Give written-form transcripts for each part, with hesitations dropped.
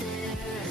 There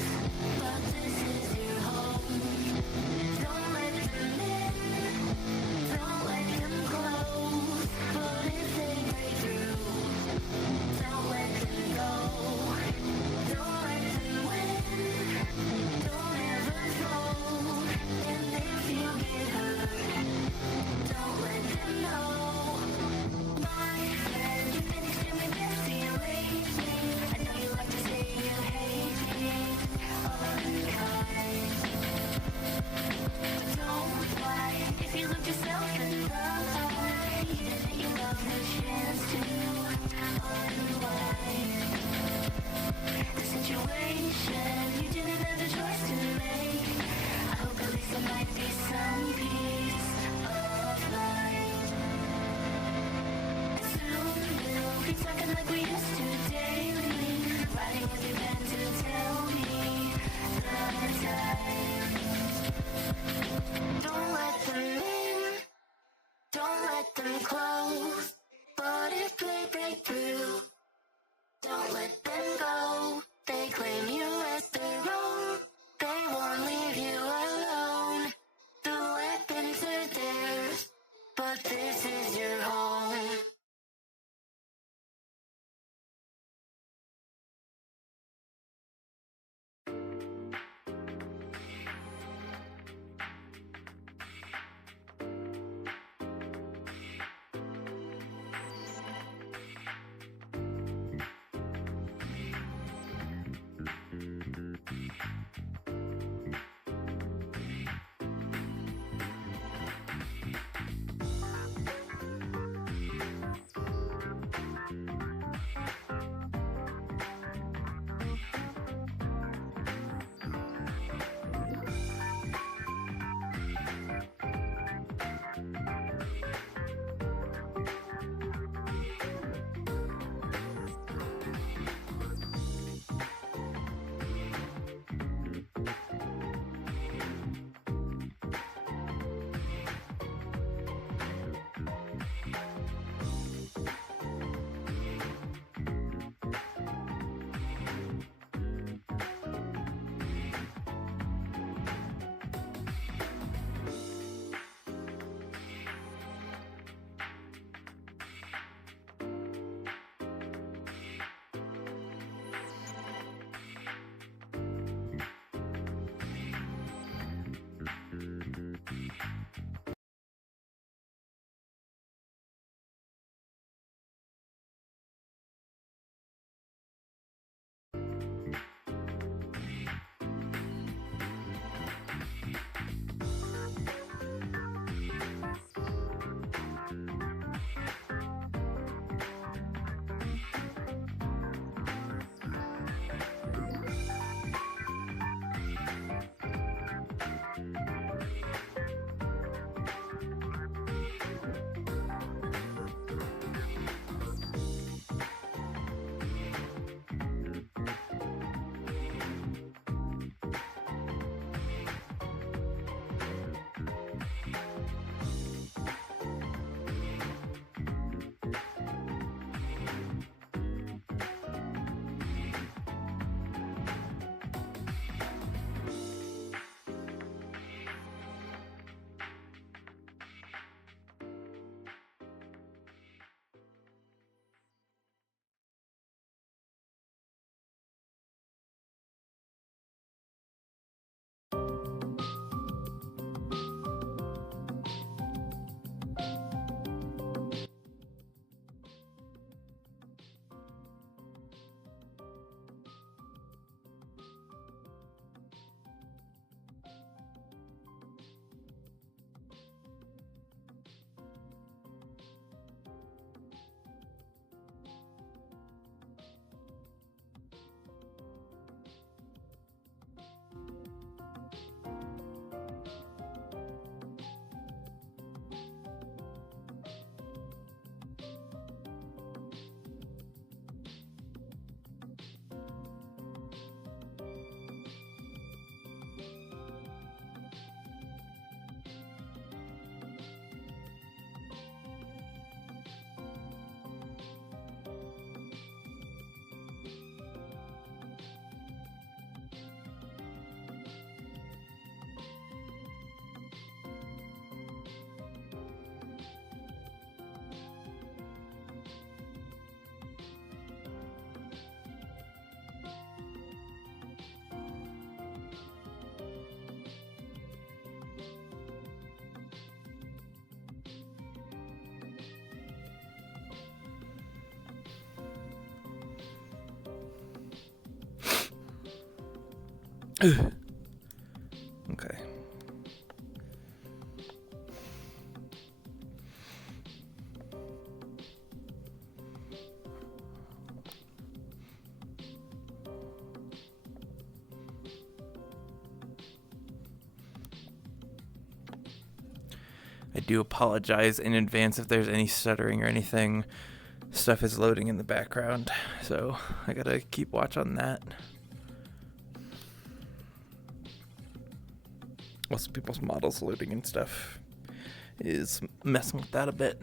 Okay. I do apologize in advance if there's any stuttering or anything. Stuff is loading in the background, so I gotta keep watch on that. Also, people's models loading and stuff is messing with that a bit.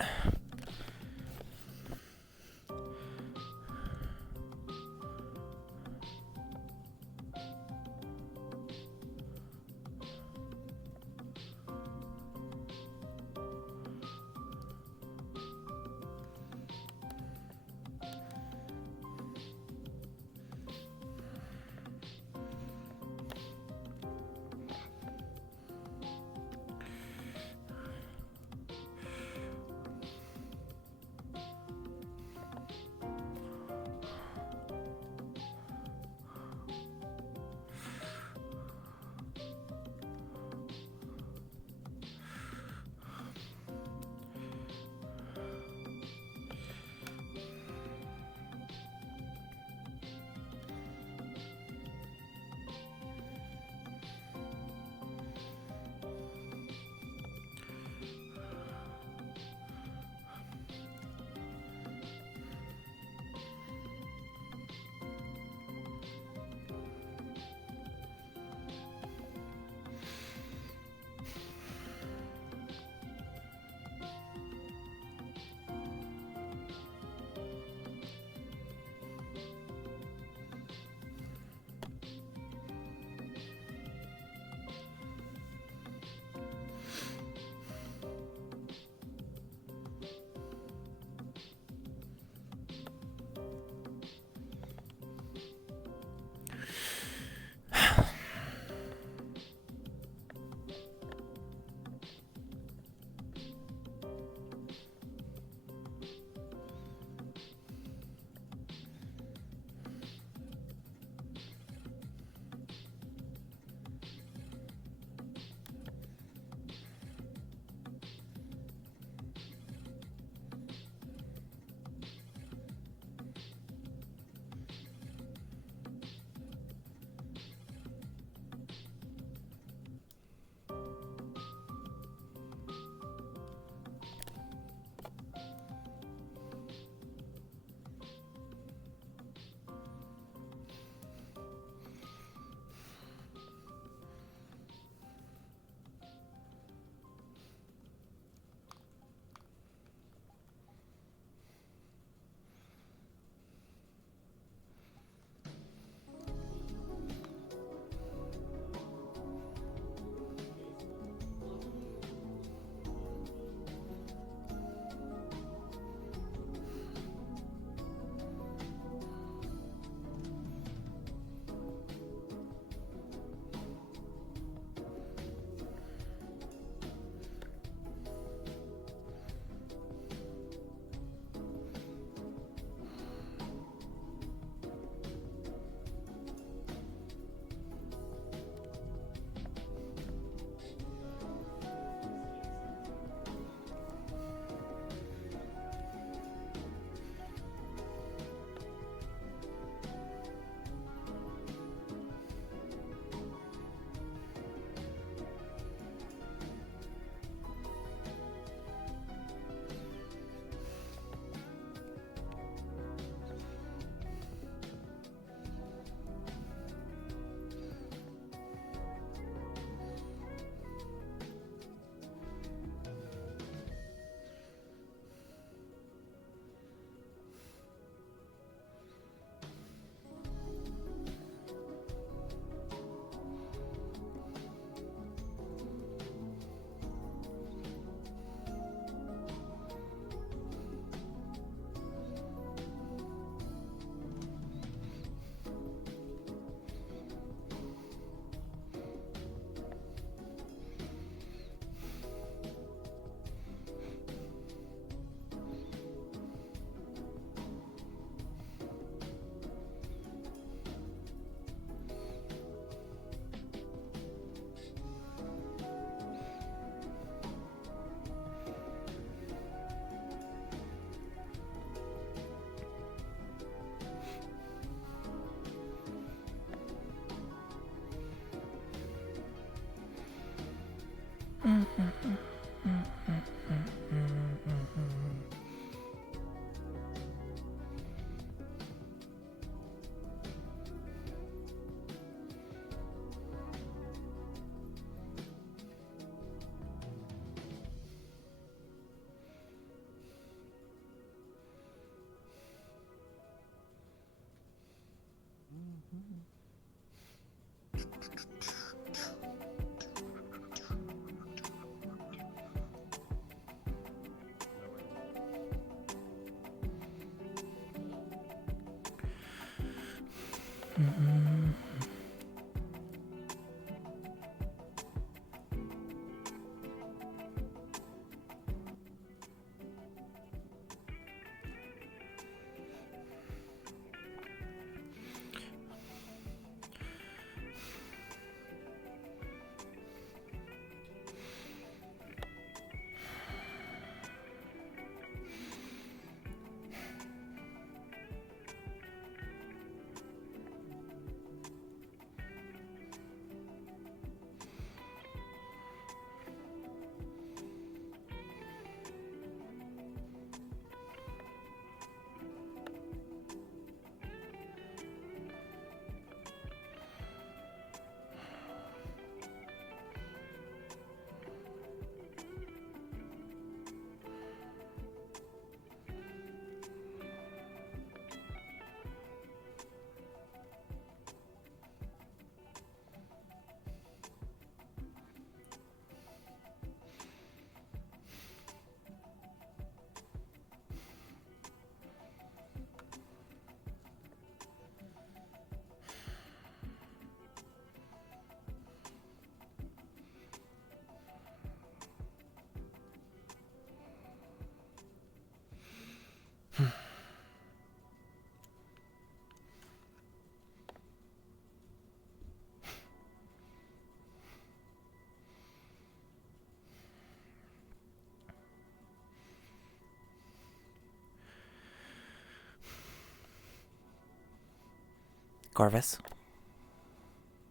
Corvus?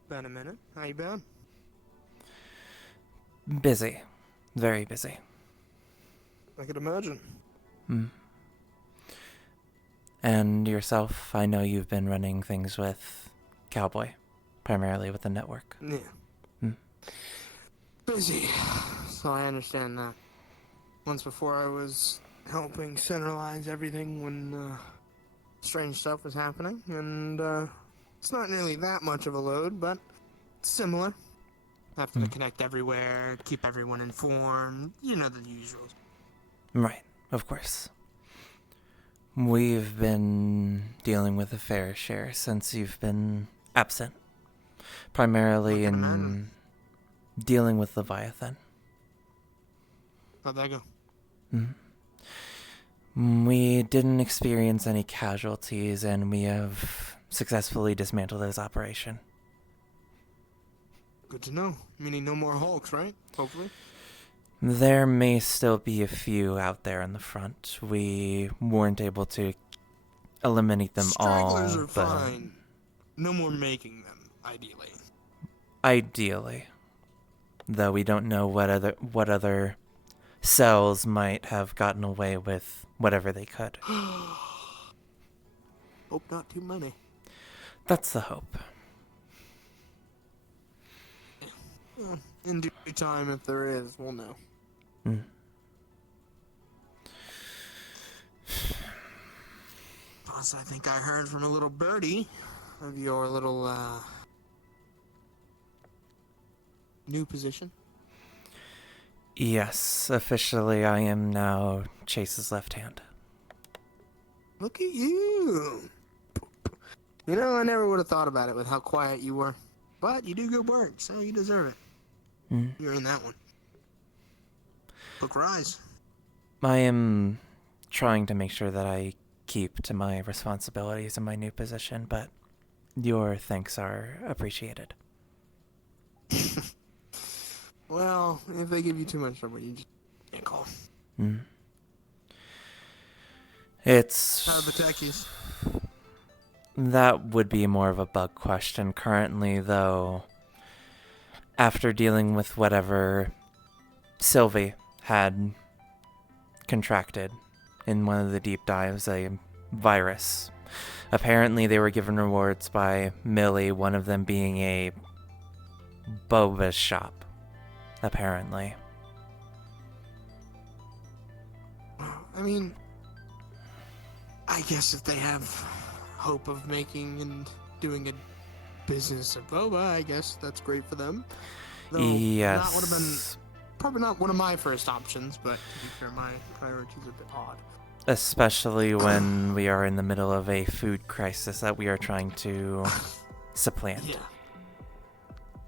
Been a minute. How you been? Busy. Very busy. I could imagine. Mm. And yourself, I know you've been running things with Cowboy, primarily with the network. Yeah. Mm. Busy. So I understand that. Once before I was helping centralize everything when strange stuff was happening, and it's not nearly that much of a load, but it's similar. Have to connect everywhere, keep everyone informed, you know the usuals. Right, of course. We've been dealing with a fair share since you've been absent. Primarily in dealing with Leviathan. How'd that go? We didn't experience any casualties, and we have successfully dismantled his operation. Good to know. Meaning no more Hulks, right? Hopefully. There may still be a few out there in the front. We weren't able to eliminate them all. Stragglers are fine. No more making them, ideally. Ideally. Though we don't know what other cells might have gotten away with whatever they could. Hope not too many. That's the hope. Well, in due time, if there is, we'll know. Plus, I think I heard from a little birdie of your little, new position. Yes, officially I am now Chase's left hand. Look at you! You know, I never would have thought about it with how quiet you were. But you do good work, so you deserve it. You're in that one. Look, rise. I am trying to make sure that I keep to my responsibilities in my new position, but your thanks are appreciated. Well, if they give you too much trouble, you just can't call. It's... How are the techies? That would be more of a bug question currently, though. After dealing with whatever Sylvie had contracted in one of the deep dives, a virus. Apparently they were given rewards by Millie, one of them being a boba shop, apparently. I mean, I guess if they have hope of making and doing a business of boba. I guess that's great for them. Though that would have been Yes. probably not one of my first options, but to be fair, my priorities are a bit odd. Especially when we are in the middle of a food crisis that we are trying to supplant. Yeah.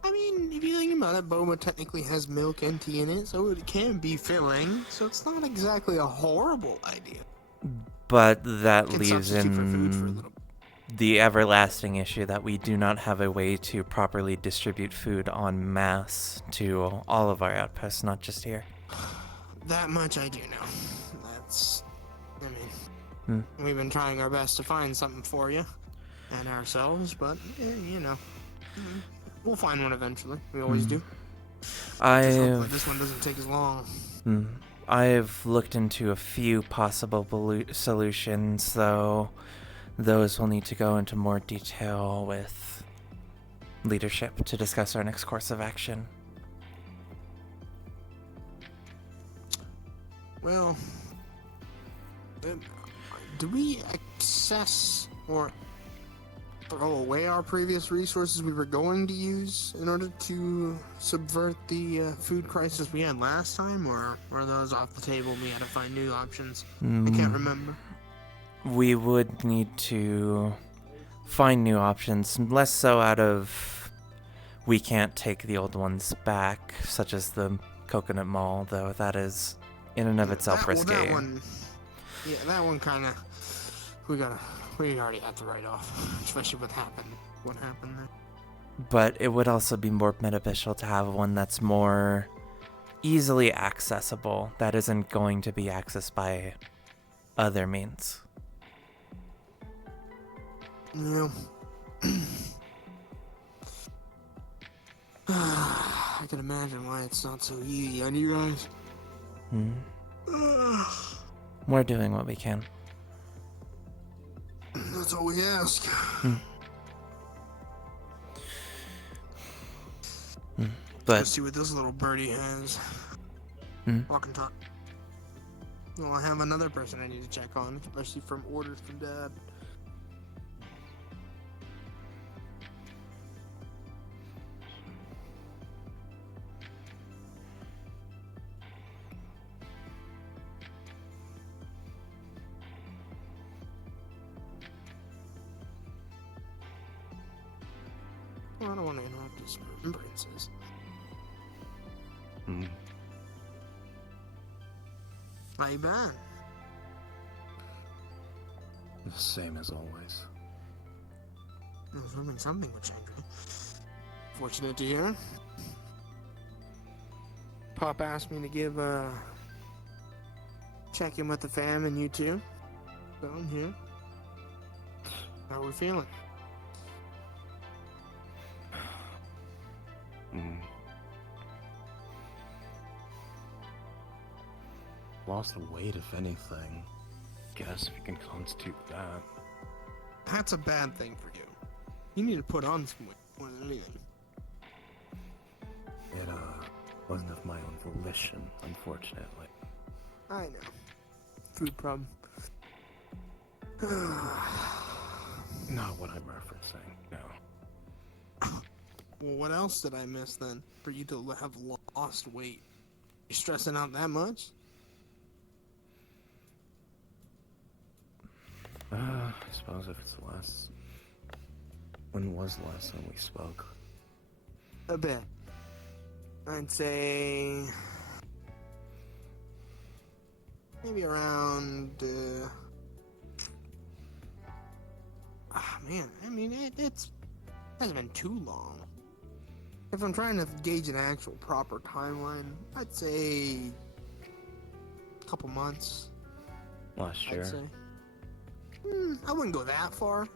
I mean, if you think about it, boba technically has milk and tea in it, so it can be filling, so it's not exactly a horrible idea. But that Can leaves substitute for food for a in little the everlasting issue that we do not have a way to properly distribute food en masse to all of our outposts, not just here. That much I do know. We've been trying our best to find something for you and ourselves, but, we'll find one eventually. We always do. Just hope that this one doesn't take as long. I've looked into a few possible solutions, though those will need to go into more detail with leadership to discuss our next course of action. Well, do we access or throw away our previous resources we were going to use in order to subvert the food crisis we had last time, or are those off the table and we had to find new options? I can't remember. We would need to find new options, less so out of we can't take the old ones back, such as the coconut mall, though that is in and of itself risky. That one kind of we already had to write off, especially what happened there. But it would also be more beneficial to have one that's more easily accessible, that isn't going to be accessed by other means. Yeah. I can imagine why it's not so easy on you guys. We're doing what we can. That's all we ask. But Let's see what this little birdie has. Walk and talk. Well, I have another person I need to check on, especially from orders from Dad. Well, I don't want to interrupt his remembrances. How you been? The same as always. I was hoping something would change, right? Fortunate to hear. Pop asked me to give check in with the fam and you too. So I'm here. How are we feeling? Lost the weight, if anything. Guess if you can constitute that. That's a bad thing for you. You need to put on some weight more than anything. It, wasn't of my own volition, unfortunately. I know. Food problem. Not what I'm referencing, no. Well, what else did I miss then for you to have lost weight? You stressing out that much? I suppose if it's the last... When was the last time we spoke? A bit. I'd say... maybe around... man, I mean, it hasn't been too long. If I'm trying to gauge an actual proper timeline, I'd say... a couple months. Last year? I'd say. I wouldn't go that far.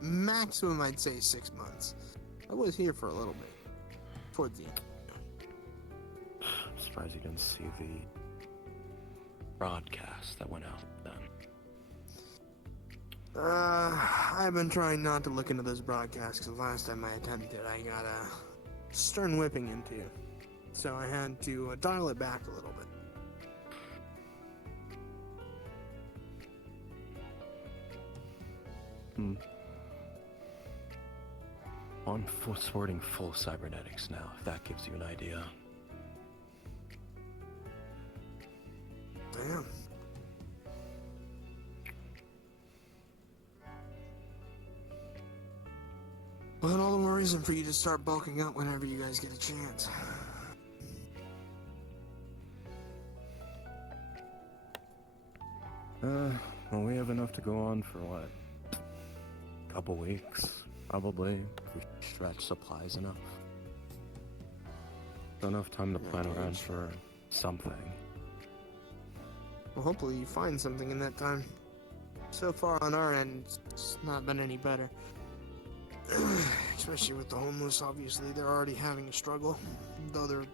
Maximum, I'd say 6 months. I was here for a little bit. Towards the end. I'm surprised you didn't see the broadcast that went out then. I've been trying not to look into those broadcasts because last time I attempted, I got a stern whipping into. So I had to dial it back a little bit. sporting full cybernetics now, if that gives you an idea. Damn. Well, then all the more reason for you to start bulking up whenever you guys get a chance. Well, we have enough to go on for what? Couple weeks, probably, if we stretch supplies enough. Enough time to plan around for something. Well, hopefully you find something in that time. So far on our end, it's not been any better. Especially with the homeless, obviously, they're already having a struggle. Though they're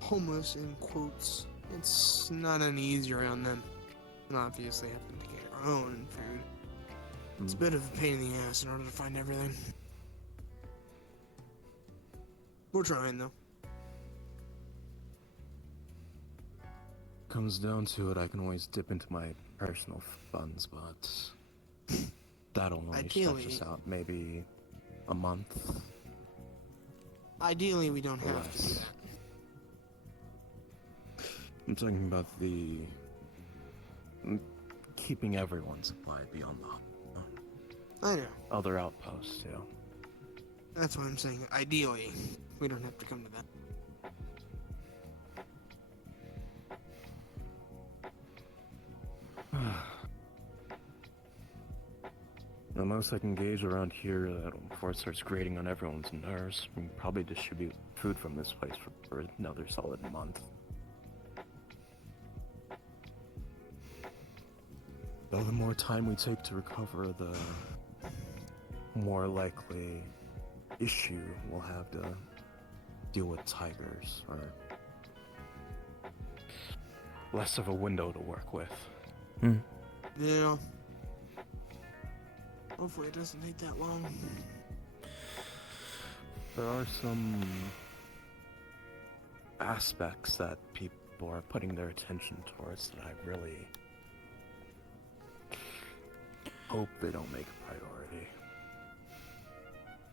homeless, in quotes, it's not any easier on them. And obviously having to get our own food. It's a bit of a pain in the ass in order to find everything. We're trying, though. Comes down to it, I can always dip into my personal funds, but that'll only stretch us out maybe a month. Ideally, we don't have to do that. I'm talking about the keeping everyone supplied beyond the I know. other outposts, too. That's what I'm saying. Ideally, we don't have to come to that. The most I can gauge around here before it starts grating on everyone's nerves, we can probably distribute food from this place for another solid month. Though the more time we take to recover, the more likely issue we'll have to deal with tigers, or less of a window to work with. Yeah. Hopefully it doesn't take that long. There are some aspects that people are putting their attention towards that I really hope they don't make a priority.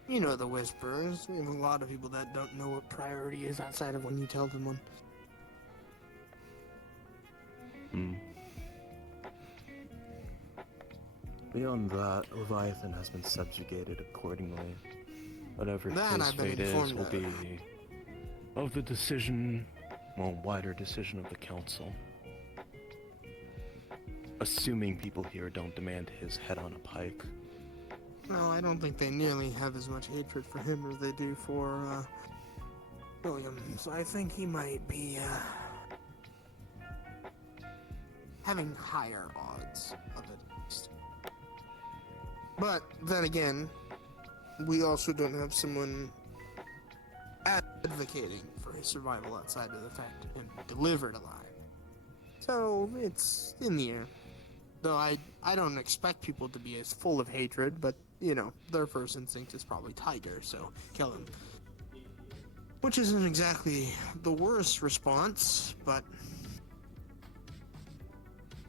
You know the Whisperers. We have a lot of people that don't know what priority is outside of when you tell them one. Beyond that, Leviathan has been subjugated accordingly. Whatever That his I've been fate is informed will of. be of the decision, wider decision of the council. Assuming people here don't demand his head on a pike. No, I don't think they nearly have as much hatred for him as they do for, William. So I think he might be, having higher odds of it, at least. But, then again, we also don't have someone advocating for his survival outside of the fact of him delivered alive. So, it's in the air. Though I don't expect people to be as full of hatred, but, you know, their first instinct is probably tiger, so kill him. Which isn't exactly the worst response, but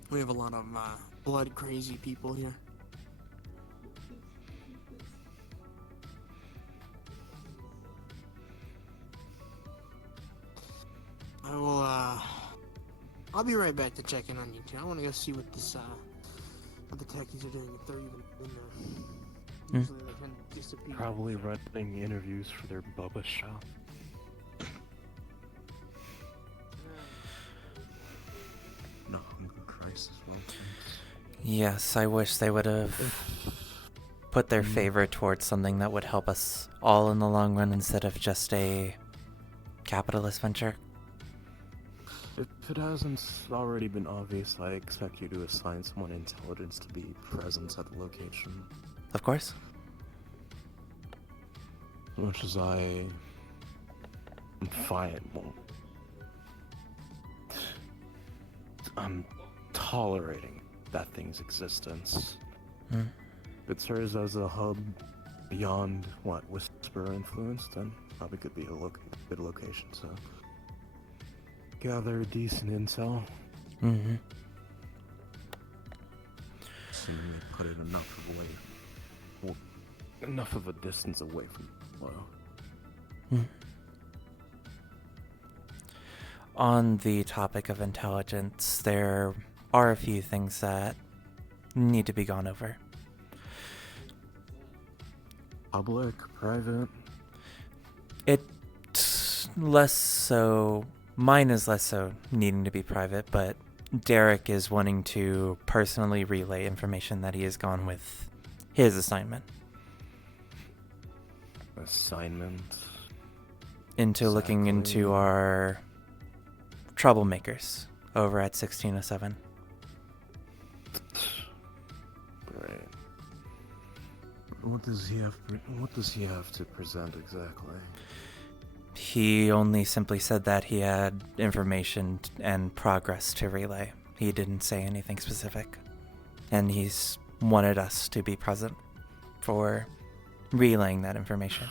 we have a lot of blood-crazy people here. I will, I'll be right back to check in on you two. I want to go see what this, what the techies are doing, if they're even in there. Usually they tend to disappear. Probably running interviews for their boba shop. No hunger crisis, well, thanks. Yes, I wish they would have put their favor towards something that would help us all in the long run instead of just a capitalist venture. If it hasn't already been obvious, I expect you to assign someone intelligence to be present at the location. Of course. Much as I am fine, I'm tolerating that thing's existence. If it serves as a hub beyond what Whisper influence, then probably could be a good location to gather decent intel. Assuming they put it enough of a distance away from flow. On the topic of intelligence, there are a few things that need to be gone over. Public, private? It's less so, mine is less so needing to be private, but Derek is wanting to personally relay information that he has gone with his assignment. Assignment? Into looking into Exactly. our troublemakers over at 1607. Right. What does he have to present exactly? He only simply said that he had information and progress to relay. He didn't say anything specific. And he's wanted us to be present for relaying that information.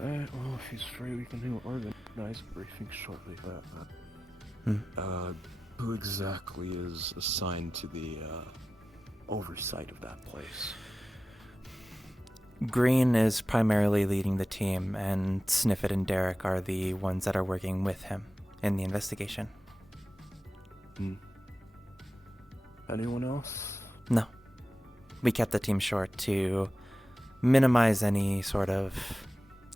Alright, well, if he's free, we can organize a briefing shortly. Who exactly is assigned to the oversight of that place? Green is primarily leading the team, and Sniffet and Derek are the ones that are working with him in the investigation. Anyone else? No. We kept the team short to minimize any sort of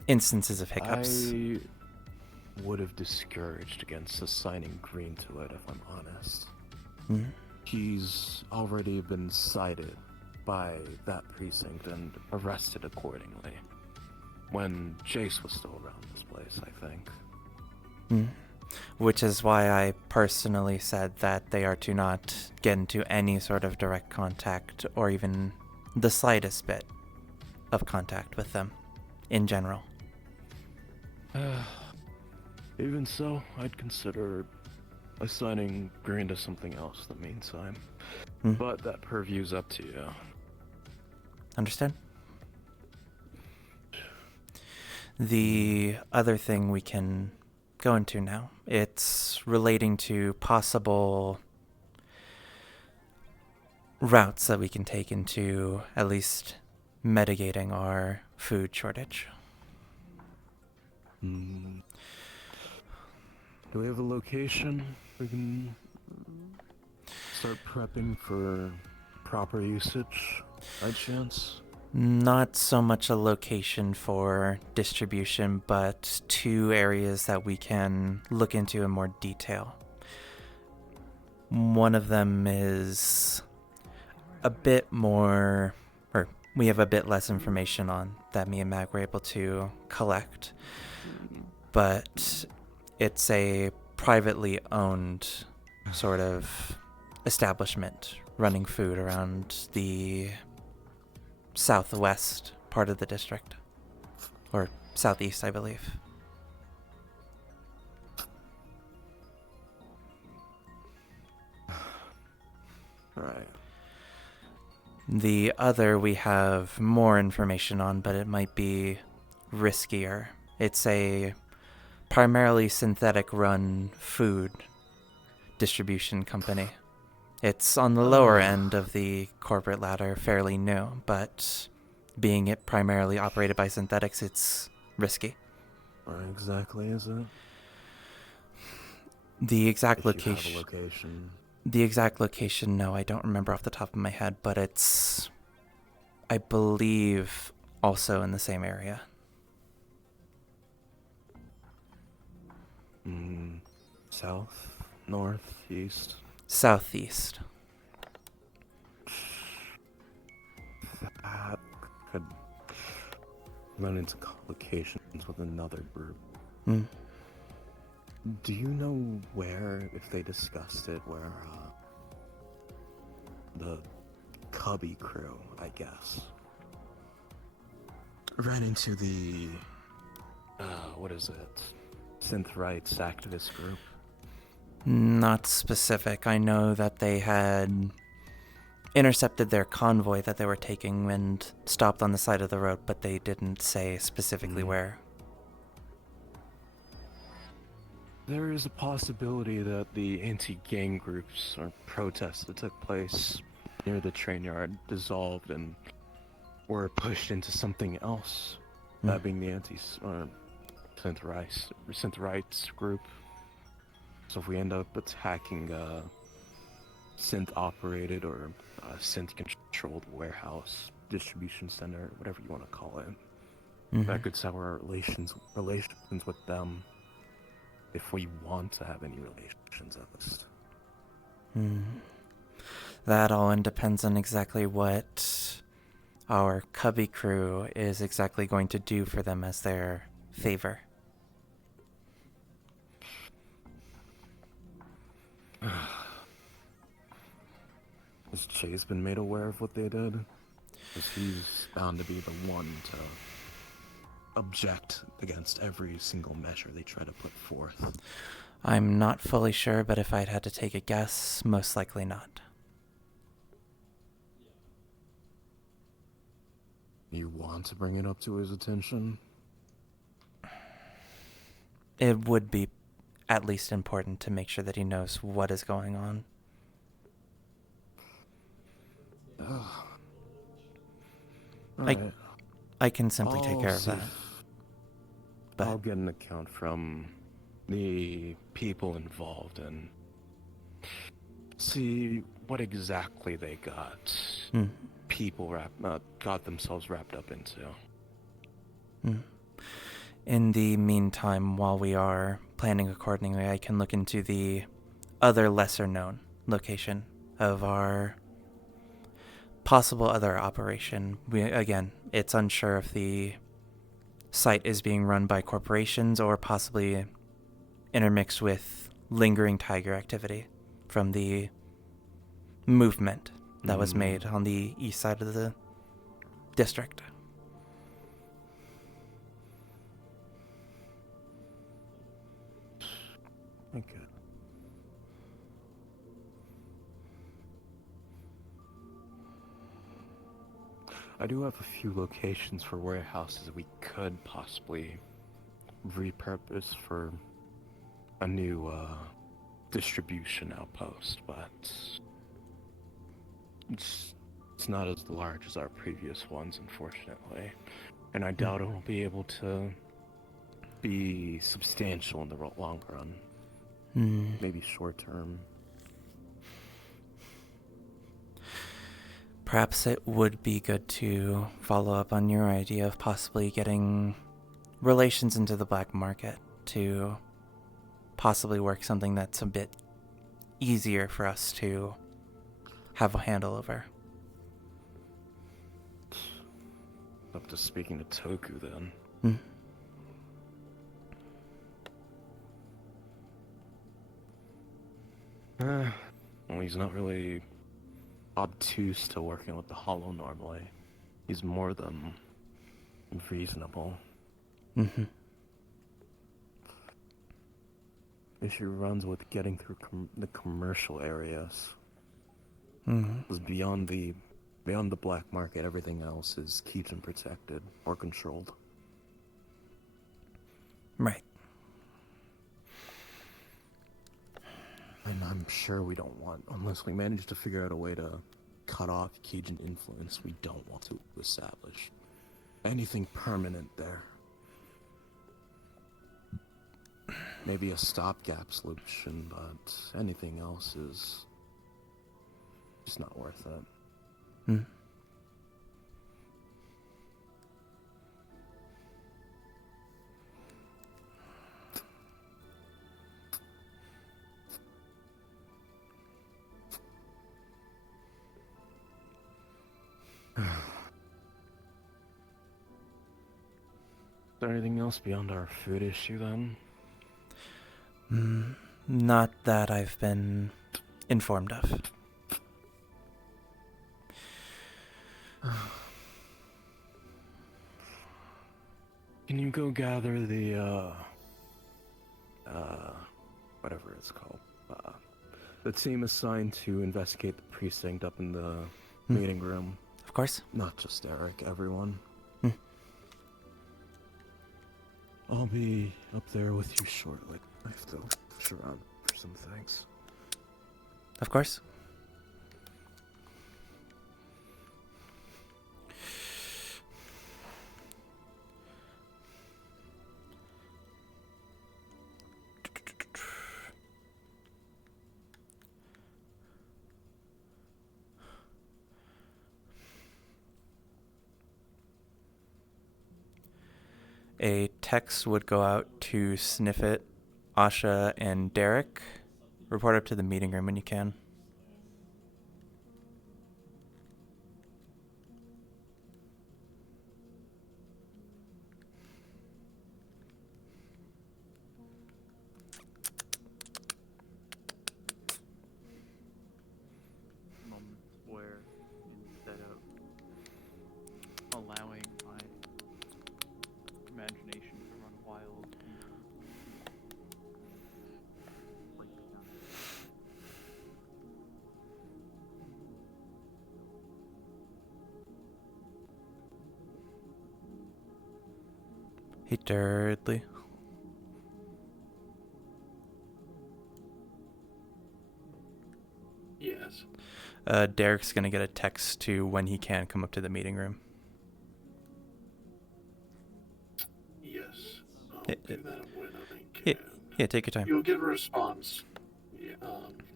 instances of hiccups. I would have discouraged against assigning Green to it, if I'm honest. He's already been cited by that precinct and arrested accordingly. When Jace was still around this place, I think. Which is why I personally said that they are to not get into any sort of direct contact or even the slightest bit of contact with them in general. Even so, I'd consider assigning Green to something else in the meantime. But that purview's up to you. Understand? The other thing we can go into now, it's relating to possible routes that we can take into at least mitigating our food shortage. Do we have a location we can start prepping for proper usage, by chance? Not so much a location for distribution, but two areas that we can look into in more detail. One of them is a bit more, or we have a bit less information on that me and Mag were able to collect, but it's a privately owned sort of establishment running food around the southwest part of the district, or southeast, I believe. Right. The other we have more information on, but it might be riskier. It's a primarily synthetic run food distribution company. It's on the lower end of the corporate ladder, fairly new, but being it primarily operated by synthetics, it's risky. Where exactly is it? The exact If you have a location. location. The exact location, no, I don't remember off the top of my head, but it's, I believe, also in the same area. South, north, east. Southeast. That could run into complications with another group. Do you know where, if they discussed it, where the Cubby crew, I guess, ran into the what is it? Synth rights activist group? Not specific. I know that they had intercepted their convoy that they were taking and stopped on the side of the road, but they didn't say specifically where. There is a possibility that the anti-gang groups or protests that took place near the train yard dissolved and or pushed into something else, that being the synth rights group. So if we end up attacking a synth-operated or synth-controlled warehouse, distribution center, whatever you want to call it, that could sour our relations with them, if we want to have any relations at least. That all depends on exactly what our Cubby crew is exactly going to do for them as their favor. Has Chase been made aware of what they did? Because he's bound to be the one to object against every single measure they try to put forth. I'm not fully sure, but if I'd had to take a guess, most likely not. You want to bring it up to his attention? It would be at least important to make sure that he knows what is going on. Alright. I can simply take care of that. But I'll get an account from the people involved and see what exactly they got. Got themselves wrapped up into. In the meantime, while we are planning accordingly, I can look into the other lesser-known location of our possible other operation. Again, it's unsure if the site is being run by corporations or possibly intermixed with lingering tiger activity from the movement that was made on the east side of the district. Okay. I do have a few locations for warehouses we could possibly repurpose for a new distribution outpost, but it's not as large as our previous ones, unfortunately, and I doubt it will be able to be substantial in the long run. Maybe short term. Perhaps it would be good to follow up on your idea of possibly getting relations into the black market to possibly work something that's a bit easier for us to have a handle over. Up to speaking to Toku then. Well, he's not really obtuse to working with the Hollow normally. He's more than reasonable. Issue runs with getting through the commercial areas. Because beyond the black market, everything else is kept and protected or controlled. Right. And I'm sure we don't want, unless we manage to figure out a way to cut off Cajun influence, we don't want to establish anything permanent there. Maybe a stopgap solution, but anything else is just not worth it. Is there anything else beyond our food issue then? Not that I've been informed of. Can you go gather the, whatever it's called, the team assigned to investigate the precinct up in the meeting room? Of course. Not just Eric, everyone. I'll be up there with you shortly. I have to push around for some things. Of course. A text would go out to Sniffit, Asha, and Derek. Report up to the meeting room when you can. Moments where instead of allowing my imagination to run wild, break down. Hey, Durdley. Yes. Derek's gonna get a text to when he can come up to the meeting room. Yes. I'll Yeah, do that when I Yeah, can. yeah, take your time. You'll get a response. Yeah,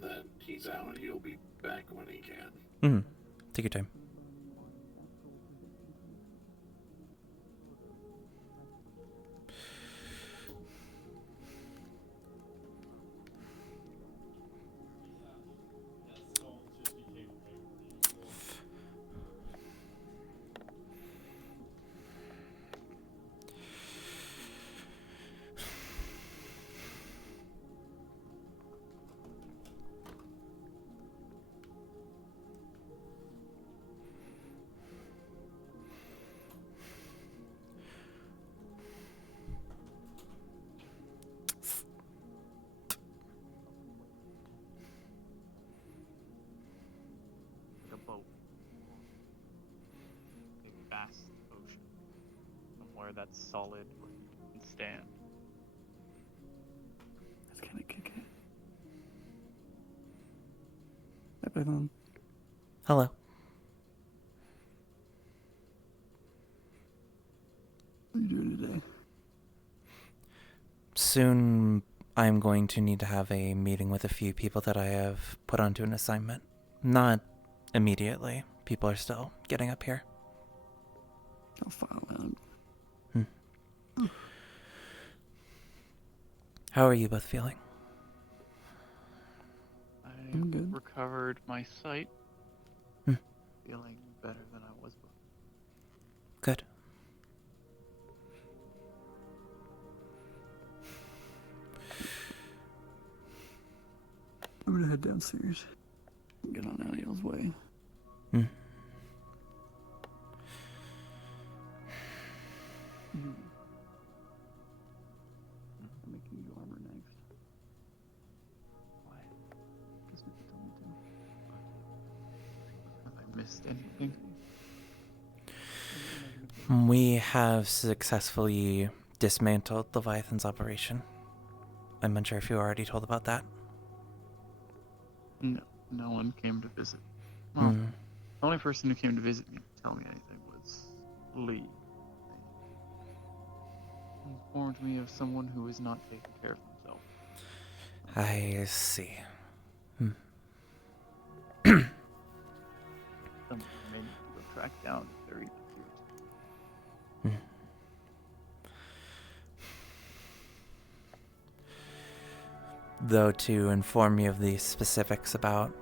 that he's out. He'll be back when he can. Take your time. Like a boat. A vast ocean. Somewhere that's solid where you can stand. That's kind of kick it. Hi, Python. Hello. What are you doing today? Soon, I'm going to need to have a meeting with a few people that I have put onto an assignment. Not immediately. People are still getting up here. I'll file out. How are you both feeling? I'm good. Recovered my sight. Hmm. Feeling better than I was before. Good. I'm gonna head downstairs. Get on Aliel's way. Hmm. I'm making you armor next. Why? Because Nick told me to. Have I missed anything? We have successfully dismantled Leviathan's operation. I'm unsure if you were already told about that. No, no one came to visit. Well, Hmm. the only person who came to visit me to tell me anything was Lee. He informed me of someone who is not taking care of himself. I see. Someone who may need to go track down if they're even serious. Though to inform you of the specifics about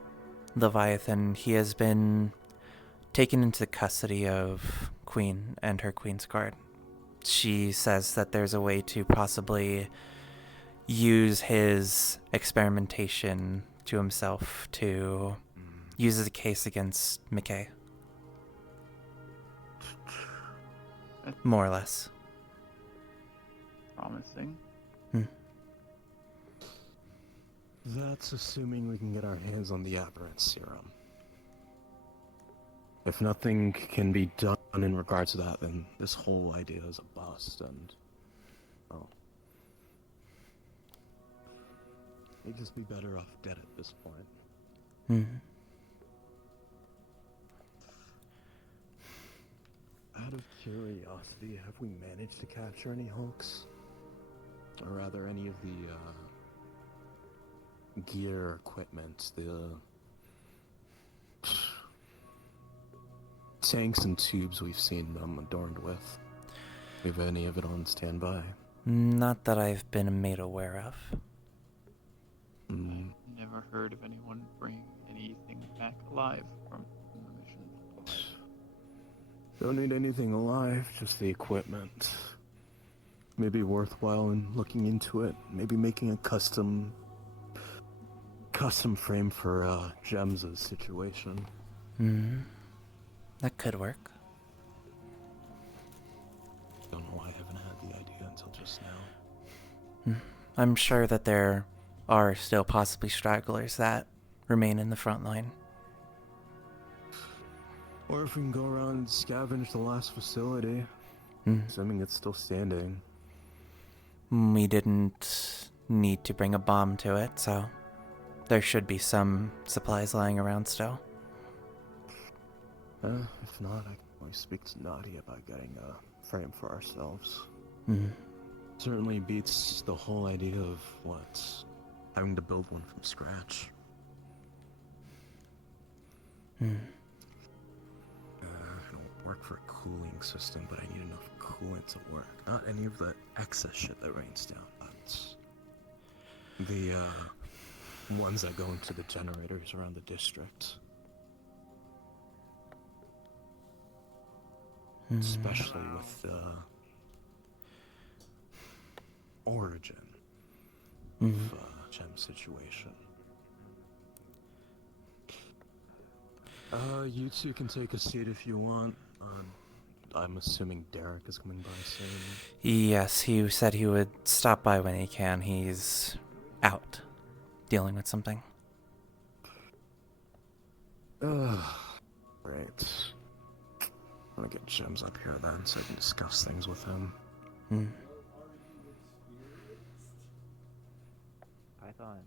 Leviathan, he has been taken into the custody of Queen and her Queen's Guard. She says that there's a way to possibly use his experimentation to himself to use as a case against McKay. More or less. Promising. That's assuming we can get our hands on the aberrant serum. If nothing can be done in regards to that, then this whole idea is a bust, and... oh. They'd just be better off dead at this point. Out of curiosity, have we managed to capture any hulks? Or rather, any of the, gear, equipment, the tanks and tubes we've seen them adorned with? Have any of it on standby? Not that I've been made aware of. Never heard of anyone bringing anything back alive from the mission. Don't need anything alive, just the equipment. Maybe worthwhile in looking into it. Maybe making a custom frame for Gems' situation. That could work. Don't know why I haven't had the idea until just now. I'm sure that there are still possibly stragglers that remain in the front line. Or if we can go around and scavenge the last facility, assuming it's still standing. We didn't need to bring a bomb to it, so there should be some supplies lying around still. If not, I can always speak to Nadia about getting a frame for ourselves. Certainly beats the whole idea of having to build one from scratch. I don't work for a cooling system, but I need enough coolant to work. Not any of the excess shit that rains down, but the ones that go into the generators around the district. Especially with the origin of Gem's situation. You two can take a seat if you want. I'm assuming Derek is coming by soon. Yes, he said he would stop by when he can. He's out, dealing with something. Right. I'm gonna get Gems up here then, so I can discuss things with him. Python.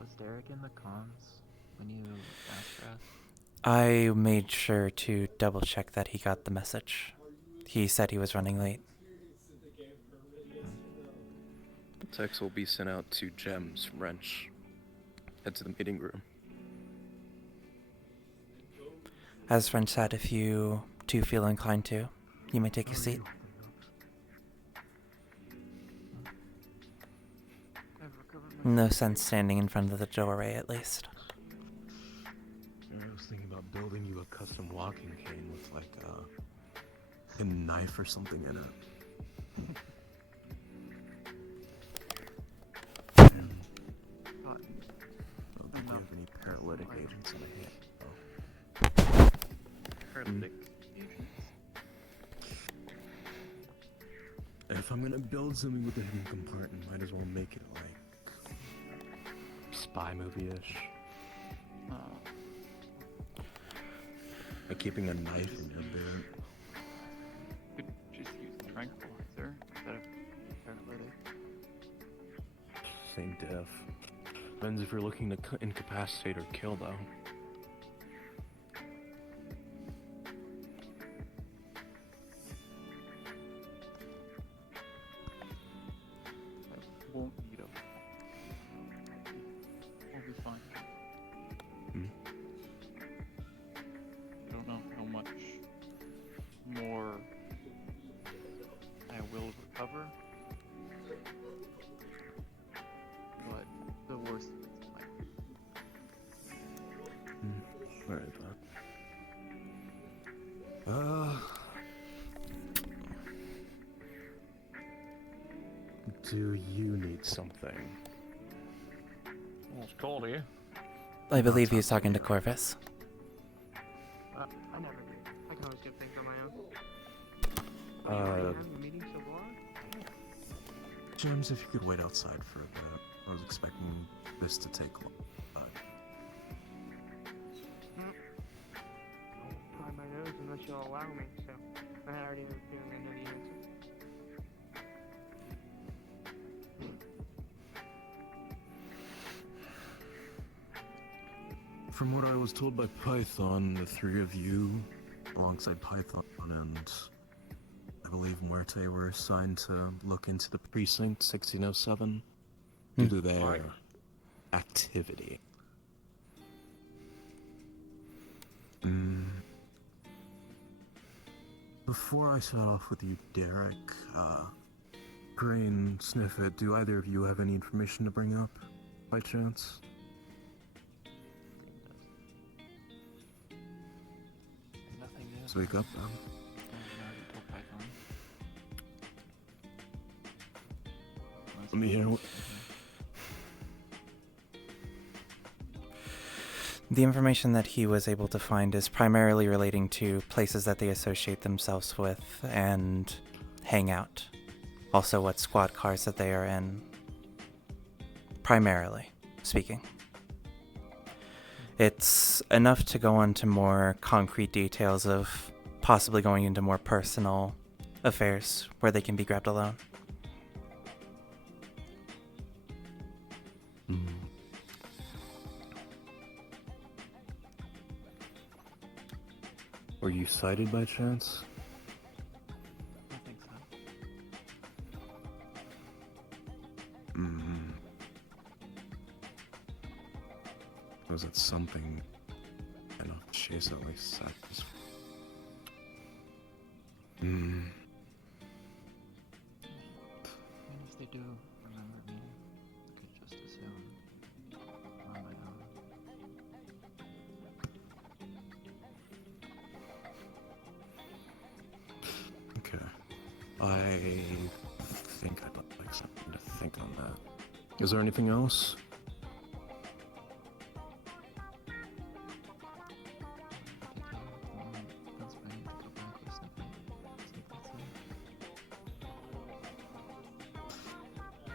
Was Derek in the comms when you asked for us? I made sure to double check that he got the message. He said he was running late. The text will be sent out to Gems, Wrench. Head to the meeting room. As French said, if you two feel inclined to, you may take a seat. No sense standing in front of the doorway, at least. I was thinking about building you a custom walking cane with a knife or something in it. Do you have any paralytic agents in the hand? Paralytic agents. If I'm gonna build something with a hidden compartment, might as well make it spy movie-ish. Like keeping a knife in your bed. Could just use a tranquilizer instead of paralytic. Same diff. Depends if you're looking to incapacitate or kill, though. I won't need them. We'll be fine. I don't know how much more I will recover, but the worst of it's fine. Alright, do you need something? Well, it's cold here. I believe he's talking to Corvus. I never do. I can always get things on my own. Are you having a meeting so far? Gems, if you could wait outside for a bit. I was expecting this to take long. I'll try my nose unless you'll allow me, so I already have a feeling I know the answer. From what I was told by Python, the three of you, alongside Python and I believe Muerte, were assigned to look into the precinct 1607 due to their activity. Before I start off with you, Derek, Green, Sniffet, do either of you have any information to bring up, by chance? Nothing new. Speak up, then. Let me hear what... The information that he was able to find is primarily relating to places that they associate themselves with and hang out. Also what squad cars that they are in. Primarily speaking. It's enough to go on to more concrete details of possibly going into more personal affairs where they can be grabbed alone. Were you sighted by chance? I think so. Was it something enough to chase at least seconds? Even if they do remember me, I could just assume on my own. Okay. I think I'd like something to think on that. Is there anything else?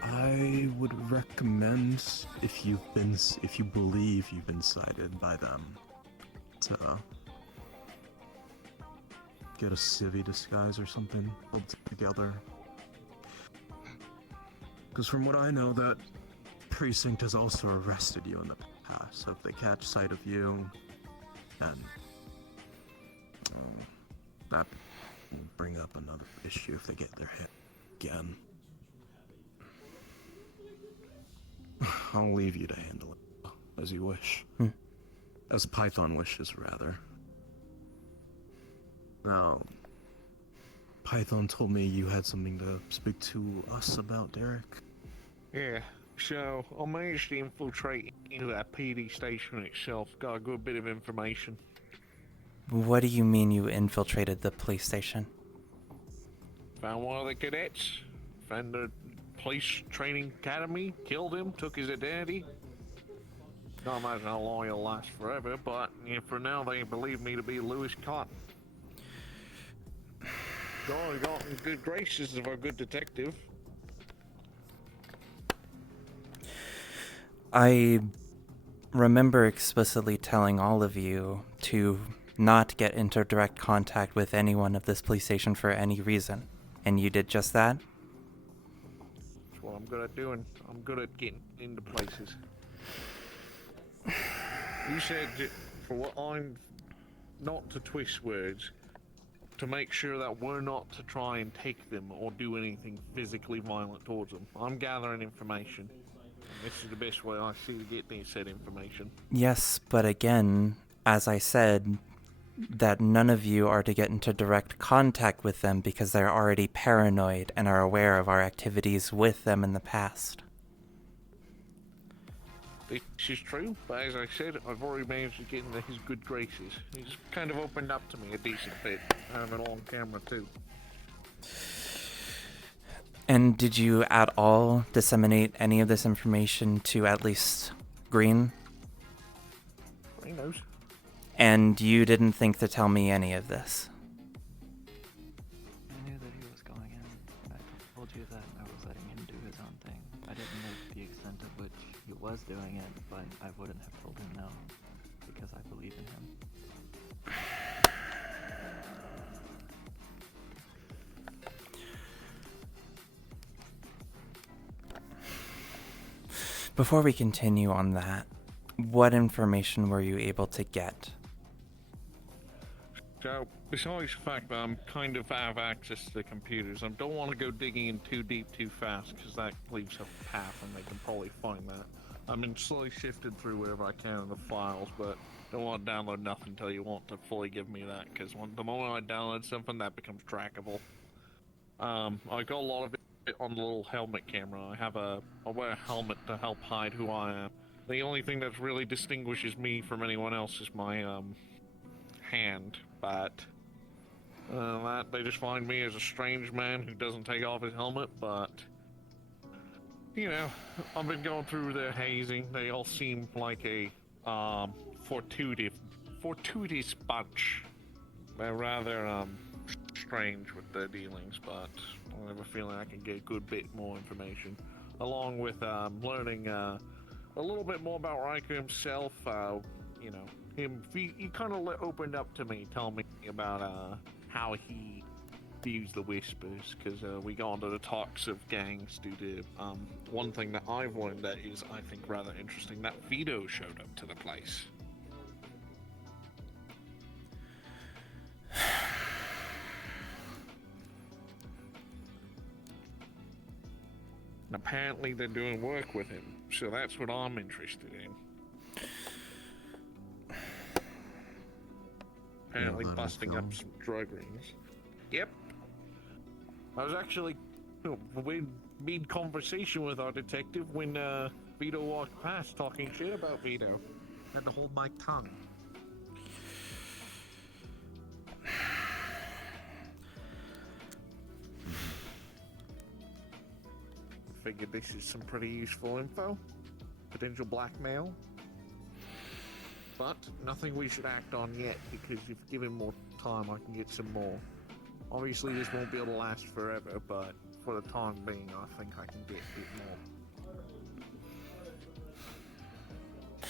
I would recommend, if you believe you've been sighted by them, to get a civvy disguise or something pulled together. Because from what I know, that precinct has also arrested you in the past. So if they catch sight of you, then that will bring up another issue if they get their hit again. I'll leave you to handle it as you wish. As Python wishes, rather. Now, Python told me you had something to speak to us about, Derek. Yeah, so I managed to infiltrate into that PD station itself. Got a good bit of information. What do you mean you infiltrated the police station? Found one of the cadets. Found the police training academy. Killed him. Took his identity. Don't imagine how long he'll last forever, but for now they believe me to be Lewis Cotton. Got in good graces of our good detective. I remember explicitly telling all of you to not get into direct contact with anyone of this police station for any reason. And you did just that? That's what I'm good at doing. I'm good at getting into places. You said, for what I'm not to twist words, to make sure that we're not to try and take them or do anything physically violent towards them. I'm gathering information. This is the best way I see to get said information. Yes, but again, as I said, that none of you are to get into direct contact with them because they're already paranoid and are aware of our activities with them in the past. This is true, but as I said, I've already managed to get into his good graces. He's kind of opened up to me a decent bit. I have it on camera too. And did you at all disseminate any of this information to at least Green? He knows. And you didn't think to tell me any of this? I knew that he was going in. I told you that I was letting him do his own thing. I didn't know the extent of which he was doing it, but I wouldn't have told him no, because I believe in him. Before we continue on that, what information were you able to get? So, besides the fact that I'm kind of out of access to the computers, I don't want to go digging in too deep too fast, because that leaves a path and they can probably find that. I've been slowly sifted through whatever I can in the files, but don't want to download nothing until you want to fully give me that, because the moment I download something, that becomes trackable. I got a lot of it on the little helmet camera. I wear a helmet to help hide who I am. The only thing that really distinguishes me from anyone else is my hand, but that they just find me as a strange man who doesn't take off his helmet. But you know, I've been going through their hazing. They all seem like a fortuitous bunch. They're rather strange with their dealings, but I have a feeling I can get a good bit more information, along with learning a little bit more about Riker himself. You know, he kind of opened up to me, telling me about how he views the Whispers, because we got into the talks of gangs due to one thing that I've learned that is, I think, rather interesting, that Vito showed up to the place. And apparently they're doing work with him, so that's what I'm interested in. Apparently busting up some drug rings. Yep. I was actually mid conversation with our detective when Vito walked past talking shit about Vito. Had to hold my tongue. Figured this is some pretty useful info. Potential blackmail. But nothing we should act on yet, because if given more time I can get some more. Obviously this won't be able to last forever, but for the time being I think I can get a bit more.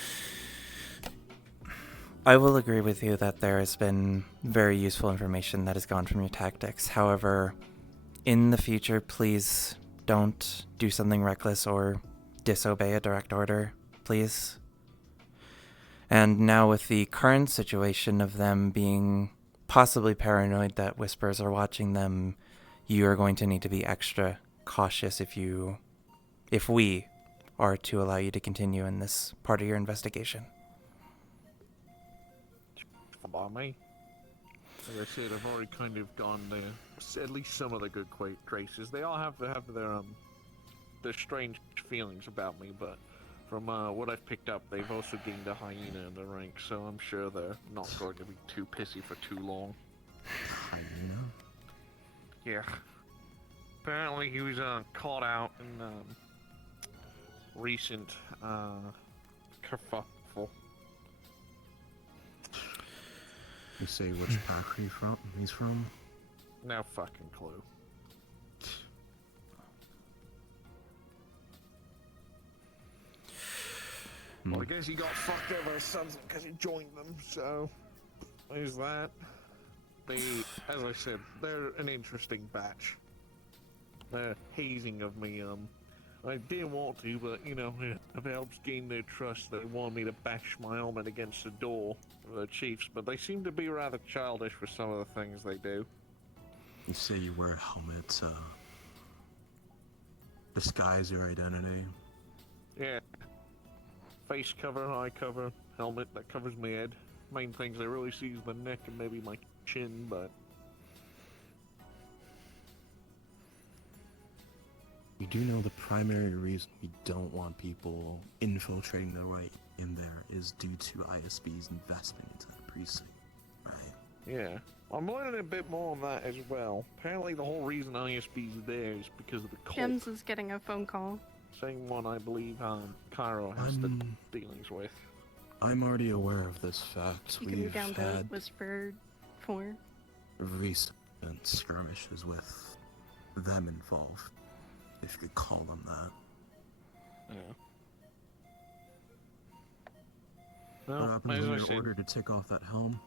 I will agree with you that there has been very useful information that has gone from your tactics. However, in the future, please don't do something reckless or disobey a direct order, please. And now with the current situation of them being possibly paranoid that Whispers are watching them, you are going to need to be extra cautious if we are to allow you to continue in this part of your investigation. About me. Like I said, I've already kind of gone there. At least some of the good traces. They all have their strange feelings about me, but from what I've picked up, they've also gained a hyena in the rank, so I'm sure they're not going to be too pissy for too long. Hyena? Yeah. Apparently he was caught out in recent kerfuffle. You say which pack he's from? No fucking clue. Well, I guess he got fucked over or something because he joined them, so there's that. As I said, they're an interesting batch. They're hazing of me, I didn't want to, but, you know, if it helps gain their trust, they want me to bash my helmet against the door of the chiefs, but they seem to be rather childish for some of the things they do. You say you wear a helmet to disguise your identity? Yeah. Face cover, eye cover, helmet that covers my head. Main things I really see is the neck and maybe my chin, but... You do know the primary reason we don't want people infiltrating the right in there is due to ISB's investment into the precinct, right? Yeah. I'm learning a bit more on that as well. Apparently the whole reason ISB's there is because of the cult. Gems is getting a phone call. Same one I believe Cairo has the dealings with. I'm already aware of this fact. You can We've down the had Whisper form. recent skirmishes with them involved, if you could call them that. Yeah. What Well, happens as when I you're said, ordered to take off that helm?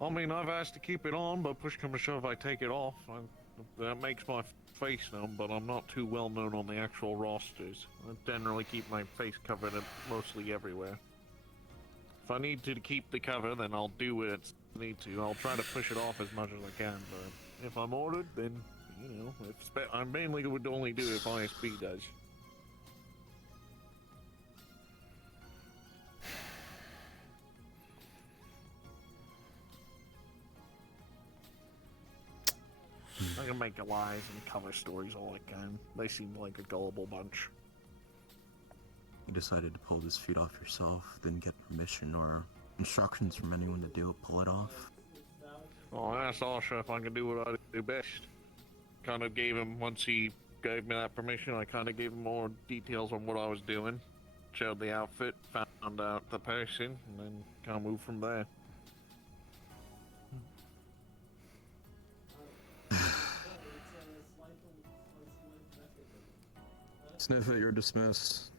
I mean, I've asked to keep it on, but push come to shove, I take it off. That makes my face known, but I'm not too well known on the actual rosters. I generally keep my face covered mostly everywhere. If I need to keep the cover, then I'll do it. I need to. I'll try to push it off as much as I can, but if I'm ordered, then, you know, I mainly would only do it if ISB does. can make lies and cover stories all I can. They seem like a gullible bunch. You decided to pull this feat off yourself, didn't get permission or instructions from anyone to pull it off? Oh, I asked Asha if I could do what I do best. Kind of gave him, once he gave me that permission, I kind of gave him more details on what I was doing. Showed the outfit, found out the person, and then kind of moved from there. Sniff it, you're dismissed.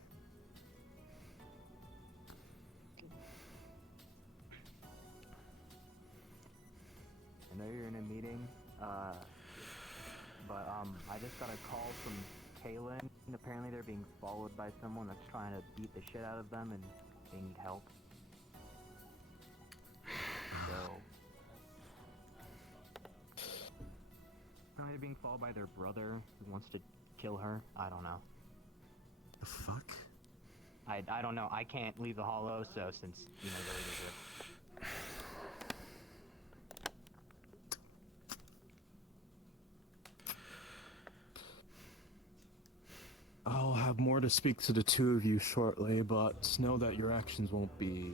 I know you're in a meeting, but I just got a call from Kaylin. Apparently they're being followed by someone that's trying to beat the shit out of them and they need help. So... Apparently they're being followed by their brother who wants to kill her. I don't know. The fuck? I don't know. I can't leave the hollow, so since, you know, the leaders are... I'll have more to speak to the two of you shortly, but know that your actions won't be,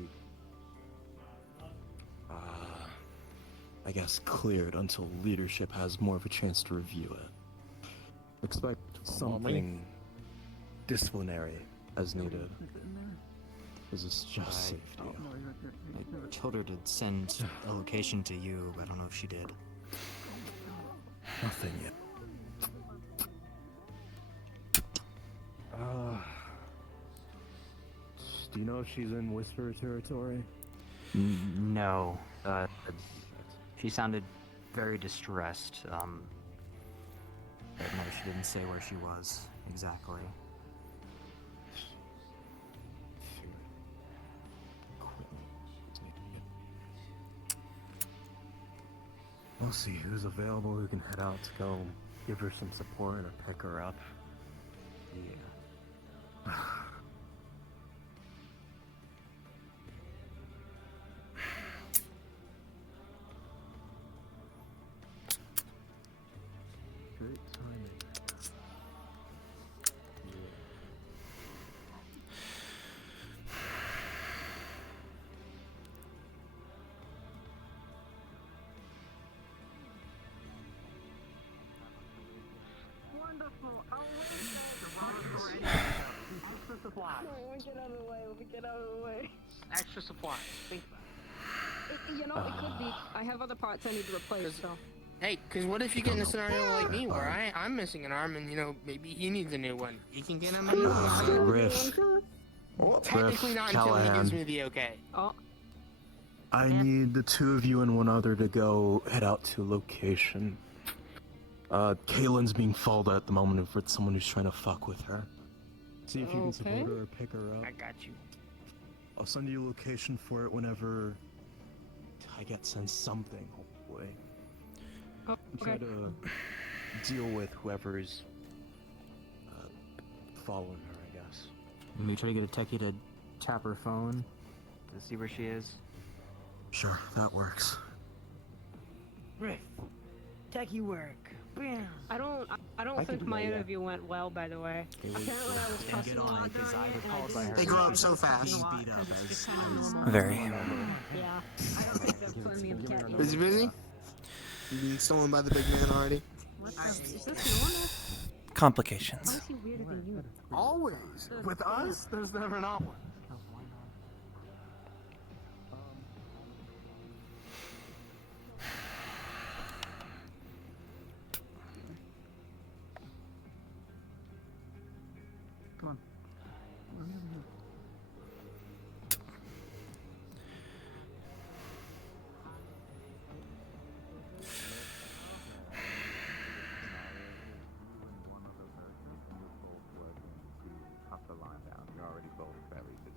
I guess, cleared until leadership has more of a chance to review it. Expect something disciplinary as needed. This is just safety. I told her to send a location to you, but I don't know if she did. Nothing yet. Do you know if she's in Whisper territory? No. She sounded very distressed. But no, she didn't say where she was exactly. We'll see who's available, who can head out to go give her some support or pick her up. Yeah. Good timing. Wonderful. I'll extra supplies. No, get out of the way. Get out of the way. Extra supplies. Think about You know, it could be. I have other parts I need to replace, so. Hey, because what if you get in a scenario like me where I'm missing an arm and, you know, maybe he needs a new one. You can get him a new one. Riff. Well, technically not until he gives me the okay. Oh. I need the two of you and one other to go head out to location. Kaylin's being followed at the moment with someone who's trying to fuck with her. See if you can support her or pick her up. I got you. I'll send you a location for it whenever I get sent something, hopefully. Oh, Try to deal with whoever's following her, I guess. Let me try to get a techie to tap her phone to see where she is. Sure, that works. Riff. Techie work. Bam. I don't think my interview went well, by the way. Apparently I was cussing a lot during it, and I didn't They grow up so fast. beat up as Very. Yeah. I don't think that's putting me in the cat. Busy? You being stolen by the big man already? What the? Is this normal? Complications. Why is he weirder than you? Always. With us, there's never not one. Come on. Cut the line down. You're already both very good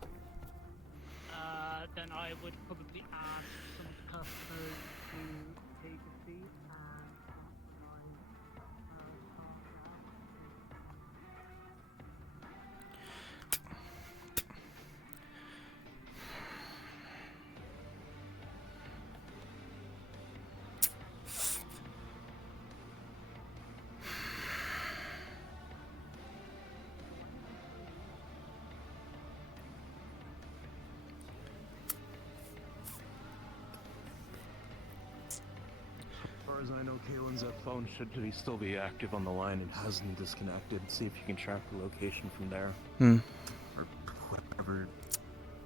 far as I know, Kaylin's phone should still be active on the line. It hasn't disconnected. See if you can track the location from there. Or whatever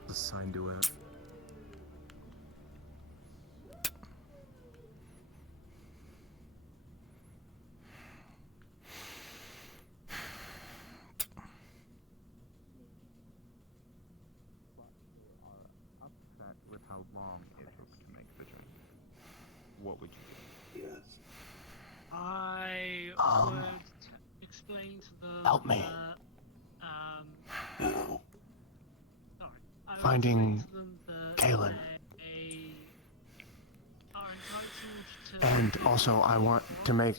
is assigned to it. Upset with how long it took to make the jump. What would you do? Yes. I would explain to them. Help me. No. Sorry. I would Finding explain to them that Kaylin. they are entitled to And also, I want to make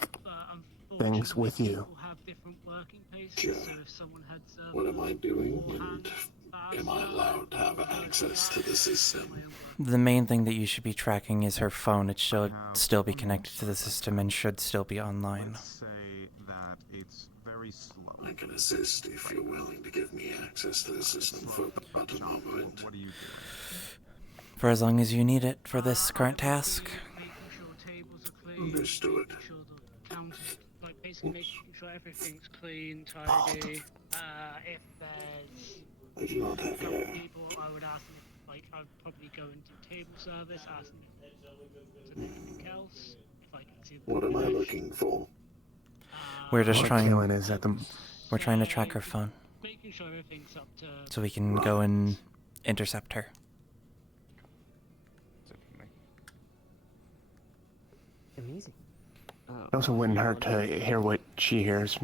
things with you. people have different working paces, Sure. so if someone had served What am I doing, beforehand, and am I allowed to have access to the system? The main thing that you should be tracking is her phone. It should still be connected to the system and should still be online. Let's say that it's very slow. I can assist if you're willing to give me access to the system for about a moment. What are you doing? For as long as you need it for this current task. making sure tables are clean, Understood. making sure the counters, like basically making sure everything's clean, tidy. If there's I do not have some hair. people, I would ask them if, like, I'd probably go and do table service, ask them if to do anything else, if I can see them. What am I looking for? We're just trying. Kaylin is at the. We're trying to track her phone Making sure everything's up to. so we can go and intercept her. Amazing. It also wouldn't hurt to hear what she hears.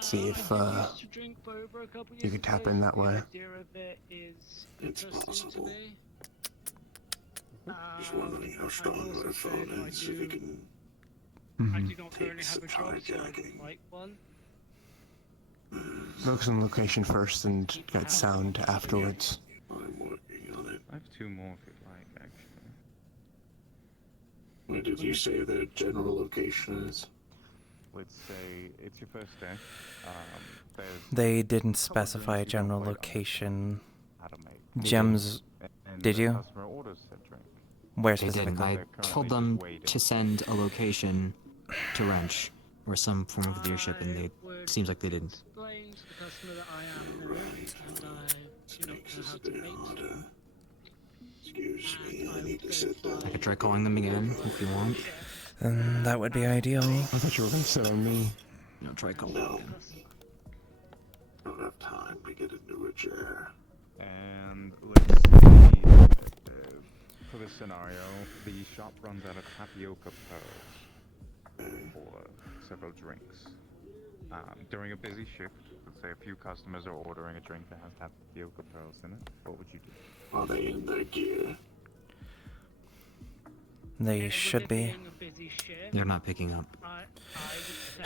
See if I used to drink boba a couple you years could tap ago, in that so way. The idea of it is It's interesting to possible. me. Just wondering how strong her phone is, if you can I do not currently take have a some job, so I would hijacking. like one. Focus on location first and get sound afterwards. I'm working on it. I have two more if you'd like, actually. Where did you say their general location is? Let's say it's your first day. There's They didn't couple specify a drinks you can general play on location. how to make. Gems. And Did the you? customer orders said drink. Where They didn't. specifically? I They're currently told just them waiting. to send a location to Wrench or some form of leadership, and they seems like they didn't. Explain to the customer that I am new and I do not know Makes this how a to bit make. harder. Excuse me, I need to sit down. I could try calling them again if you want. Then that would be ideal. I thought you were gonna sit on me. No, try calling them again. Don't have time to get into a chair. And let's see, for this scenario, the shop runs out of tapioca pearls for several drinks. During a busy shift, let's say a few customers are ordering a drink that has tapioca pearls in it, what would you do? Are they in their gear? They should be. Being a busy shift, They're not picking up. I would say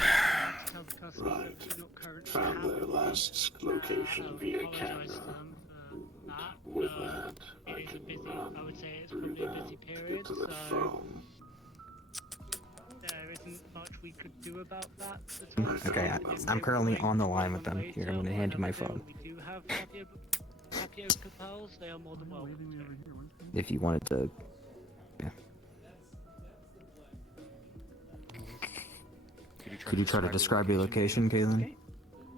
to tell the customer that we do not currently Found have their last location via apologize camera. to them for that. With that, I It is a can busy, run I would say it's through probably a that, busy get period, to the so phone. there isn't much we could do about that at the time. Okay, I'm currently on the line with them. Here, I'm gonna hand you my phone. We do have tapioca pearls, they are more than welcome to. If you wanted to. Yeah. Could you try to describe your location, Kaylin?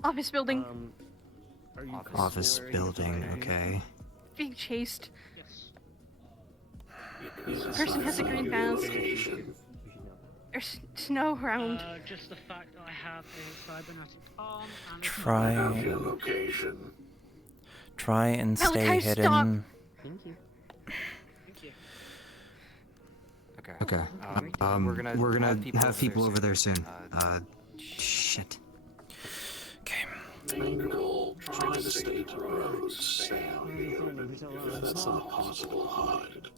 Office building. Office building, okay. Being chased. Yes. Person has a green mask. There's snow around. Just the fact that I have a cybernetic arm and Try. Your location. Try and Malachi, stay stop. hidden. Thank you. Thank you. Okay. We're gonna have people over there soon. Shit. Okay. Angle, try to stay to roads, stay out here. If that's not possible, hide.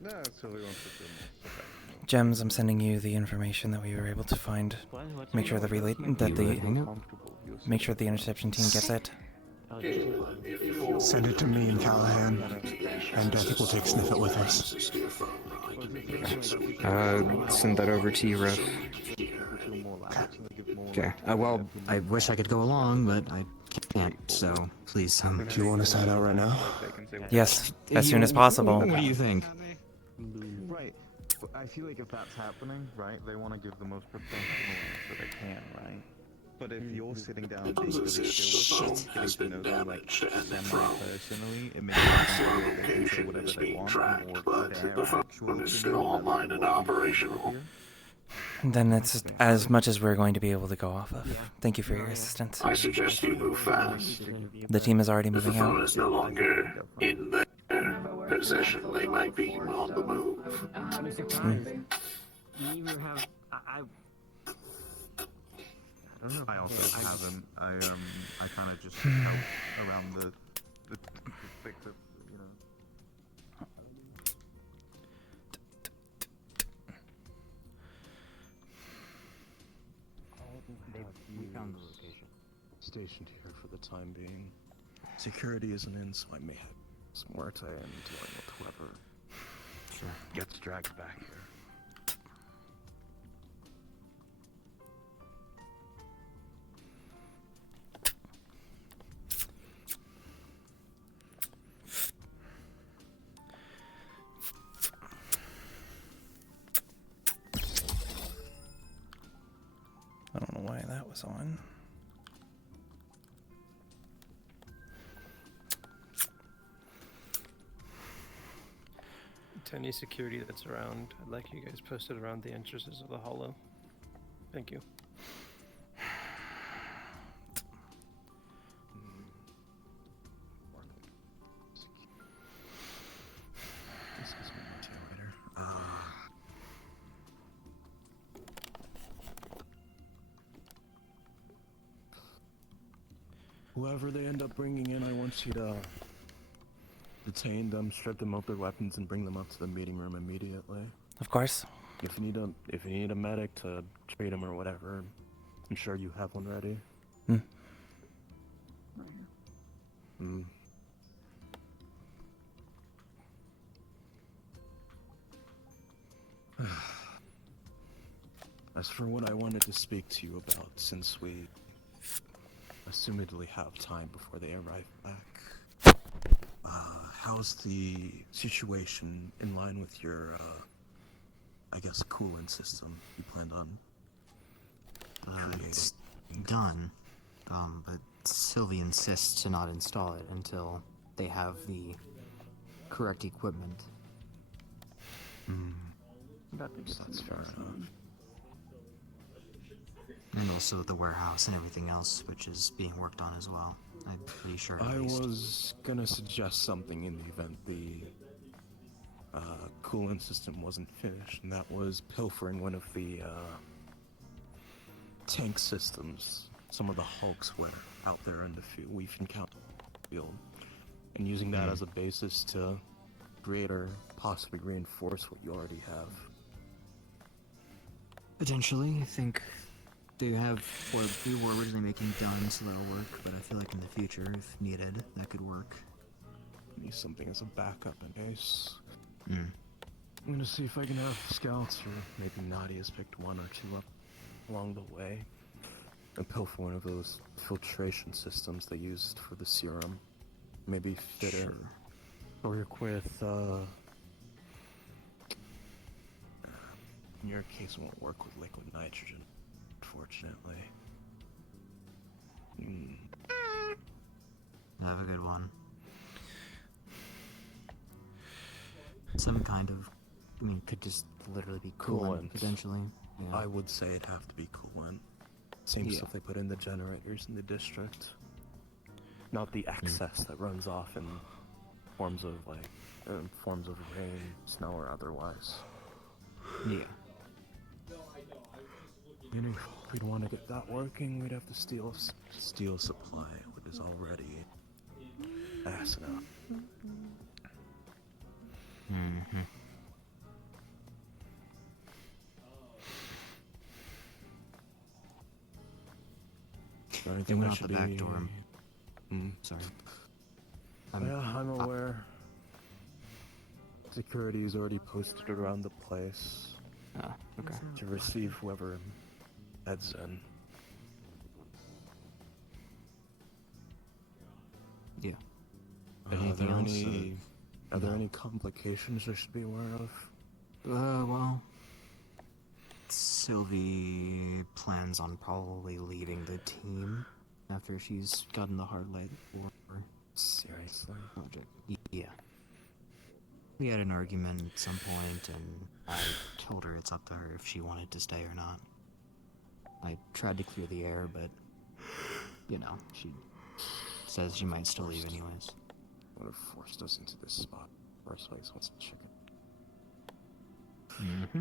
No, Sylvie wants to do more. Okay. Gems, I'm sending you the information that we were able to find. Make sure the relay make sure the interception team gets it. Send it to me and Callahan, and I think we'll take Sniffet with us. Send that over to you, Riff. Okay. Well, I wish I could go along, but I can't, so please, Do you want us to head out right now? Yes, as soon as possible. What do you think? Right. But I feel like if that's happening, right, they want to give the most professional answer they can, right? But if you're sitting down being really chill with them, getting to know them like semi-personally, it makes them feel like they can say whatever they want, and more their actual opinion rather than what we want to hear. Then it's as much as we're going to be able to go off of. Thank you for your assistance. I suggest you move fast. The team is already If the moving phone out. is no longer in their possession, they might be on the move. I'm surprised. You even have... I don't know. I also haven't. I kind of just help around the thick of, you know. We found the location. Stationed here for the time being. Security isn't in, so I may have some more time dealing with whoever gets dragged back here. I don't know why that was on. To any security that's around, I'd like you guys posted around the entrances of the hollow. Thank you. Excuse me, I'll tell you later. Whoever they end up bringing in, I want you to detain them, strip them of their weapons, and bring them up to the meeting room immediately. Of course. If you need a medic to treat them or whatever, I'm sure you have one ready. Right here. Hmm. As for what I wanted to speak to you about, since we assumedly have time before they arrive back, how's the situation in line with your, I guess, coolant system you planned on It's creating? done, but Sylvie insists to not install it until they have the correct equipment. That's fair enough. And also the warehouse and everything else, which is being worked on as well. I'm pretty sure. I was gonna suggest something in the event the coolant system wasn't finished, and that was pilfering one of the tank systems some of the hulks were out there in the field. We've encountered the field, and using that as a basis to create or possibly reinforce what you already have. Potentially, I think they have what they were originally making done, so that'll work. But I feel like in the future, if needed, that could work. Need something as a backup in case. Mm. I'm gonna see if I can have scouts, or maybe Nadia's picked one or two up along the way, and pilfer one of those filtration systems they used for the serum. Maybe fit it or work with, in your case, it won't work with liquid nitrogen, unfortunately. Have a good one. Some kind of, I mean, could just literally be coolant, potentially. Yeah. I would say it'd have to be coolant. Same stuff they put in the generators in the district. Not the excess that runs off in forms of rain, snow, or otherwise. Yeah. Meaning, if we'd want to get that working, we'd have to steal supply, which is already ass enough. Mm-hmm. They went out the back door. Sorry. I'm aware. Security is already posted around the place. Ah, okay. To receive whoever heads in. Anything else? Are there any complications I should be aware of? Well, Sylvie plans on probably leaving the team after she's gotten the hard light for Seriously? project. Yeah. We had an argument at some point, and I told her it's up to her if she wanted to stay or not. I tried to clear the air, but, you know, she says she might still leave anyways. What have forced us into this spot? First place, what's the chicken? Mm-hmm.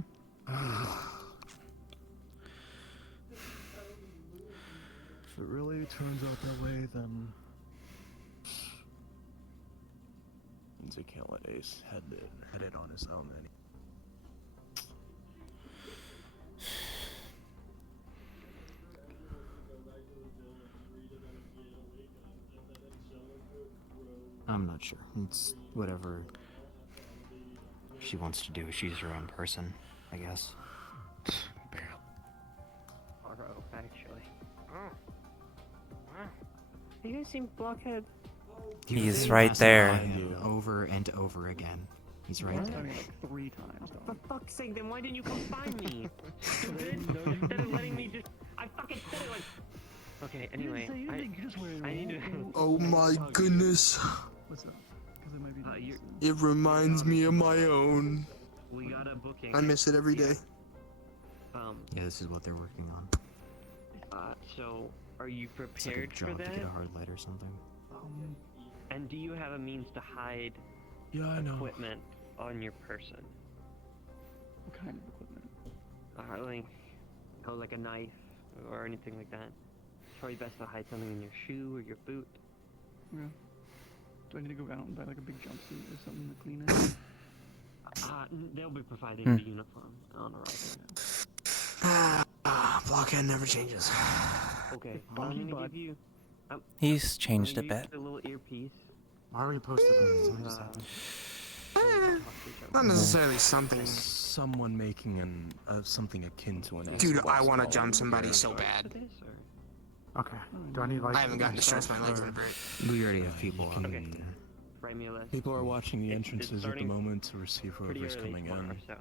If it really turns out that way, then means we can't let Ace head it on his own then. I'm not sure. It's whatever she wants to do. She's her own person, I guess. Aro, actually. Oh. Wow. You guys seem blockhead. He's right there. Over and over again. He's right there. Like 3 times. For fuck's sake, then why didn't you come find me? Stupid. Instead of letting me just... I fucking said it like... Okay, anyway, I need to... Oh my goodness. What's up? Because it might be. It reminds me of my own. We got a booking. I miss it every day. Yeah, this is what they're working on. So, are you It's like a prepared for job that? to get a hard light or something. And do you have a means to hide equipment on your person? What kind of equipment? Like a knife or anything like that. It's probably best to hide something in your shoe or your boot. Yeah. Do I need to go out and buy like a big jumpsuit or something to clean it? They'll be provided the uniform on arrival. Blockhead never changes. Okay, I'm gonna give you. He's changed a bit. A little earpiece. Why are we posting this? Not necessarily something. Someone making something akin to an. Dude, I want to jump somebody so bad. Okay. Do I need like? I haven't gotten to stretch my legs in a bit. We already have people on Okay. there. Write me a list. People are watching the It's entrances at the starting moment to receive pretty whoever's early coming tomorrow, in. so.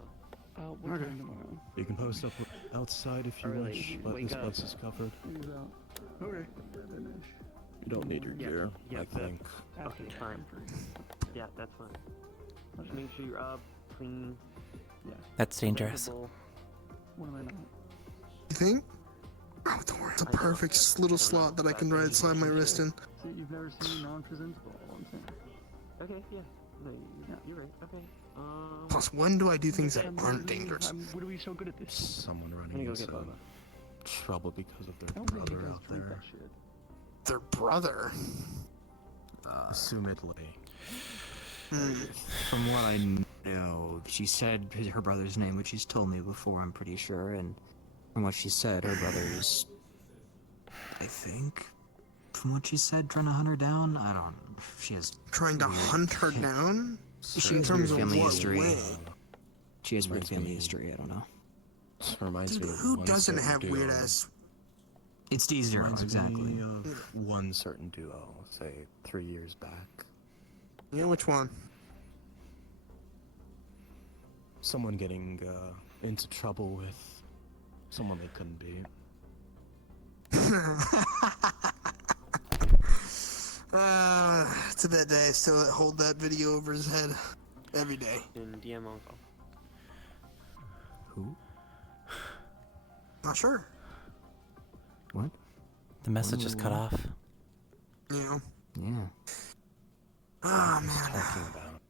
What time tomorrow? You can post up outside if you Early. wish, but Wake this up. place is covered. He's out. Okay. Finish. You don't need your gear, Yeah, I think. Okay, fine. Yeah, that's fine. Just make sure you're up, clean. Yeah. That's dangerous. presentable. What am I not? You think? Oh, don't worry. It's a perfect little slot that I can slide my wrist in. See, you've never seen me non-presentable. All I'm saying. Okay, yeah. No, you're right. Okay. Plus, when do I do things that aren't dangerous? What are we so good at this? Someone Let me running go into get Bubba. trouble because of their I don't think you brother guys out drink there. that shit. Their brother. Assumedly. From what I know, she said her brother's name, which she's told me before, I'm pretty sure, and from what she said, her brother's, I think, from what she said, trying to hunt her down. I don't know. She has Trying to weird- hunt her down? She In has terms weird of family what history. way? She has weird Reminds family me- history. I don't know. Reminds Dude, me of who one doesn't certain have duo. weird ass? It's D0, Reminds exactly. me of one certain duo, say 3 years back. Yeah, which one? Someone getting into trouble with someone they couldn't beat. To that day, I still hold that video over his head every day. In DM uncle. Who? Not sure. What? The message is cut off. Yeah. Yeah. Oh man. Talking about.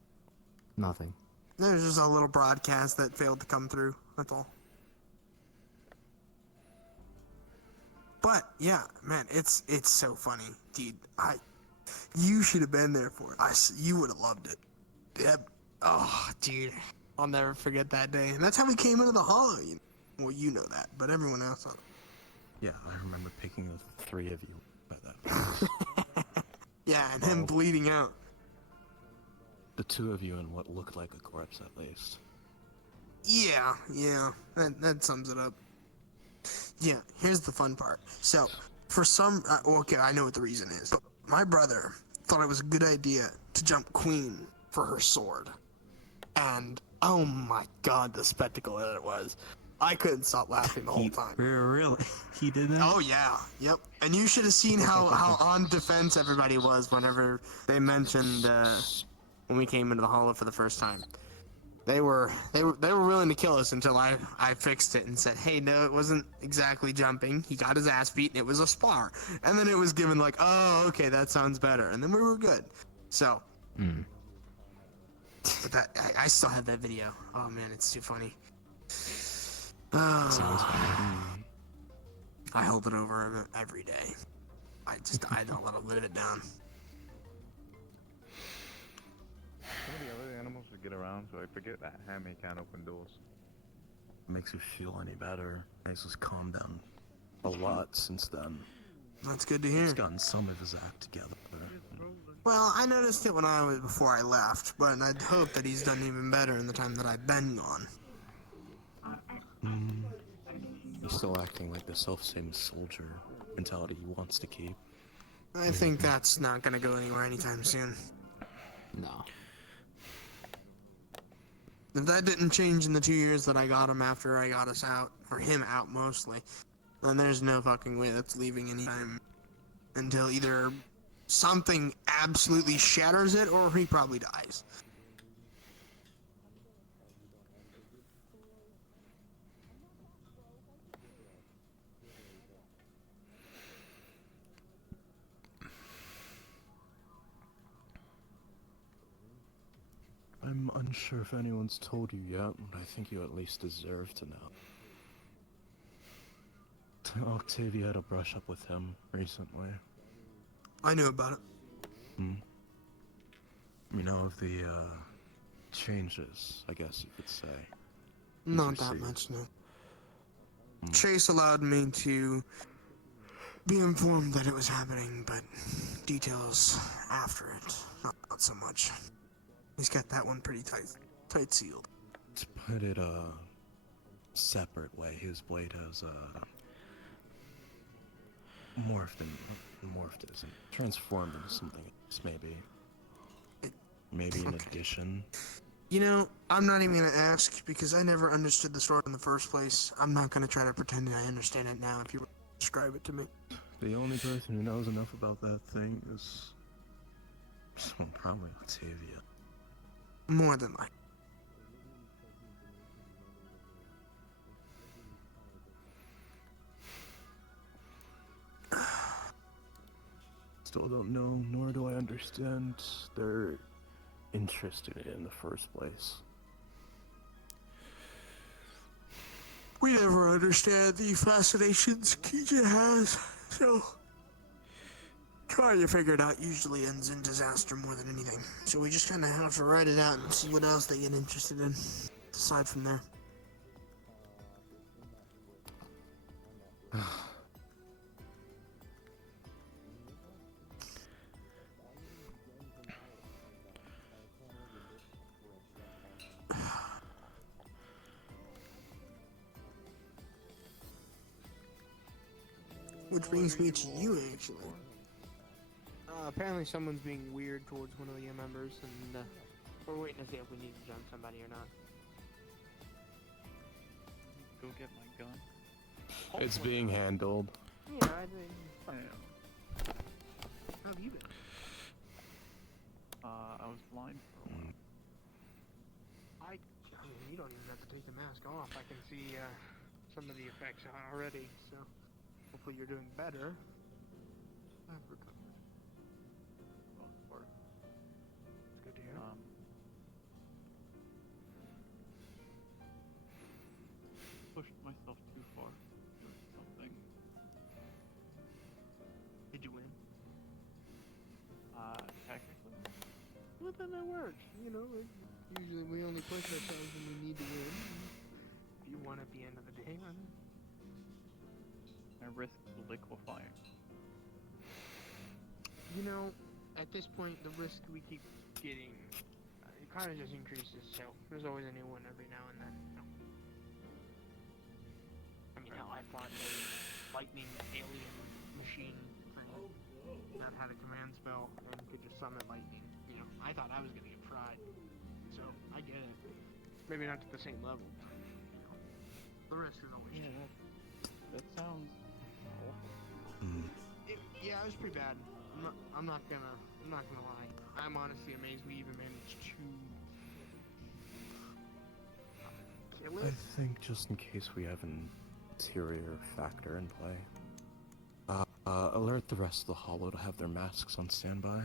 Nothing. There's just a little broadcast that failed to come through. That's all. But yeah, man, it's so funny, dude. You should have been there for it. You would have loved it. Yep. Oh, dude, I'll never forget that day. And that's how we came into the Hollow. Well, you know that, but everyone else. Yeah, I remember picking the 3 of you by that. Yeah, and him bleeding out. The 2 of you in what looked like a corpse, at least. Yeah, that sums it up. Yeah, here's the fun part. So, for some, okay, I know what the reason is. But my brother thought it was a good idea to jump queen for her sword. And oh my god, the spectacle that it was. I couldn't stop laughing the whole time. Really? He did that? Oh yeah, yep. And you should have seen how on defense everybody was whenever they mentioned when we came into the holo for the first time. They were willing to kill us until I fixed it and said, hey, no, it wasn't exactly jumping. He got his ass beat and it was a spar. And then it was given like, oh, okay, that sounds better. And then we were good. So, but that I still have that video. Oh man, it's too funny. Sounds funny. I hold it over every day. I don't let him live it down. Some of the other animals would get around, so I forget that Hammy can't open doors. Makes you feel any better. Makes us calm down a lot since then. That's good to hear. He's gotten some of his act together. Well, I noticed it before I left, but I'd hope that he's done even better in the time that I've been gone. He's still acting like the self-same soldier mentality he wants to keep. I think that's not gonna go anywhere anytime soon. No. If that didn't change in the 2 years that I got him after I got us out, or him out mostly, then there's no fucking way that's leaving anytime until either something absolutely shatters it or he probably dies. I'm unsure if anyone's told you yet, but I think you at least deserve to know. Octavia had a brush up with him recently. I knew about it. You know, of the, changes, I guess you could say. Not that much, no. Chase allowed me to be informed that it was happening, but details after it, not so much. He's got that one pretty tight sealed. To put it a separate way, his blade has transformed into something else, maybe in addition. You know, I'm not even gonna ask because I never understood the sword in the first place. I'm not gonna try to pretend I understand it now if you describe it to me. The only person who knows enough about that thing is probably Octavia. More than likely. Still don't know, nor do I understand their interest in it in the first place. We never understand the fascinations Keegan has, so trying to figure it out usually ends in disaster more than anything. So we just kind of have to write it out and see what else they get interested in, aside from there. Which brings me to you, actually. Apparently someone's being weird towards one of your members, and we're waiting to see if we need to jump somebody or not. Go get my gun. It's being handled. Yeah, I think. How have you been? I was blind for a while. I mean, you don't even have to take the mask off. I can see some of the effects already, so hopefully you're doing better. I've recovered. It's good to hear. Pushed myself too far doing something. Did you win? Technically. Well, then that works. You know, usually we only push ourselves when we need to win. If you won at the end of the day, I risked the liquefying. you know, at this point, the risk we keep getting, it kind of just increases, so there's always a new one every now and then. I mean, hell, I fought a lightning alien machine thing that had a command spell and could just summon lightning. You know, I thought I was gonna get fried. So, I get it. Maybe not to the same level. The risk is always That sounds awful. yeah, it was pretty bad. I'm not gonna lie. I'm honestly amazed we even managed to kill I it. think just in case we have an interior factor in play, alert the rest of the Hollow to have their masks on standby.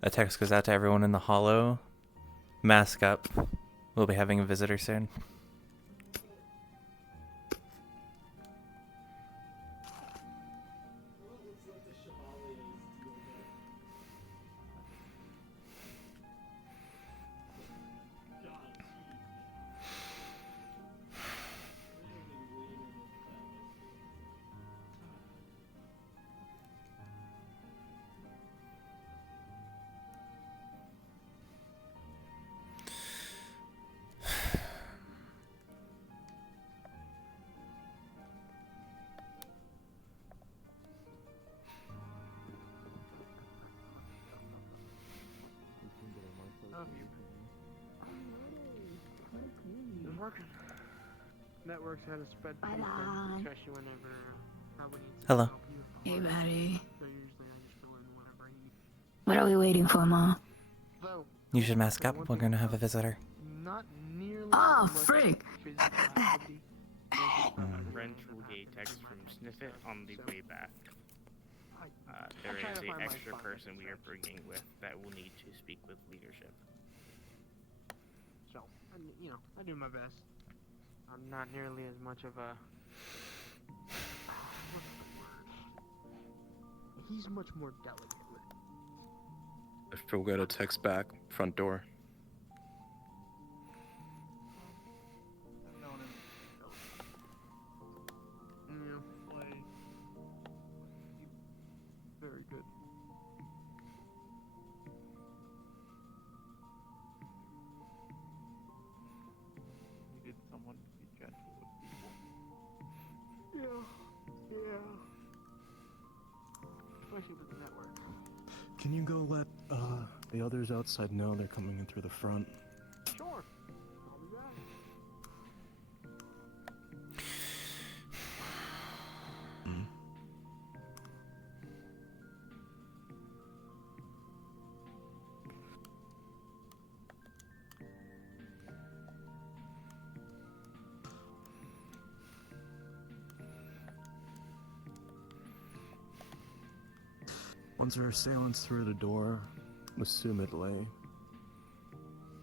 A text goes out to everyone in the Hollow. Mask up. We'll be having a visitor soon. It's working. Networks had a spread pretty quick, especially whenever we need Hello. help you. Hey, buddy. So usually I just fill in whatever I need. What are we waiting for, Ma? Though, You should mask up. We're gonna have a visitor. not nearly Oh, as much frick! physical activity. Wrench will get a text from Sniffit on the way back. There is an extra person we are bringing with that will need to speak with leadership. So, you know, I do my best. I'm not nearly as much of a... What's the word? He's much more delicate with it. If we'll get a text back, front door. Very good. Needed someone to be gentle with people. Yeah. Especially with the network. Can you go let the others outside know they're coming in through the front? Sure. I'll be back. Once our assailant's through the door, assumedly,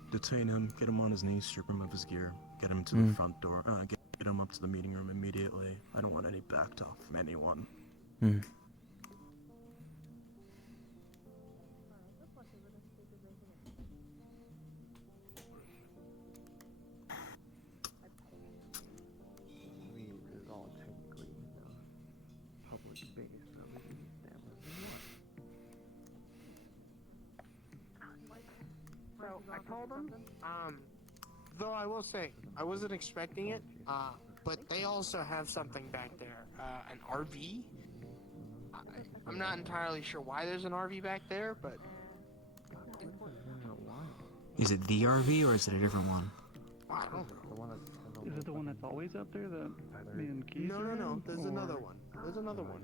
detain him, get him on his knees, strip him of his gear, get him to the front door, get him up to the meeting room immediately. I don't want any backed off from anyone. I mean, it's all technically the public's biggest religion established in what? So, I told him, though I will say, I wasn't expecting it, but they also have something back there, an RV. I'm not entirely sure why there's an RV back there, but... Is it the RV or is it a different one? I don't know. Is it the one that's always out there that me and Keith No, are no. in, There's or- another one. There's another one.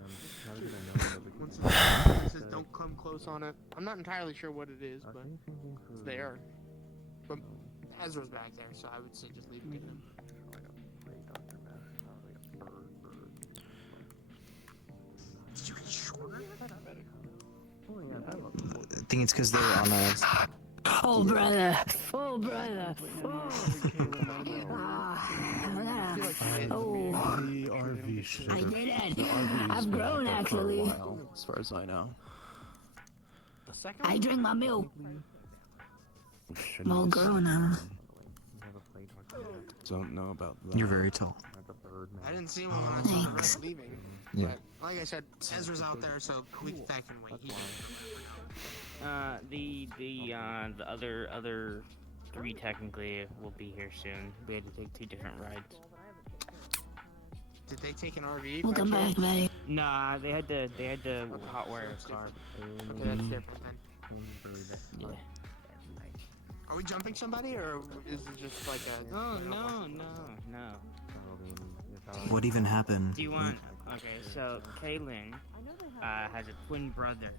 Once it says don't come close on it. I'm not entirely sure what it is, but it's there. But Ezra's back there, so I would say just leave it to him. Did you get shorter? I think it's because they're on a... Oh, brother. Oh, brother. Oh. The RV should I have... did it. The RV's I've been grown, out there for a actually. while, as far as I know. I drink my milk. Shouldn't I'm all have grown now. Don't know about that. You're very tall. I didn't see him when I saw the rest leaving. Yeah. But like I said, Ezra's out there, so that can wait. The other three technically will be here soon. We had to take 2 different rides. Did they take an RV? We'll by come back, chance? buddy. Nah, they had to hot wire a car. Okay, that's different then. Are we jumping somebody, or is it just like a... Oh, no. What even happened? Do you want... Okay, so Kaylin has a twin brother.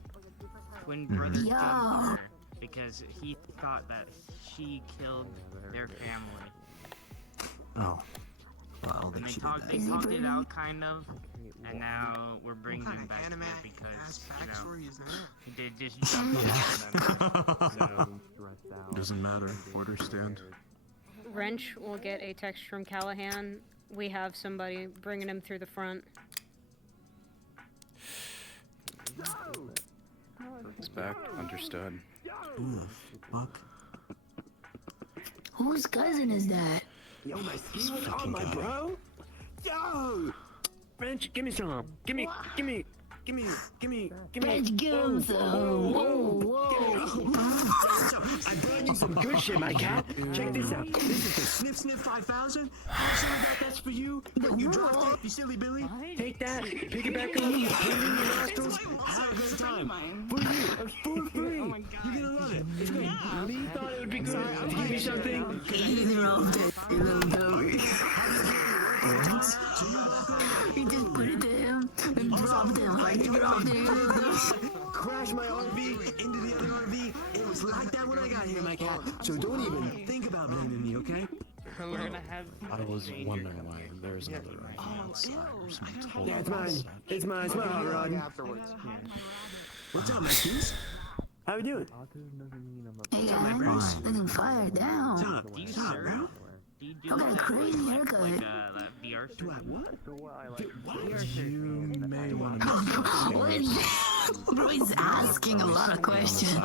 Twin brother Yo. jumped her because he thought that she killed their family. Oh. Well, I don't And think they she talked did that. talked it out, kind of, and now we're bringing him back here because, they just jumped on Doesn't matter. Orders stand. Wrench will get a text from Callahan. We have somebody bringing him through the front. It's back. Understood. Who the fuck? Whose cousin is that? Yo, my ski was on my bro. Yo, French, give me some. Give me. French, give him some. Whoa. I brought you some good shit, my cat. Check this out. This is the Sniff Sniff 5000. That's for you. You dropped it, you silly Billy. Take that. Pick it back up. Put it in your nostrils. Have a great time. For you. For free. You're gonna love it. It's great. You thought it would be good to give me something? You dropped it, you little dummy. What? You just put it to him and dropped him. Like you dropped him. Crashed my RV into the other RV. It was like that when I got here, my cat. So don't even think about blaming me, okay? We're gonna have. I was wondering why there's another outside or some total Yeah, it's mine. It's mine. It's my hot rod. Afterwards. What's up, my keys? How we doing? Hey guys, looking fire down. Stop, bro. You I got a crazy haircut. like that VR Do I what? You may want to What is that? Bro, he's asking a lot of questions.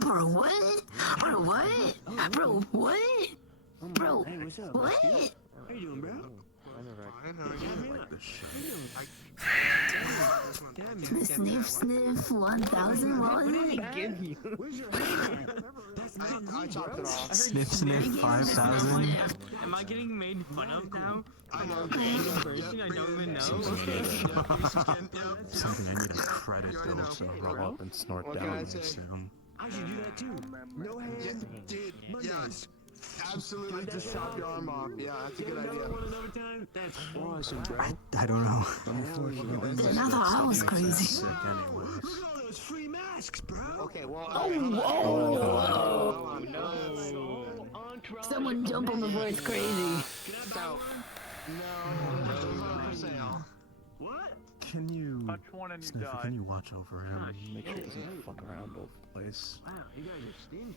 Bro, what? Bro, what? Bro, what? Bro, what? How you doing, bro? Sniff, sniff, 1000, what was it? Where's your hair? That's not I chopped it off. Sniff Sniff 5000. Am I getting made fun of now? I know. Person I don't even know. something I need a credit bill to roll up and snort What can down I me say? soon. I should do that too. No hands. Dude, yes. Absolutely, just chop your arm off. Yeah, that's a good idea. Another time? That's Awesome, bro. I don't know. Then I thought I was crazy. Sick anyways. Look at all those free masks, bro. Okay, well. Oh, whoa! No. Someone jump on the voice crazy. So, no, for sale. What? Can you, Touch one and you Sniffy, die. can you watch over him? Make sure he doesn't fuck around all the place. Wow, you guys are stingy.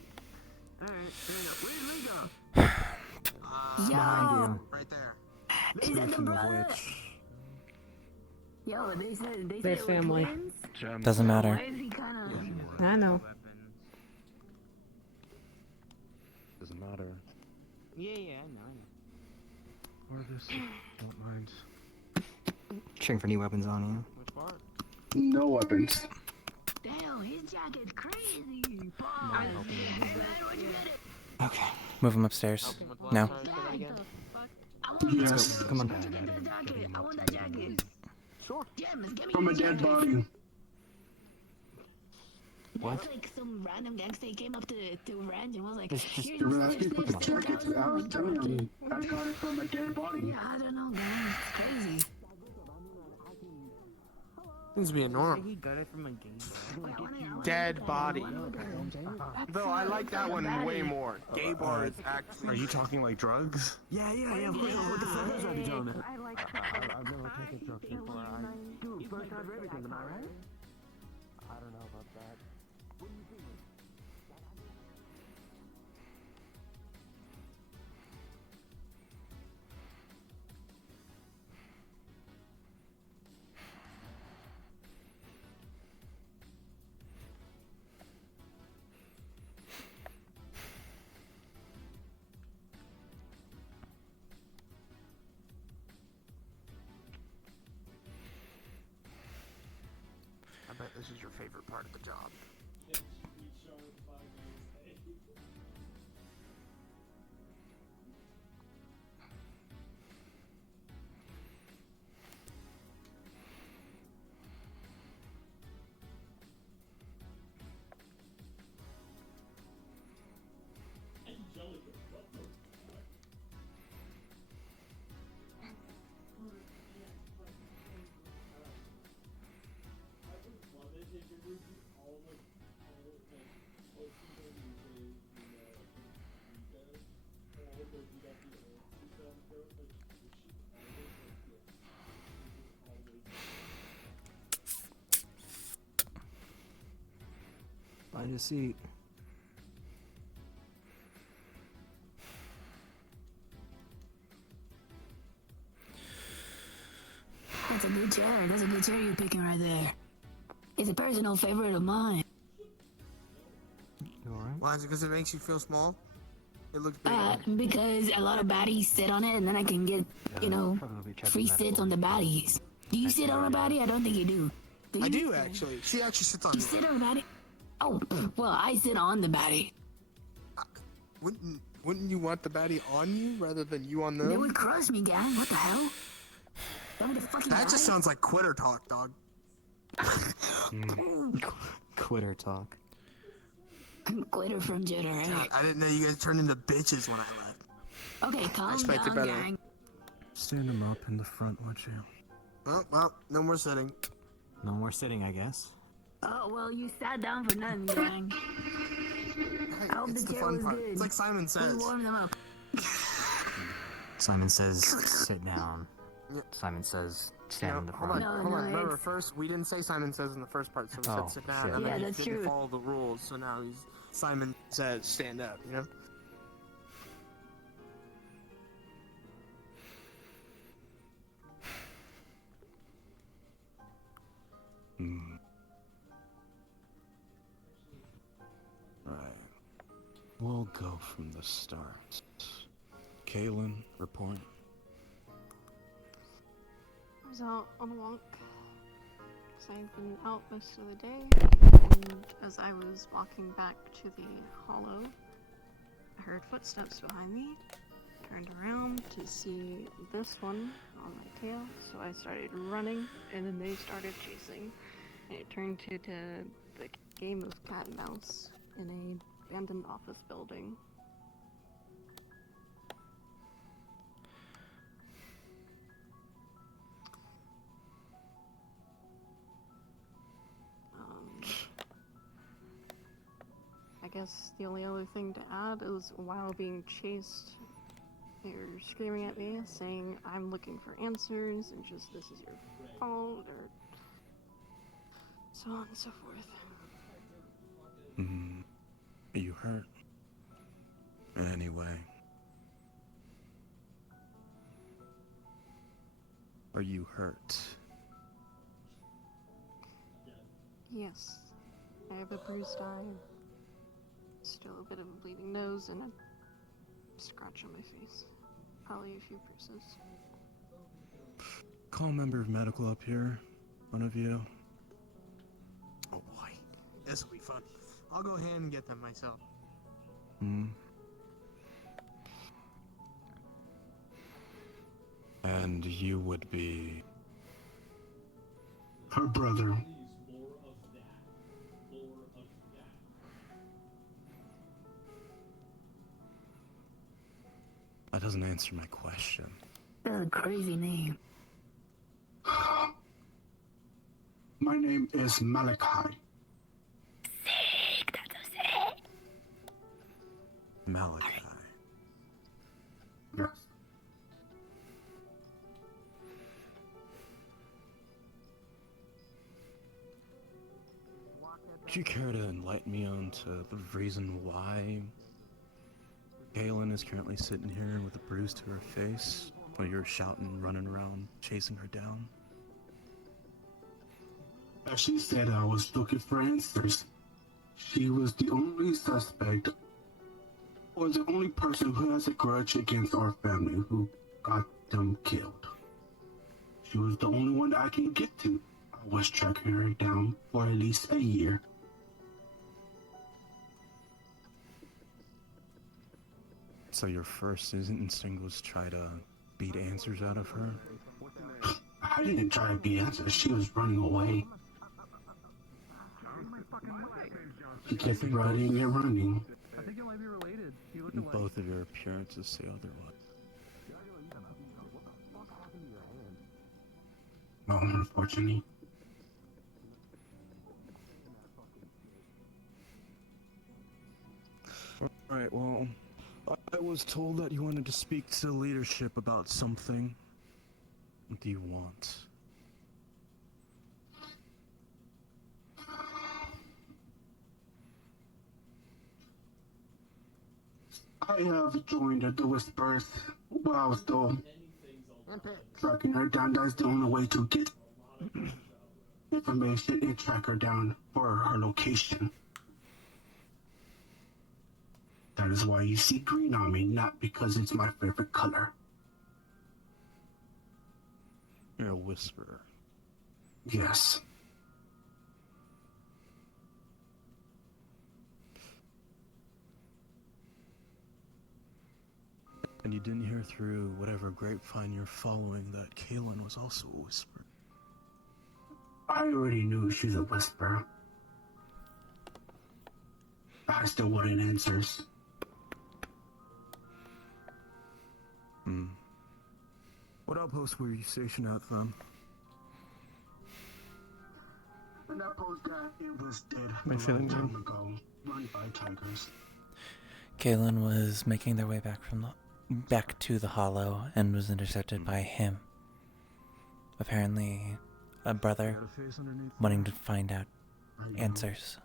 Alright, fair enough. Where's Lee go? Yo! Right there. Is that the Speaking of brother? which, Yo, they said Their we're family. twins? Doesn't matter. Why is he kinda... I know. doesn't matter. Yeah, I know. Or this, don't mind. Checking for new weapons on you. Which part? No weapons. Damn, his jacket's crazy. Pause. Hey man, where'd you get it? Okay. Move him upstairs. No. I want that Yes. Come on. jacket. I want that jacket. Sure. James, give me From that a dead jacket. body. What? That's like some random gangster came up to Ranch and was like, Just- here's You're this asking for the jacket. I was telling you. I got it from a dead body. Yeah, I don't know, guys. It's crazy. Seems to be a norm. He got it from a game. Dead body. Though I like that one way more. Gay bar is actually. Are you talking like drugs? Yeah, of course. What the fuck else are you talking about? I like I've never taken drugs before. Dude, first time for everything, am I right? I don't know about that. I bet this is your favorite part of the job. Find a seat. That's a good chair. That's a good chair you're picking right there. It's a personal favorite of mine. You alright? Why is it? Because it makes you feel small? It looks big. Because a lot of baddies sit on it, and then I can get, you know, free sits on the baddies. Do you sit on a baddie? I don't think you do. I do, actually. She actually sits on You me. sit on a baddie? Oh, well, I sit on the baddie. Wouldn't you want the baddie on you rather than you on them? They would crush me, gang. What the hell? Want me to fucking That die? just sounds like quitter talk, dog. Quitter talk. Quitter from Jedi. God, I didn't know you guys turned into bitches when I left. Okay, calm expected down, better. gang. Stand him up in the front, would you? Well, no more sitting. No more sitting, I guess. Oh, well, you sat down for nothing, gang. Hey, I hope it's the the chair fun was part. good. It's like Simon We says. warmed them up. Simon says, sit down. Yep. Simon says, stand in the Hold front. on, hold on. Remember, first we didn't say Simon says in the first part, so we Oh, said sit down, shit. and Yeah, then he that's didn't true. follow the rules. So now Simon says stand up. You know. Right. We'll go from the start. Kaylin, report. I was out on a walk, because I had been out most of the day, and as I was walking back to the hollow, I heard footsteps behind me, turned around to see this one on my tail, so I started running, and then they started chasing, and it turned to the game of cat and mouse in an abandoned office building. I guess the only other thing to add is while being chased, they were screaming at me, saying I'm looking for answers, and just this is your fault, or so on and so forth. Are you hurt? Anyway. Are you hurt? Yes, I have a bruised eye, still a bit of a bleeding nose, and a scratch on my face. Probably a few bruises. Call a member of medical up here. One of you. Oh boy, this will be fun. I'll go ahead and get them myself. And you would be... Her brother. That doesn't answer my question. That's a crazy name. My name is Malachi. Sick, that's so sick. Malachi. Yes. Would you care to enlighten me on to the reason why Kaylin is currently sitting here with a bruise to her face while you're shouting, running around, chasing her down? As she said, I was looking for answers. She was the only suspect, or the only person who has a grudge against our family who got them killed. She was the only one I can get to. I was tracking her down for at least a year. So your first instinct was try to beat answers out of her? I didn't try to beat answers. She was running away. She kept running and running. I think it might be related. You look alike. Both of your appearances say otherwise. Well, unfortunately. Alright, well, I was told that you wanted to speak to leadership about something. What do you want? I have joined the Whispers while I was still tracking her down. That's the only way to get information and track her down for her location. That is why you see green on me, not because it's my favorite color. You're a whisperer. Yes. And you didn't hear through whatever grapevine you're following that Kaylin was also a whisperer. I already knew she's a whisperer. I still wanted answers. What outpost were you stationed at then? When that post got, it was dead a My long feeling time good. ago, run by tigers. Kaylin was making their way back to the Hollow and was intercepted by him. Apparently, a brother wanting to find out answers.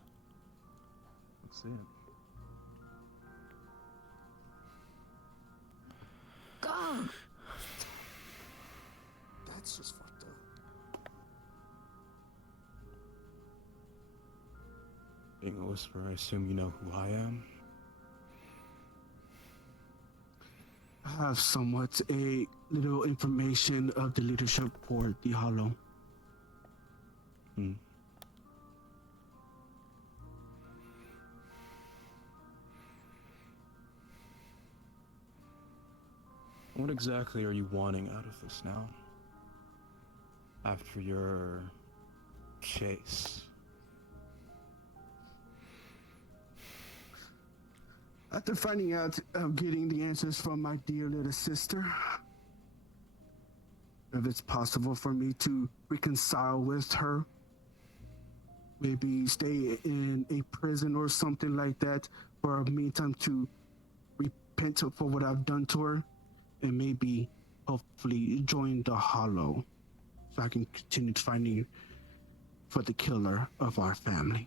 Let's see it. Go! That's just fucked up. Being a whisperer, I assume you know who I am? I have somewhat a little information of the leadership for the Hollow. What exactly are you wanting out of this now? After your chase? After finding out of getting the answers from my dear little sister, if it's possible for me to reconcile with her, maybe stay in a prison or something like that for a meantime to repent for what I've done to her, and maybe hopefully join the Hollow so I can continue finding for the killer of our family.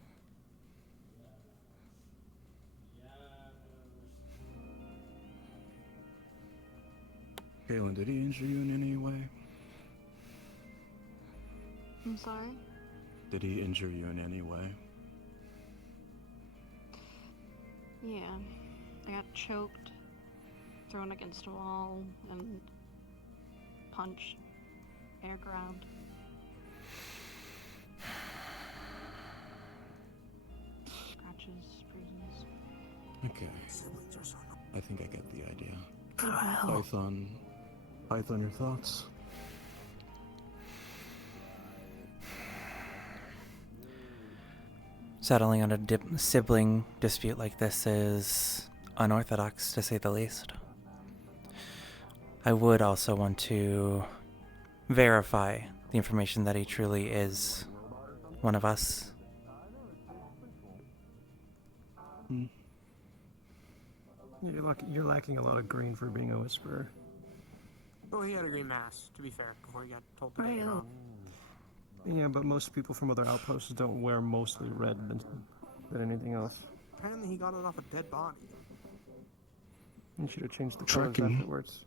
Kaylin, did he injure you in any way? I'm sorry? Did he injure you in any way? Yeah. I got choked, thrown against a wall, and punched, air grabbed. Scratches, bruises. Okay. I think I get the idea. Well. Python, your thoughts? Settling on a sibling dispute like this is unorthodox, to say the least. I would also want to verify the information that he truly is one of us. You're lacking a lot of green for being a whisperer. Well, he had a green mask, to be fair, before he got told to get it on. Yeah, but most people from other outposts don't wear mostly red than anything else. Apparently he got it off a dead body. You should have changed the colors Tracking. afterwards.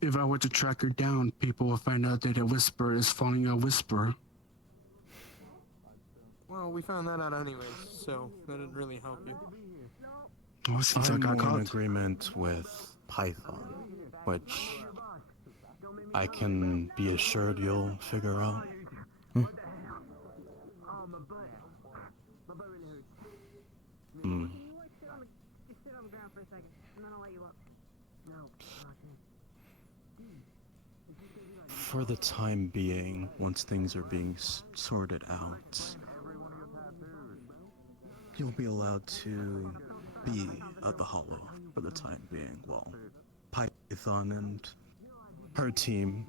If I were to track her down, people will find out that a whisperer is following a whisperer. Well, we found that out anyways, so that didn't really help you. Oh, it seems like I I'm got in agreement with Python, which I can be assured you'll figure out. Just sit on the ground for a second, and then I'll let you up. No. For the time being, once things are being sorted out, you'll be allowed to be at the Hollow for the time being, while Python and her team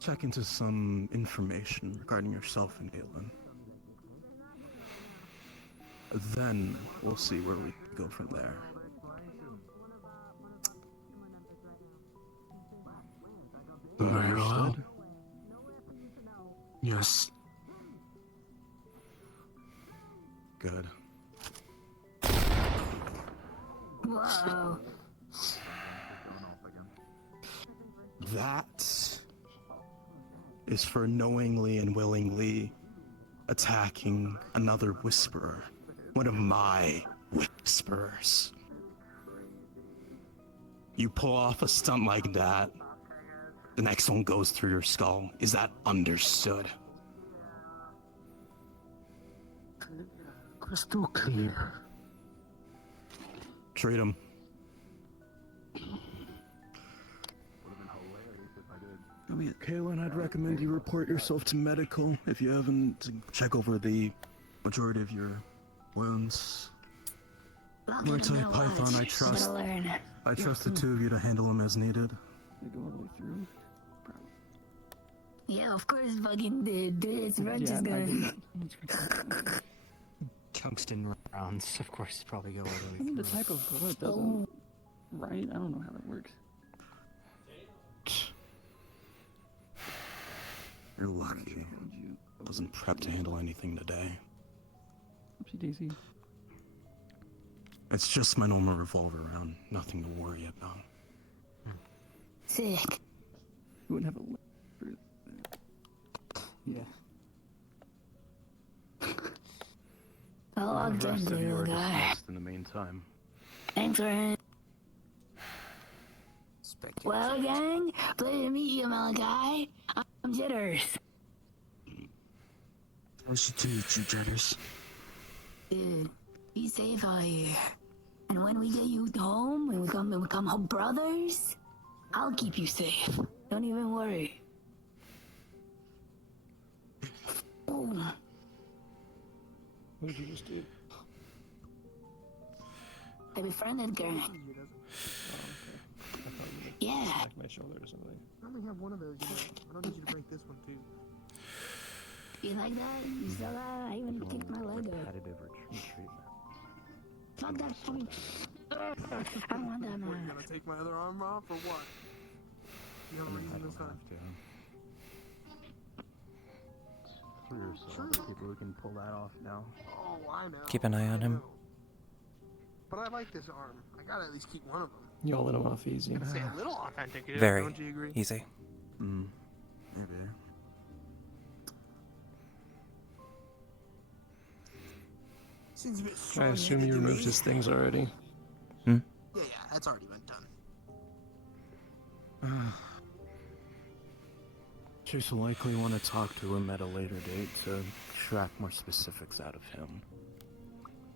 check into some information regarding yourself and Aelin. Then we'll see where we go from there. Very well. Understood? Yes. Good. Whoa. That is for knowingly and willingly attacking another whisperer. One of my whisperers. You pull off a stunt like that, the next one goes through your skull. Is that understood? Crystal clear. Treat him. Kaylin, I'd recommend you report yourself to medical if you haven't, to check over the majority of your wounds. Muay Thai Python, I trust the two of you to handle him as needed. They go all the way through. Yeah, of course, fucking this wrench is gonna. Tungsten rounds, of course, probably go all the way I mean, through. the type of bullet doesn't. Right? I don't know how that works. You're lucky. I wasn't prepped to handle anything today. Oopsie daisy. It's just my normal revolver round. Nothing to worry about. Sick. You wouldn't have a. Yeah. I'll walk The rest down of you are the guy. dismissed in the meantime. Thanks, friend. Well, gang, pleasure to meet you, Malachi. I'm Jitters. Nice to meet you, Jetters. Dude, be safe out here. And when we get you home, when we become home brothers, I'll keep you safe. Don't even worry. Oh. What did you just do? I befriended Gurren. Yeah. Like my shoulder or something. I only have one of those, you know. I don't need you to break this one, too. You like that? You saw that? I even kicked my leg up. Repetitive retreat treatment. Fuck that fucking. I don't want that, What, you man. gonna take my other arm off, or what? You have a reason this time? Three or so other people who can pull that off now. Oh, I know. Keep an eye on him. But I like this arm. I gotta at least keep one of them. Y'all let him off easy. Say a little authentic, Very don't you agree? easy. Maybe. Seems a bit I strong. assume you removed his things already. Yeah, that's already been done. Chase will likely want to talk to him at a later date to extract more specifics out of him.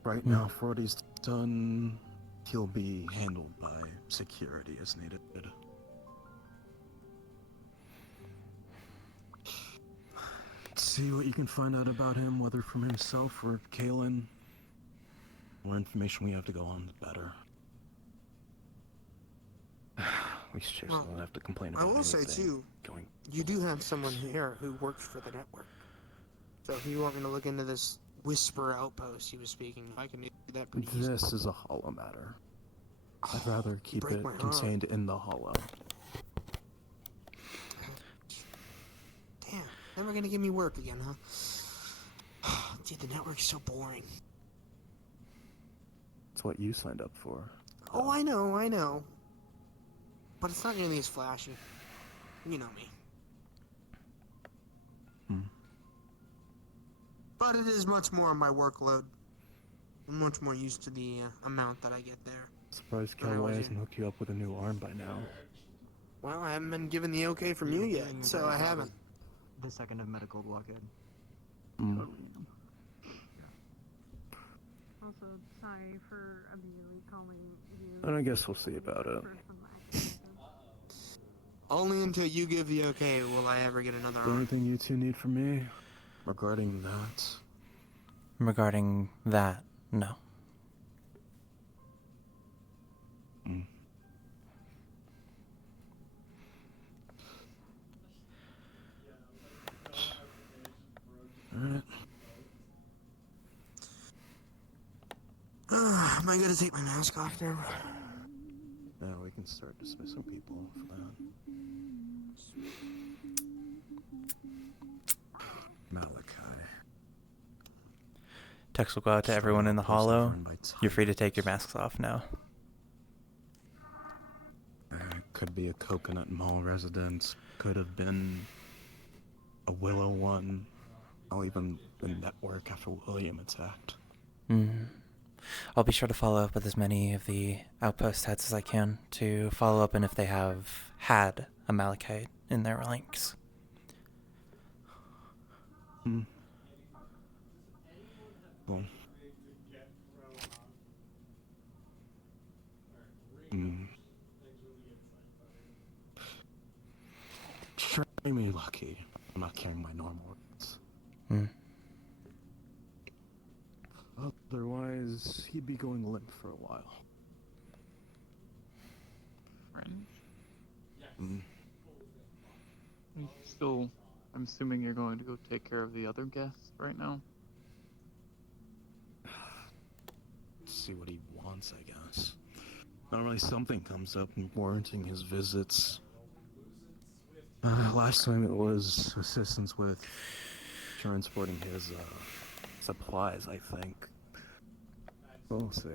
Right now, for what he's done, he'll be handled by security as needed. See what you can find out about him, whether from himself or Kaylin. The more information we have to go on, the better. At least Chase won't have to complain about I will anything. say, too, Going you do have someone here who works for the network. So if you want me to look into this Whisper outpost he was speaking, I can do that pretty easily. This is a hollow matter. I'd rather keep break it my heart. contained in the hollow. Damn, never gonna give me work again, huh? Dude, the network's so boring. It's what you signed up for. Oh, I know. But it's not nearly as flashy. You know me. But it is much more on my workload. I'm much more used to the amount that I get there. Surprised Than I Callaway was hasn't in- hooked you up with a new arm by now. Well, I haven't been given the okay from you yet, so I haven't. The second of medical blockade. Also, sorry for immediately calling you. And I guess we'll see about it. Only until you give the okay will I ever get another The only arm. thing you two need from me regarding that. Regarding that, no. Alright. Am I gonna take my mask off now? Now we can start dismissing people for that. Malachi. Text will go out to everyone in the hollow. You're free to take your masks off now. Could be a Coconut Mall resident. Could have been a Willow one. I'll even the network after William attacked. I'll be sure to follow up with as many of the outpost heads as I can to follow up and if they have had a Malachite in their ranks. Well. Try me lucky. I'm not carrying my normal words. Otherwise, he'd be going limp for a while. Fringe? Still, I'm assuming you're going to go take care of the other guests right now? See what he wants, I guess. Normally something comes up warranting his visits. Last time it was assistance with transporting his supplies, I think. We'll see.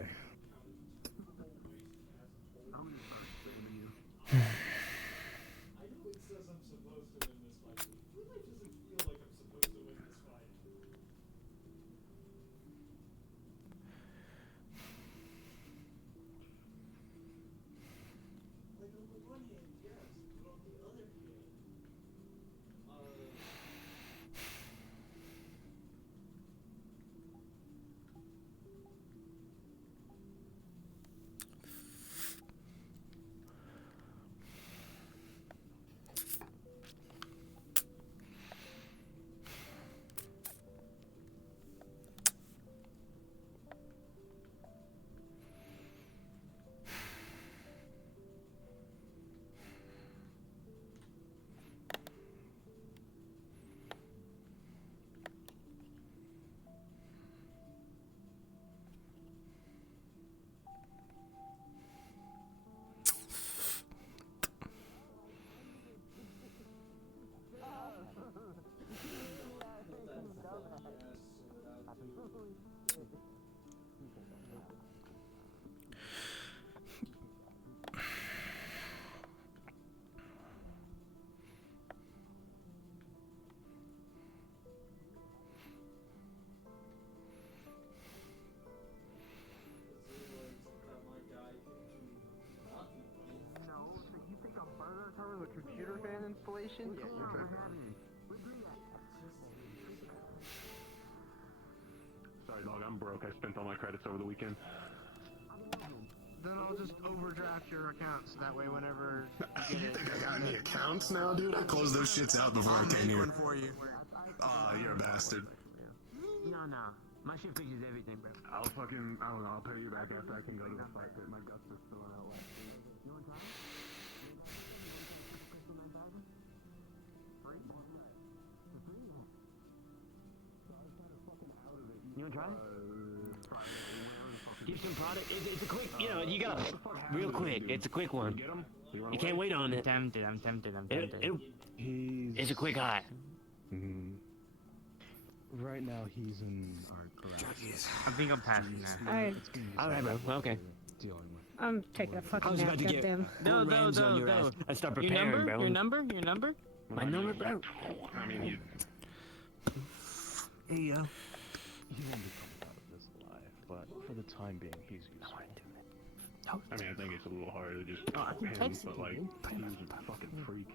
The computer fan installation? Yeah, you're Sorry, dog, I'm broke. I spent all my credits over the weekend. Then I'll just overdraft your account so that way whenever You think I got any accounts now, dude? I closed those shits out before I came here. one for you. Aw, you're a bastard. No. My shit fixes everything, bro. I don't know, I'll pay you back after I can go to the fight pit. My guts are spilling out last year. You want time? You want to try? Give some product. It's a quick, you gotta, real quick. It's a quick one. You can't wait on it. I'm tempted. It's a quick high. Right now, he's in our garage. I think I'm passing that. Alright, bro. Okay. I'm taking a fucking nap, goddamn. No. I start preparing, bro. Your number? My number, bro. I mean, Here you go. He won't be coming out of this alive, but for the time being, he's useful. I mean, I think it's a little hard to just him, but like, he's a fucking freak.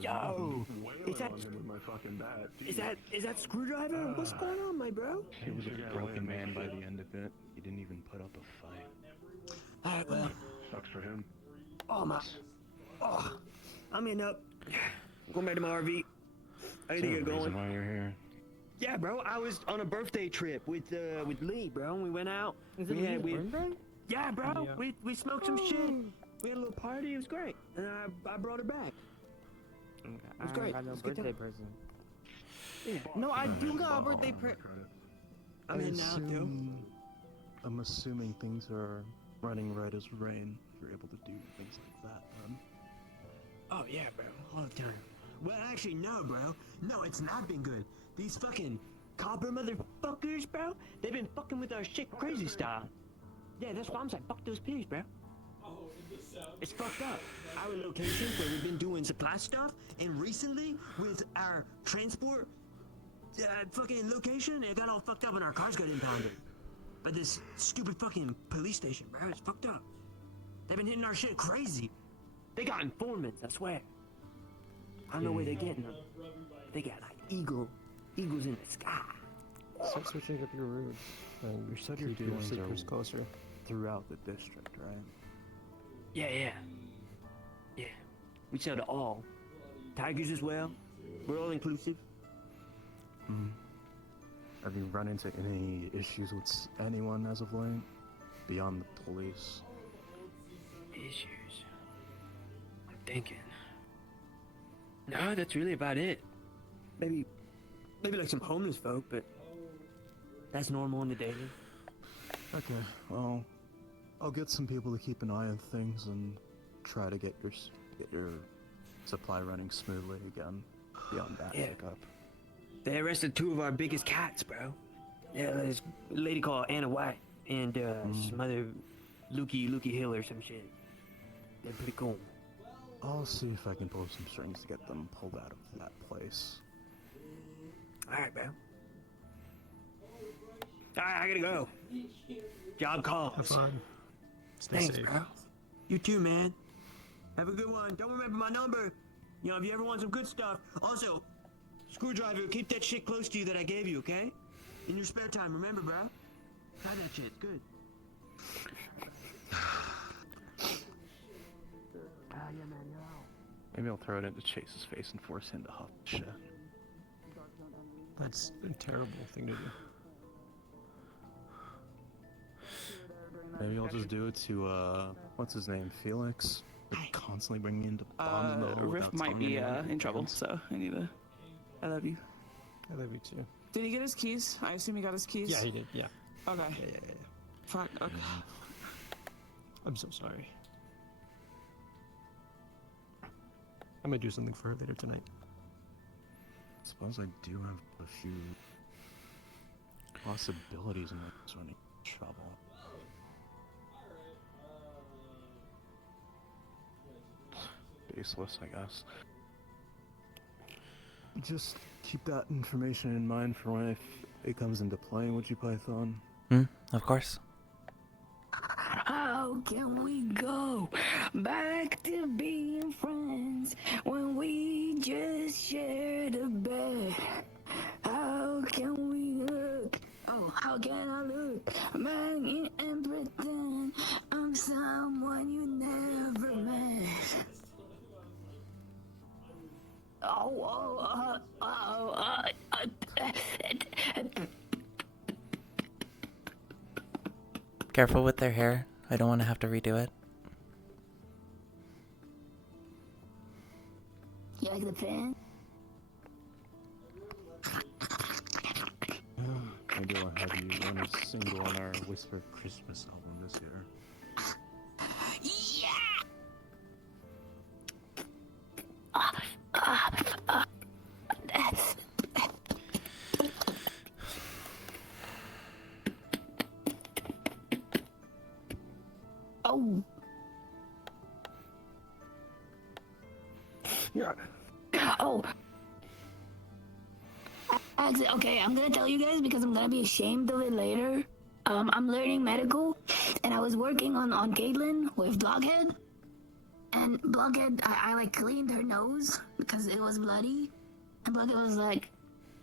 Yo! Is that with my fucking bat? Is that Screwdriver? What's going on, my bro? He was a broken man by the end of it. He didn't even put up a fight. Alright, well. Sucks for him. I'm in up. Going back to my RV. I need to get going. Why you're here? Yeah, bro. I was on a birthday trip with Lee, bro. We went out. Yeah, bro. Yeah. We smoked some shit. We had a little party. It was great. And I brought her back. Okay. It was great. I got no It was a good birthday time. present. Yeah. No, I do got a birthday present. I'm in now, too. I'm assuming things are running right as rain. You're able to do things like that, then. Oh yeah, bro, all the time. Well, actually, no, bro. No, it's not been good. These fucking copper motherfuckers, bro. They've been fucking with our shit crazy style. Yeah, that's why I'm saying fuck those pigs, bro. It's fucked up. Our locations where we've been doing supply stuff, and recently with our transport fucking location, it got all fucked up and our cars got impounded. By this stupid fucking police station, bro. It's fucked up. They've been hitting our shit crazy. They got informants, I swear. I don't know where they're getting them. They got like eagles in the sky. Start switching up your routes. And You said keep your dealings sleepers are closer. throughout the district, right? Yeah. We sell to all. Tigers as well. We're all inclusive. Have you run into any issues with anyone as of late? Beyond the police? Issues. I'm thinking. No, that's really about it. Maybe like some homeless folk, but that's normal in the daily. Okay, well, I'll get some people to keep an eye on things and try to get your supply running smoothly again. Beyond that, pick up. They arrested 2 of our biggest cats, bro. Yeah, there's a lady called Anna White and some other Lukey Hill or some shit. They're pretty cool. I'll see if I can pull some strings to get them pulled out of that place. Alright, bro. Alright, I gotta go. Job calls. Have fun. Stay Thanks, safe. bro. You too, man. Have a good one. Don't remember my number. You know, if you ever want some good stuff. Also, screwdriver, keep that shit close to you that I gave you, okay? In your spare time, remember, bro? Try that shit. It's good. Yeah, man, you're out. Maybe I'll throw it into Chase's face and force him to huff shit. That's a terrible thing to do. Maybe I'll just do it to, what's his name, Felix? They're constantly bringing into bombs in the hole Riff without might telling be anyone. in trouble, so I need to. I love you. I love you too. Did he get his keys? I assume he got his keys. Yeah, he did. Yeah. Okay. Yeah. Fine. Okay. I'm so sorry. I might do something for her later tonight. I suppose I do have a few possibilities in this running trouble. Baseless, I guess. Just keep that information in mind for when it comes into play, would you, Python? Of course. How can we go back to being friends when we just shared a bed? How can we look? Oh, how can I look back and pretend I'm someone you never met? Careful with their hair. I don't want to have to redo it. You like the pen? Maybe I'll have you run a single on our Whisper Christmas album this year. Oh. Yeah. Oh. Actually, okay, I'm gonna tell you guys because I'm gonna be ashamed of it later. I'm learning medical, and I was working on Caitlin with Blockhead. And Blockhead, I like cleaned her nose because it was bloody. And Blockhead was like,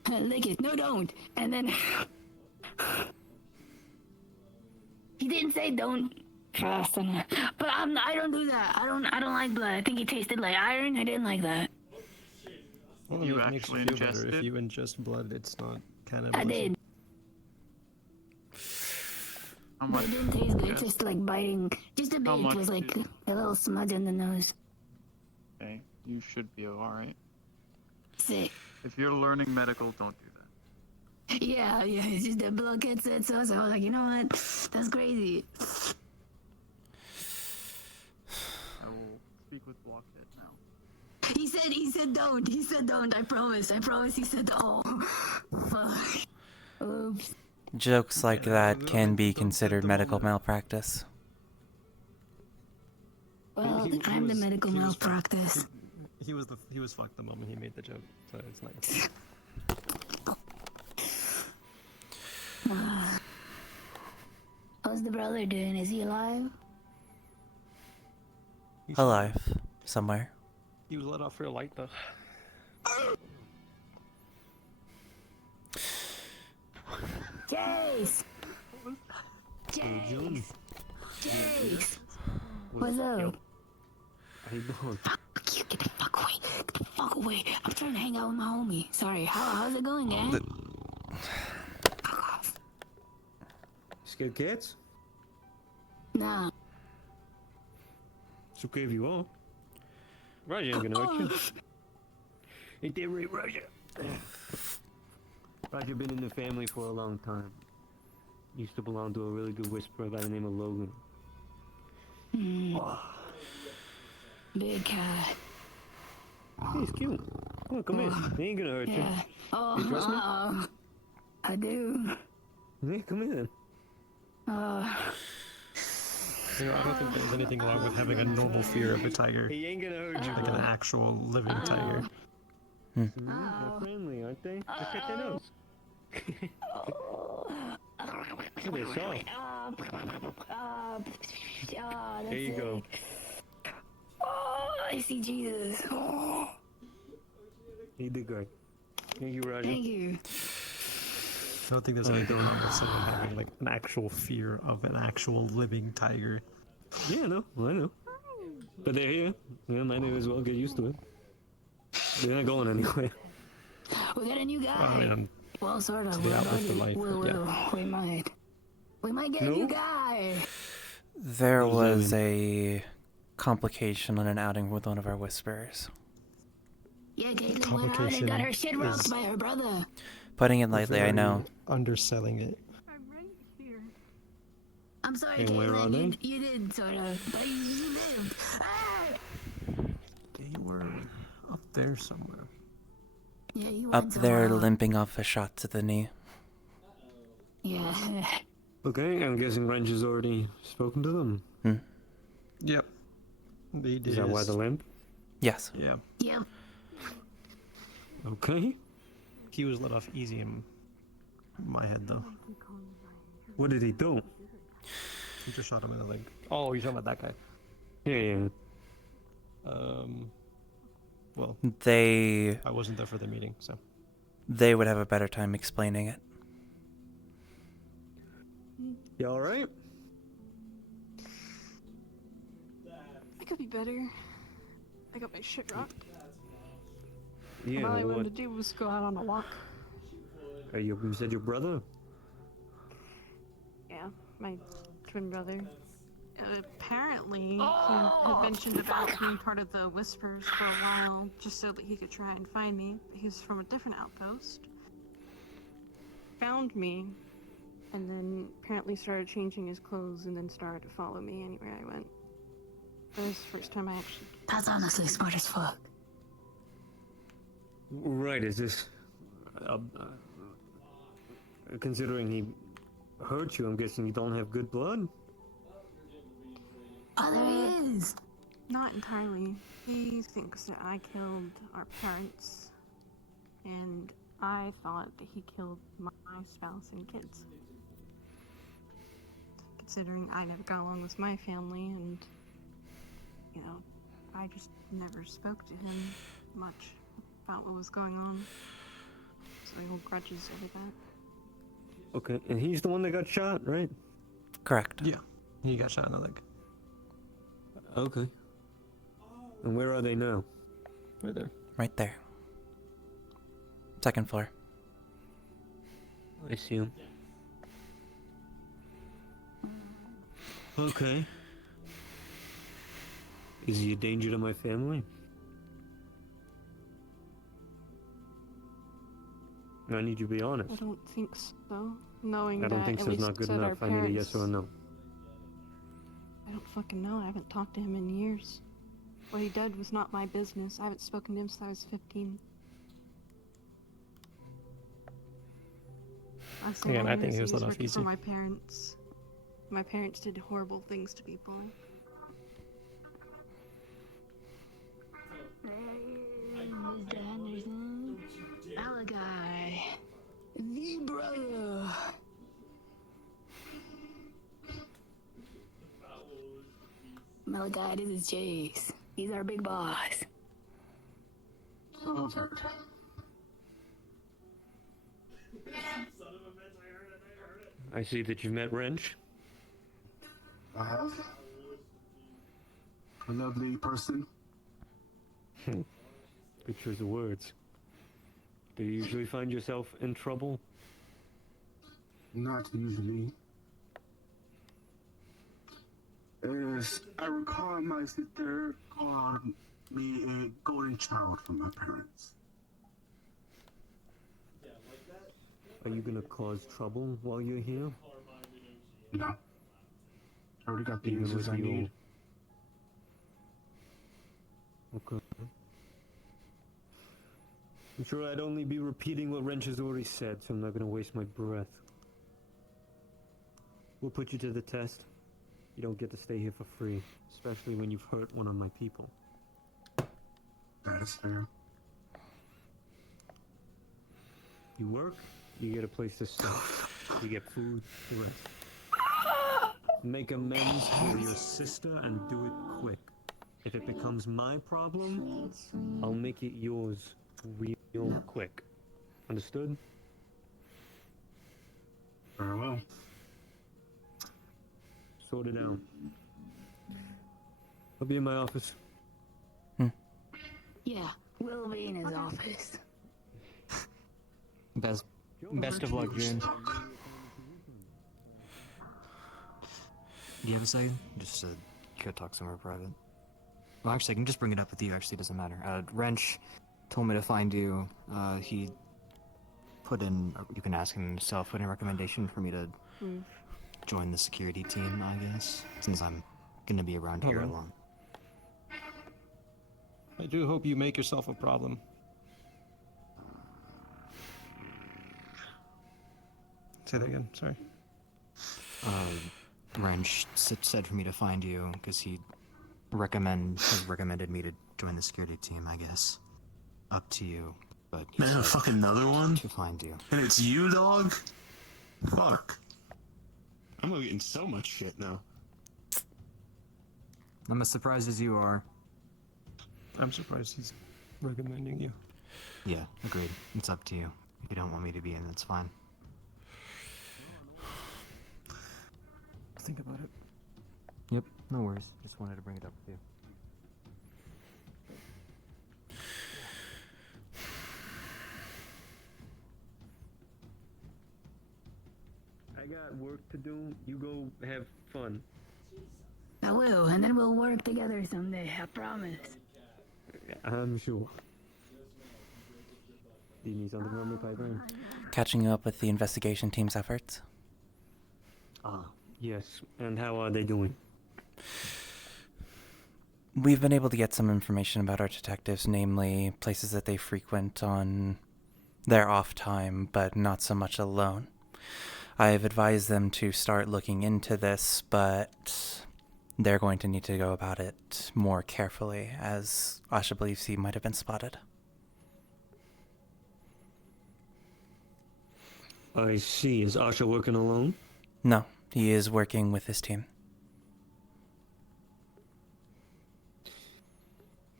lick it. No, don't. And then he didn't say don't trust him. But I don't do that. I don't like blood. I think it tasted like iron. I didn't like that. Well, You it makes you actually feel better. ingested? If you ingest blood, it's not cannibalism. I did. But it didn't taste good. It just like biting. Just a bit. How It much was like did- a little smudge on the nose. Okay, you should be alright. Sick. If you're learning medical, don't do that. Yeah, it's just that blockhead said so. So I was like, you know what? That's crazy. I will speak with Blockhead now. He said don't. He said don't. I promise. He said don't. Fuck. Oops. Jokes like that can be considered medical malpractice. Well, I'm the medical malpractice. He was fucked the moment he made the joke, so it's nice. How's the brother doing? Is he alive? Alive. Somewhere. He was let off real light though. Jace! Jace! Jace! What's up? How you doing? Fuck you, get the fuck away. Get the fuck away. I'm trying to hang out with my homie. Sorry, how's it going, gang? Fuck off. Scared cats? Nah. It's okay if you are. Roger ain't gonna hurt you. Ain't that right, Roger? Roger been in the family for a long time. Used to belong to a really good whisperer by the name of Logan. Big cat. He's cute. Come on, come in. He ain't gonna hurt you. Oh, You trust me? I do. Yeah, come in. You know, I don't think there's anything wrong with having a normal fear of a tiger. He ain't gonna hurt you. Like an actual living tiger. They're friendly, aren't they? Just cut their nose. They're soft. There you go. Oh, I see Jesus. Oh. You did great. Thank you, Roger. Thank you. I don't think there's anything wrong with someone having like an actual fear of an actual living tiger. Yeah, I know. But they're here. Yeah, might as well get used to it. They're not going anywhere. We got a new guy. I mean, well, sort of. the outlook of life. We might get a new guy. There was a complication on an outing with one of our whisperers. Yeah, Caitlin went out and got her shit rocked by her brother. Putting it lightly, I know. Underselling it. I'm right here. I'm sorry, And where are Caitlin. You did sort of, but you lived. Ah! They were up there somewhere. Yeah, you Up went there, somewhere. limping off a shot to the knee. Yeah. Okay, I'm guessing Wrench has already spoken to them. Yep. They did. Is that why the limp? Yes. Yeah. Yep. Okay. He was let off easy in my head though. What did he do? He just shot him in the leg. Oh, you're talking about that guy? Yeah. Well, They I wasn't there for the meeting, so. would have a better time explaining it. You alright? I could be better. I got my shit rocked. Yeah, All I what? wanted to do was go out on a walk. You said your brother? Yeah, my twin brother. Apparently, he had mentioned about being part of the Whispers for a while, just so that he could try and find me. He was from a different outpost. Found me, and then apparently started changing his clothes and then started to follow me anywhere I went. That was the first time I actually... That's honestly smart as fuck. Right, is this... considering he hurt you, I'm guessing you don't have good blood? Oh, there he is! Not entirely. He thinks that I killed our parents, and I thought that he killed my spouse and kids. Considering I never got along with my family, and, you know, I just never spoke to him much about what was going on. So he hold grudges over that. Okay, and he's the one that got shot, right? Correct. Yeah, he got shot in the leg. Okay. And where are they now? Right there. Right there. Second floor. I see him. Okay. Is he a danger to my family? I need you to be honest. I don't think so. Knowing I don't that think at so's least not good said our enough. I need a parents. yes or a no. I don't fucking know. I haven't talked to him in years. What he did was not my business. I haven't spoken to him since I was 15. Last Again, thing I think he he was was let off working for easy. my parents. My parents did horrible things to people. Mr. Henderson. Malachi. The brother. Malachi, this is Chase. He's our big boss. I see that you've met Wrench. I have. A lovely person. Good choice of words. Do you usually find yourself in trouble? Not usually. As I recall, my sister called me a golden child from my parents. Are you gonna cause trouble while you're here? No. I already got the Even answers with I need. Okay. I'm sure I'd only be repeating what Wrench has already said, so I'm not gonna waste my breath. We'll put you to the test. You don't get to stay here for free, especially when you've hurt one of my people. That is fair. You work, you get a place to stay. You get food, the rest. Make amends for your sister and do it quick. If it becomes my problem, I'll make it yours real quick. Understood? Very well. Sort it out. I'll be in my office. Yeah, we'll be in his office. Best of luck, June. Do you have a second? Just go talk somewhere private. Well, actually, I can just bring it up with you. Actually, it doesn't matter. Wrench told me to find you. He put in. You can ask him himself. Put in a recommendation for me to join the security team. I guess since I'm gonna be around here Hello. alone. I do hope you make yourself a problem. Say that again, sorry. Wrench said for me to find you because he has recommended me to join the security team, I guess. Up to you, but he Man, said fucking another one? to find you. And it's you, dog? Fuck. I'm gonna get in so much shit now. I'm as surprised as you are. I'm surprised he's recommending you. Yeah, agreed. It's up to you. If you don't want me to be in, that's fine. Think about it. Yep, no worries. Just wanted to bring it up with you. I got work to do. You go have fun. I will, and then we'll work together someday, I promise. I'm sure. Do you need something from me, Piper? Catching you up with the investigation team's efforts. Ah, yes. And how are they doing? We've been able to get some information about our detectives, namely places that they frequent on their off time, but not so much alone. I've advised them to start looking into this, but they're going to need to go about it more carefully, as Asha believes he might have been spotted. I see. Is Asha working alone? No, he is working with his team.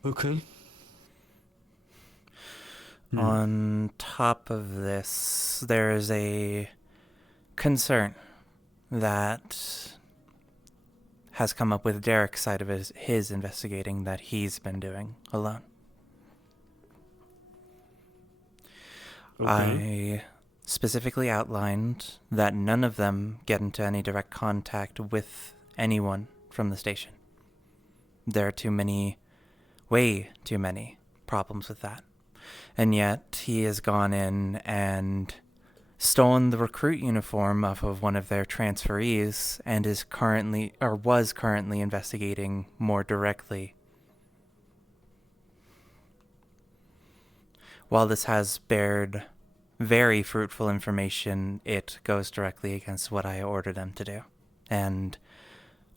Okay. On top of this, there is a concern that has come up with Derek's side of his investigating that he's been doing alone. Okay. I specifically outlined that none of them get into any direct contact with anyone from the station. There are way too many problems with that. And yet he has gone in and stolen the recruit uniform off of one of their transferees and is currently, or was currently, investigating more directly. While this has bared very fruitful information, it goes directly against what I ordered them to do. And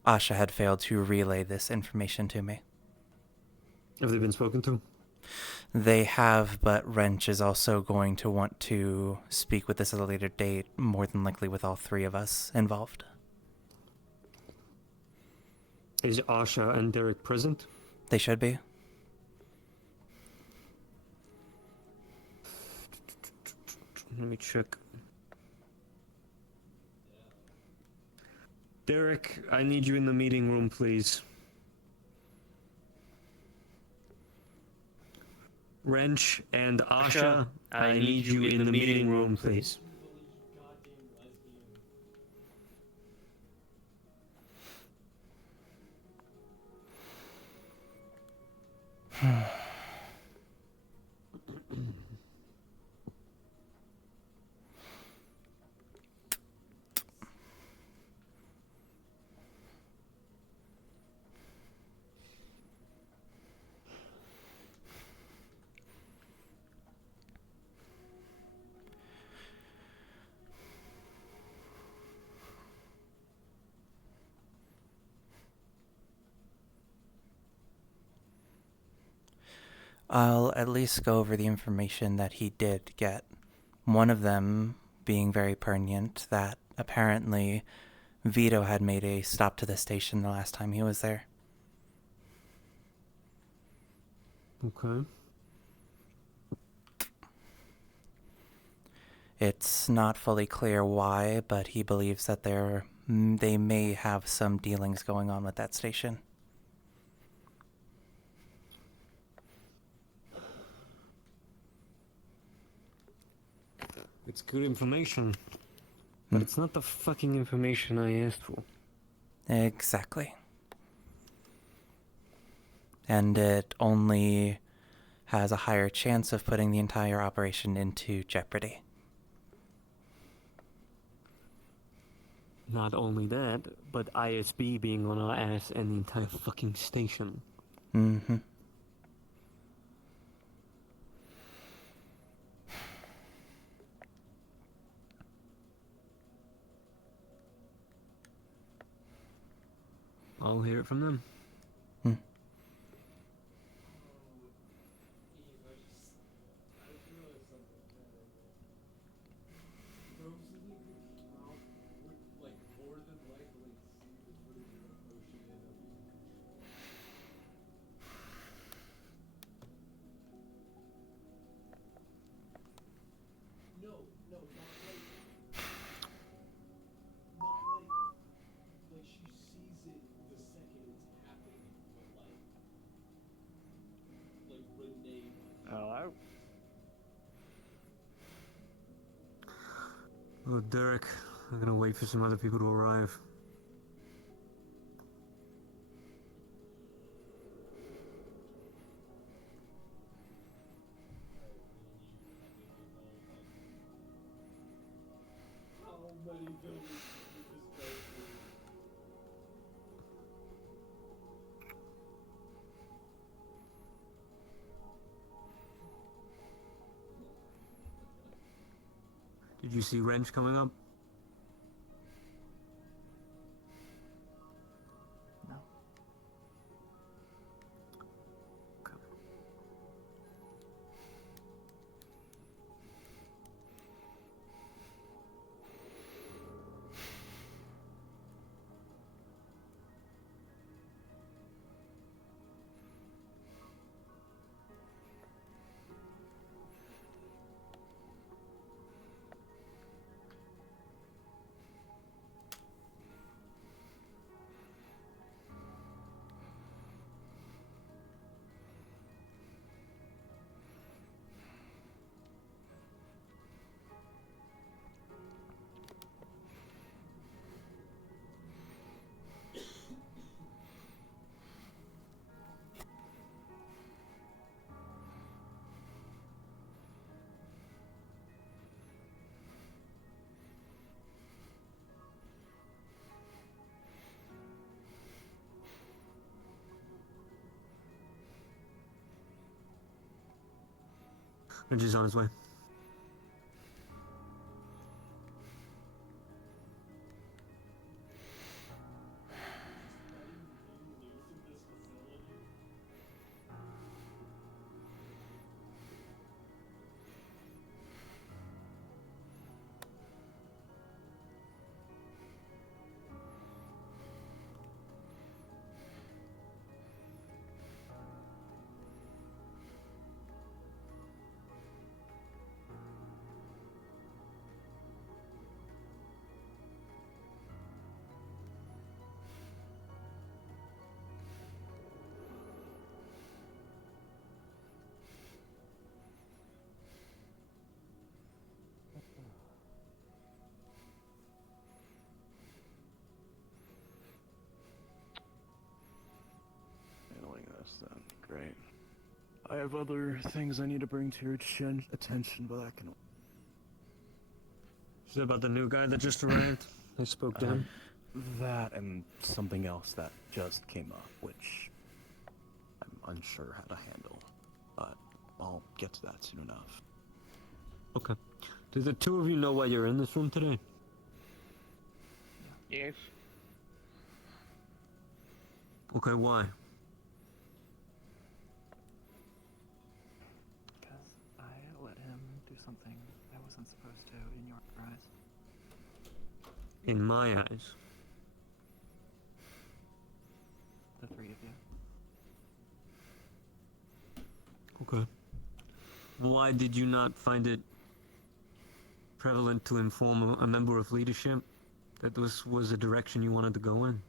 Asha had failed to relay this information to me. Have they been spoken to? They have, but Wrench is also going to want to speak with this at a later date, more than likely with all three of us involved. Is Asha and Derek present? They should be. Let me check. Derek, I need you in the meeting room, please. Wrench and Asha, I need you in the meeting room, please. I'll at least go over the information that he did get. One of them being very poignant, that apparently Vito had made a stop to the station the last time he was there. Okay. It's not fully clear why, but he believes that they may have some dealings going on with that station. It's good information, but it's not the fucking information I asked for. Exactly. And it only has a higher chance of putting the entire operation into jeopardy. Not only that, but ISB being on our ass and the entire fucking station. Mm-hmm. I'll hear it from them. Hello? Oh, Derek, I'm gonna wait for some other people to arrive. Did you see Wrench coming up? No. Reggie's on his way. Handling this then, great. I have other things I need to bring to your attention, but I can... Is it about the new guy that just arrived? I spoke to him. That and something else that just came up, which I'm unsure how to handle. But I'll get to that soon enough. Okay. Do the two of you know why you're in this room today? Yes. Okay, why? Because I let him do something I wasn't supposed to in your eyes. In my eyes. The three of you. Okay. Why did you not find it prevalent to inform a member of leadership that this was a direction you wanted to go in?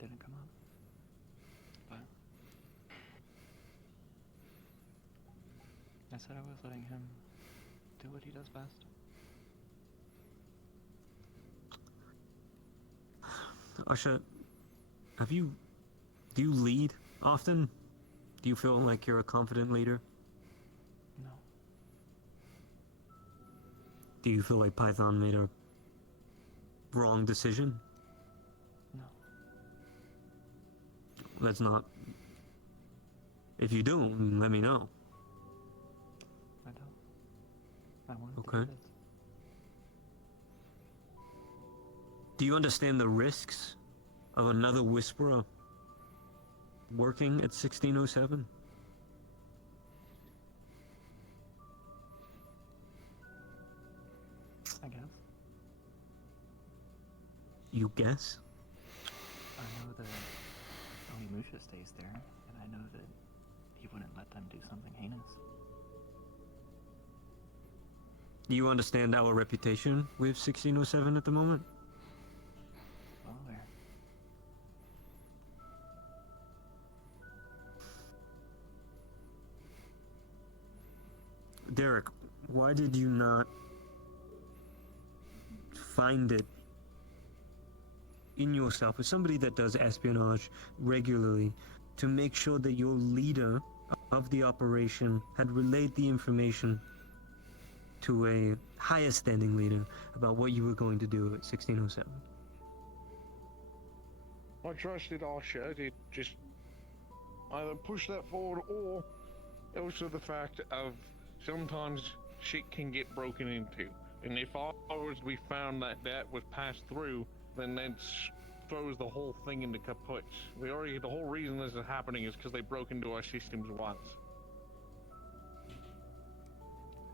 Didn't come up. But I said I was letting him do what he does best. Asha, do you lead often? Do you feel like you're a confident leader? No. Do you feel like Python made a wrong decision? No. That's not... If you do, let me know. I don't. I wanted to Okay. do this. Do you understand the risks of another Whisperer working at 1607? I guess. You guess? I know that Onimusha stays there, and I know that he wouldn't let them do something heinous. Do you understand our reputation with 1607 at the moment? Well, there. Derek, why did you not find it in yourself, as somebody that does espionage regularly, to make sure that your leader of the operation had relayed the information to a higher standing leader about what you were going to do at 1607? I trusted Asha to just either push that forward, or also the fact of sometimes shit can get broken into. And if I was to be found that that was passed through, then that throws the whole thing into kaput. The whole reason this is happening is because they broke into our systems once.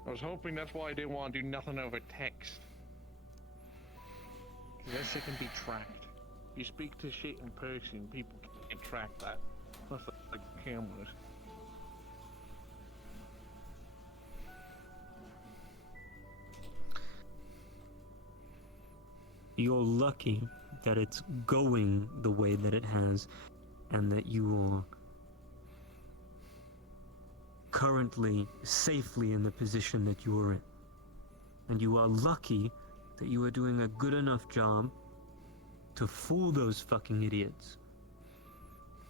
I was hoping that's why I didn't want to do nothing over text. Because that shit can be tracked. If you speak to shit in person, people can track that. Plus, like cameras. You're lucky that it's going the way that it has, and that you are currently safely in the position that you are in. And you are lucky that you are doing a good enough job to fool those fucking idiots.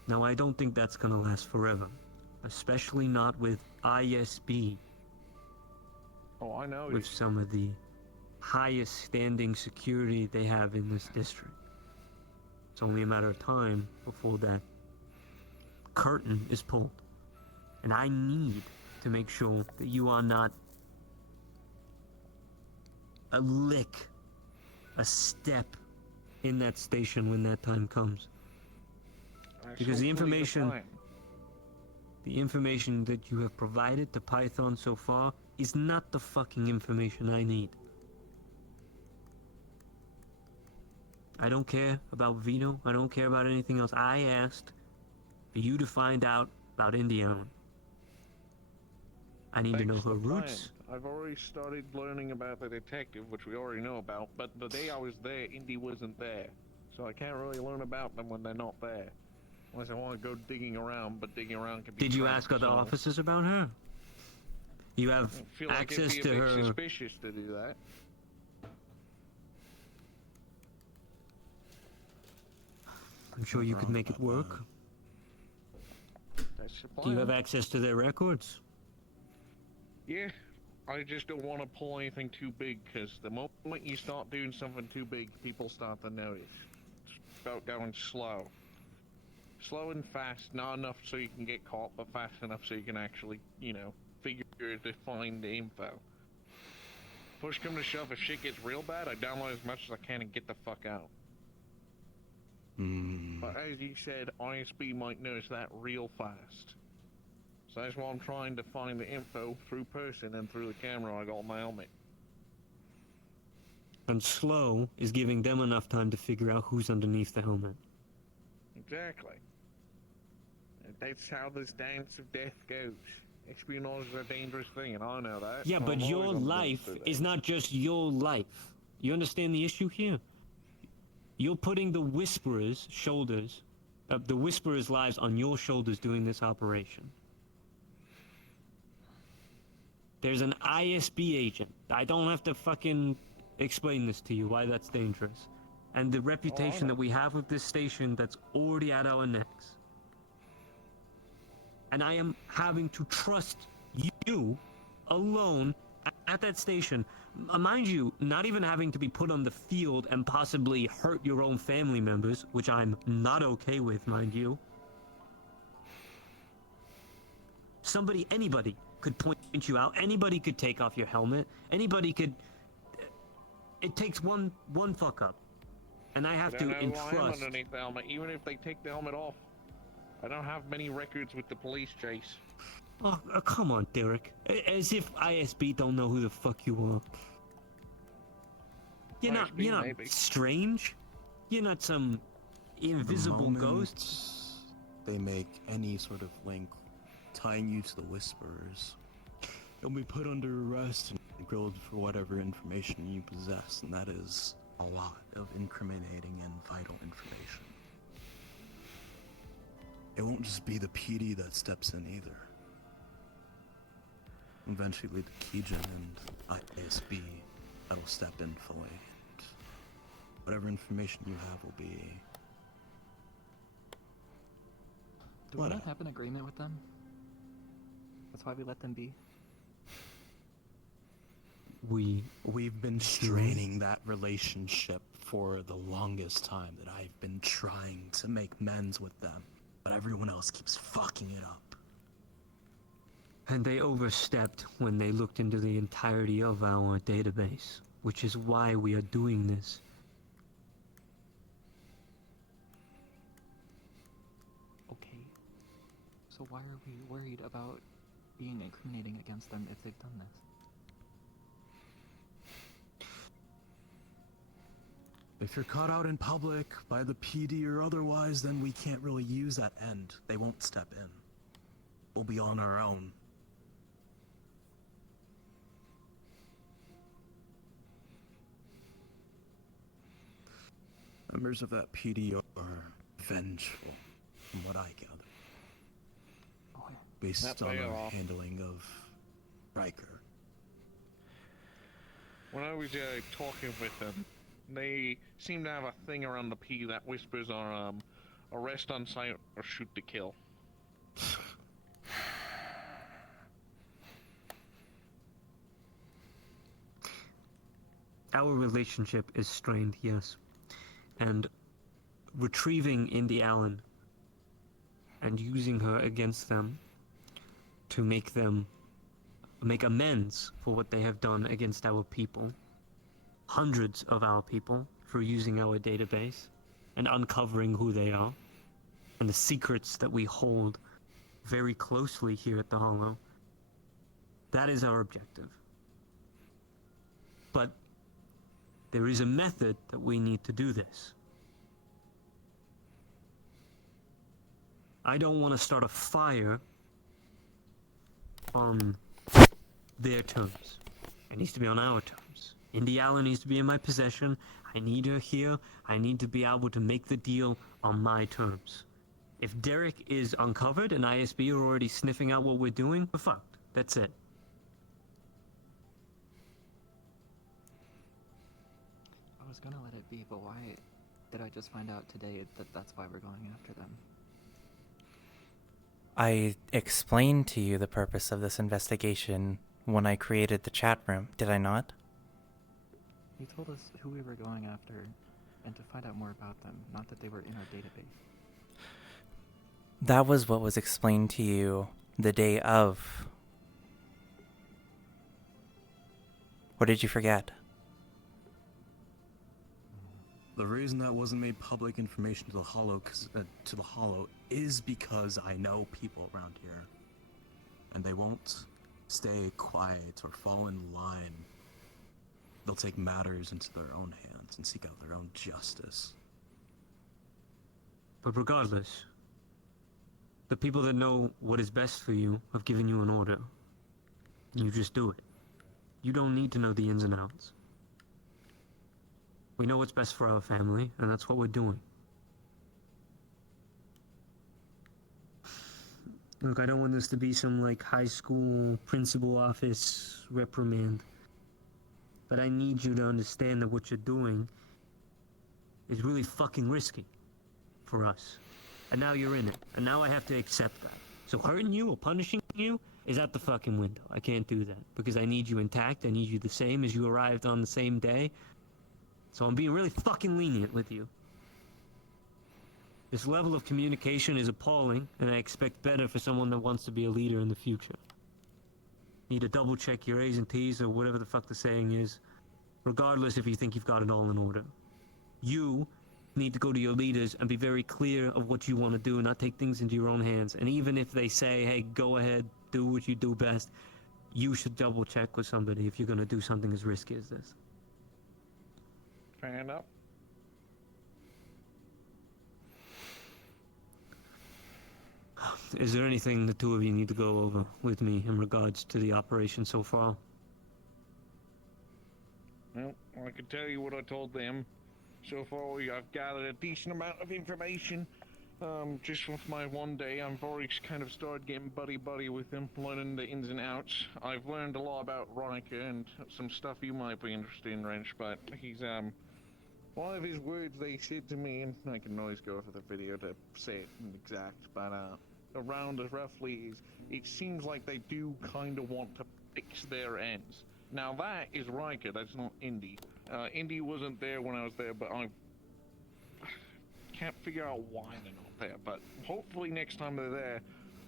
Now, I don't think that's gonna last forever, especially not with ISB. Oh, I know. With some of the highest standing security they have in this district. It's only a matter of time before that curtain is pulled. And I need to make sure that you are not a lick, a step in that station when that time comes. Because the information that you have provided to Python so far is not the fucking information I need. I don't care about Vito. I don't care about anything else. I asked for you to find out about Indiana. I need to know her roots. I've already started learning about the detective, which we already know about, but the day I was there, Indy wasn't there. So I can't really learn about them when they're not there. Unless I want to go digging around, but digging around can be Did you trapped, ask other so officers about her? You have I feel access like it'd to be a bit her. suspicious to do that. I'm sure you could make it work. That's the plan. Do you have access to their records? Yeah, I just don't want to pull anything too big, because the moment you start doing something too big, people start to notice. It's about going slow. Slow and fast, not enough so you can get caught, but fast enough so you can actually, you know, figure to find the info. Push come to shove, if shit gets real bad, I download as much as I can and get the fuck out. But as you said, ISB might notice that real fast. So that's why I'm trying to find the info through person and through the camera I got on my helmet. And slow is giving them enough time to figure out who's underneath the helmet. Exactly. And that's how this dance of death goes. Espionage is a dangerous thing, and I know that. Yeah, so but I'm your always on the life defense. is not just your life. You understand the issue here? You're putting the Whisperers' shoulders, the Whisperers' lives on your shoulders doing this operation. There's an ISB agent. I don't have to fucking explain this to you, why that's dangerous. And the reputation that we have with this station that's already at our necks. And I am having to trust you alone at that station. Mind you, not even having to be put on the field and possibly hurt your own family members, which I'm not okay with, mind you. Somebody, anybody could point you out. Anybody could take off your helmet. Anybody could... It takes one fuck up. And I have But to I know I am entrust... underneath the helmet. Even if they take the helmet off, I don't have many records with the police chase. Oh, come on, Derek. As if ISB don't know who the fuck you are. You're not maybe. strange. You're not some invisible The moment ghost. They make any sort of link tying you to the Whisperers, you'll be put under arrest and grilled for whatever information you possess, and that is a lot of incriminating and vital information. It won't just be the PD that steps in either. Eventually the Keygen and ISB that'll step in fully. And whatever information you have will be... Do we not have an agreement with them? That's why we let them be. We've been straining that relationship for the longest time that I've been trying to make amends with them, but everyone else keeps fucking it up. And they overstepped when they looked into the entirety of our database, which is why we are doing this. Okay. So why are we worried about being incriminating against them if they've done this? If you're caught out in public by the PD or otherwise, then we can't really use that end. They won't step in. We'll be on our own. Members of that PD are vengeful, from what I gather. Based That on they our are. handling of Riker. When I was talking with them, they seem to have a thing around the P that whispers are arrest on sight or shoot to kill. our relationship is strained, yes. And retrieving Indy Allen and using her against them to make amends for what they have done against our people, hundreds of our people, for using our database and uncovering who they are and the secrets that we hold very closely here at the Hollow. That is our objective. But there is a method that we need to do this. I don't want to start a fire on their terms. It needs to be on our terms. Indy Allen needs to be in my possession. I need her here. I need to be able to make the deal on my terms. If Derek is uncovered and ISB are already sniffing out what we're doing, we're fucked. That's it. I was gonna let it be, but why did I just find out today that that's why we're going after them? I explained to you the purpose of this investigation when I created the chat room, did I not? You told us who we were going after and to find out more about them, not that they were in our database. That was what was explained to you the day of. Or did you forget? The reason that wasn't made public information to the Hollow is because I know people around here, and they won't stay quiet or fall in line. They'll take matters into their own hands and seek out their own justice. But regardless, the people that know what is best for you have given you an order. You just do it. You don't need to know the ins and outs. We know what's best for our family, and that's what we're doing. Look, I don't want this to be some, like, high school principal office reprimand. But I need you to understand that what you're doing is really fucking risky for us. And now you're in it, and now I have to accept that. So hurting you or punishing you is out the fucking window. I can't do that, because I need you intact. I need you the same as you arrived on the same day. So I'm being really fucking lenient with you. This level of communication is appalling, and I expect better for someone that wants to be a leader in the future. Need to double check your A's and T's or whatever the fuck the saying is, regardless if you think you've got it all in order. You need to go to your leaders and be very clear of what you want to do, not take things into your own hands. And even if they say, hey, go ahead, do what you do best, you should double check with somebody if you're going to do something as risky as this. Fair enough. Is there anything the two of you need to go over with me in regards to the operation so far? Well, I can tell you what I told them. So far, I've gathered a decent amount of information. Just with my one day, I've already kind of started getting buddy-buddy with him, learning the ins and outs. I've learned a lot about Riker and some stuff you might be interested in, Wrench, but he's, one of his words they said to me, and I can always go for the video to say it exact, but, around as roughly is, it seems like they do kind of want to fix their ends. Now that is Riker, that's not Indy. Indy wasn't there when I was there, but I can't figure out why they're not there. But hopefully next time they're there,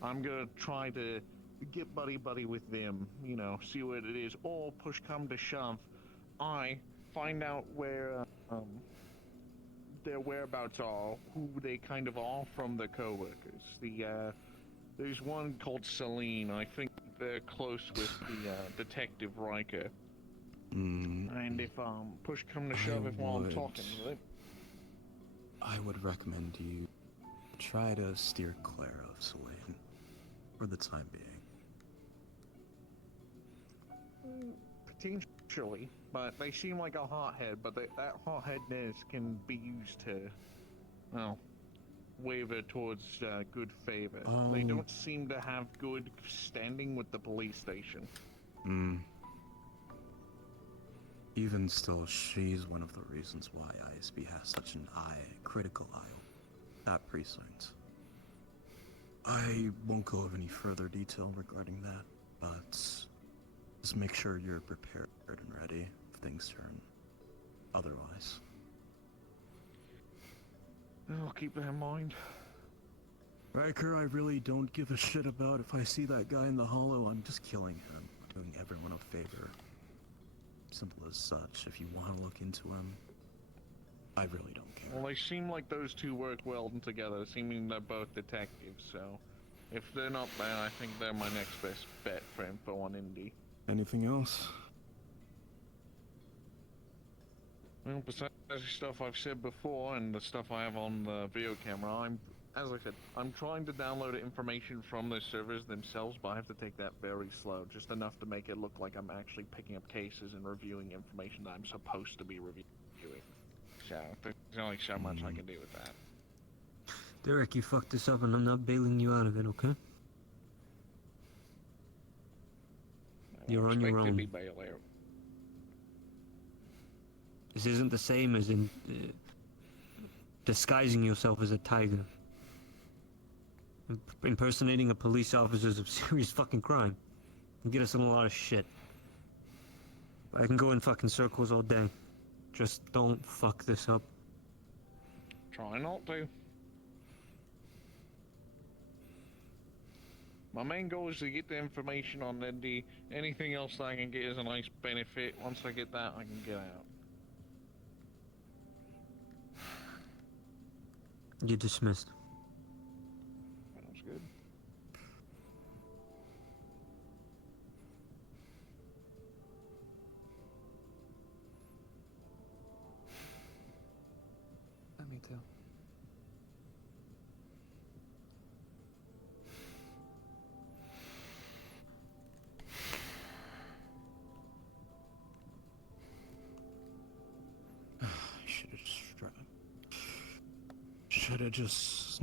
I'm gonna try to get buddy-buddy with them, you know, see what it is. Or push come to shove, I find out where their whereabouts are, who they kind of are from the co-workers. There's one called Celine. I think they're close with the Detective Riker. And if push come to shove, while I'm talking with him, I would recommend you try to steer clear of Celine for the time being. Potentially, but they seem like a hothead, but that hotheadness can be used to, well, waver towards good favor. They don't seem to have good standing with the police station. Even still, she's one of the reasons why ISB has such an critical eye on that precinct. I won't go into any further detail regarding that, but just make sure you're prepared and ready if things turn otherwise. I'll keep that in mind. Riker, I really don't give a shit about if I see that guy in the hollow. I'm just killing him, doing everyone a favor. Simple as such. If you want to look into him, I really don't care. Well, they seem like those two work well together, seeming they're both detectives, so if they're not there, I think they're my next best bet for info on Indy. Anything else? Well, besides the stuff I've said before and the stuff I have on the video camera, as I said, I'm trying to download information from the servers themselves, but I have to take that very slow, just enough to make it look like I'm actually picking up cases and reviewing information that I'm supposed to be reviewing. So, there's only so much I can do with that. Derek, you fucked this up and I'm not bailing you out of it, okay? You're on your own. This isn't the same as in disguising yourself as a tiger. Impersonating a police officer is a serious fucking crime. Can get us in a lot of shit. I can go in fucking circles all day. Just don't fuck this up. Try not to. My main goal is to get the information on Indy. Anything else that I can get is a nice benefit. Once I get that, I can get out. You're dismissed. Sounds good. Me too. Should have just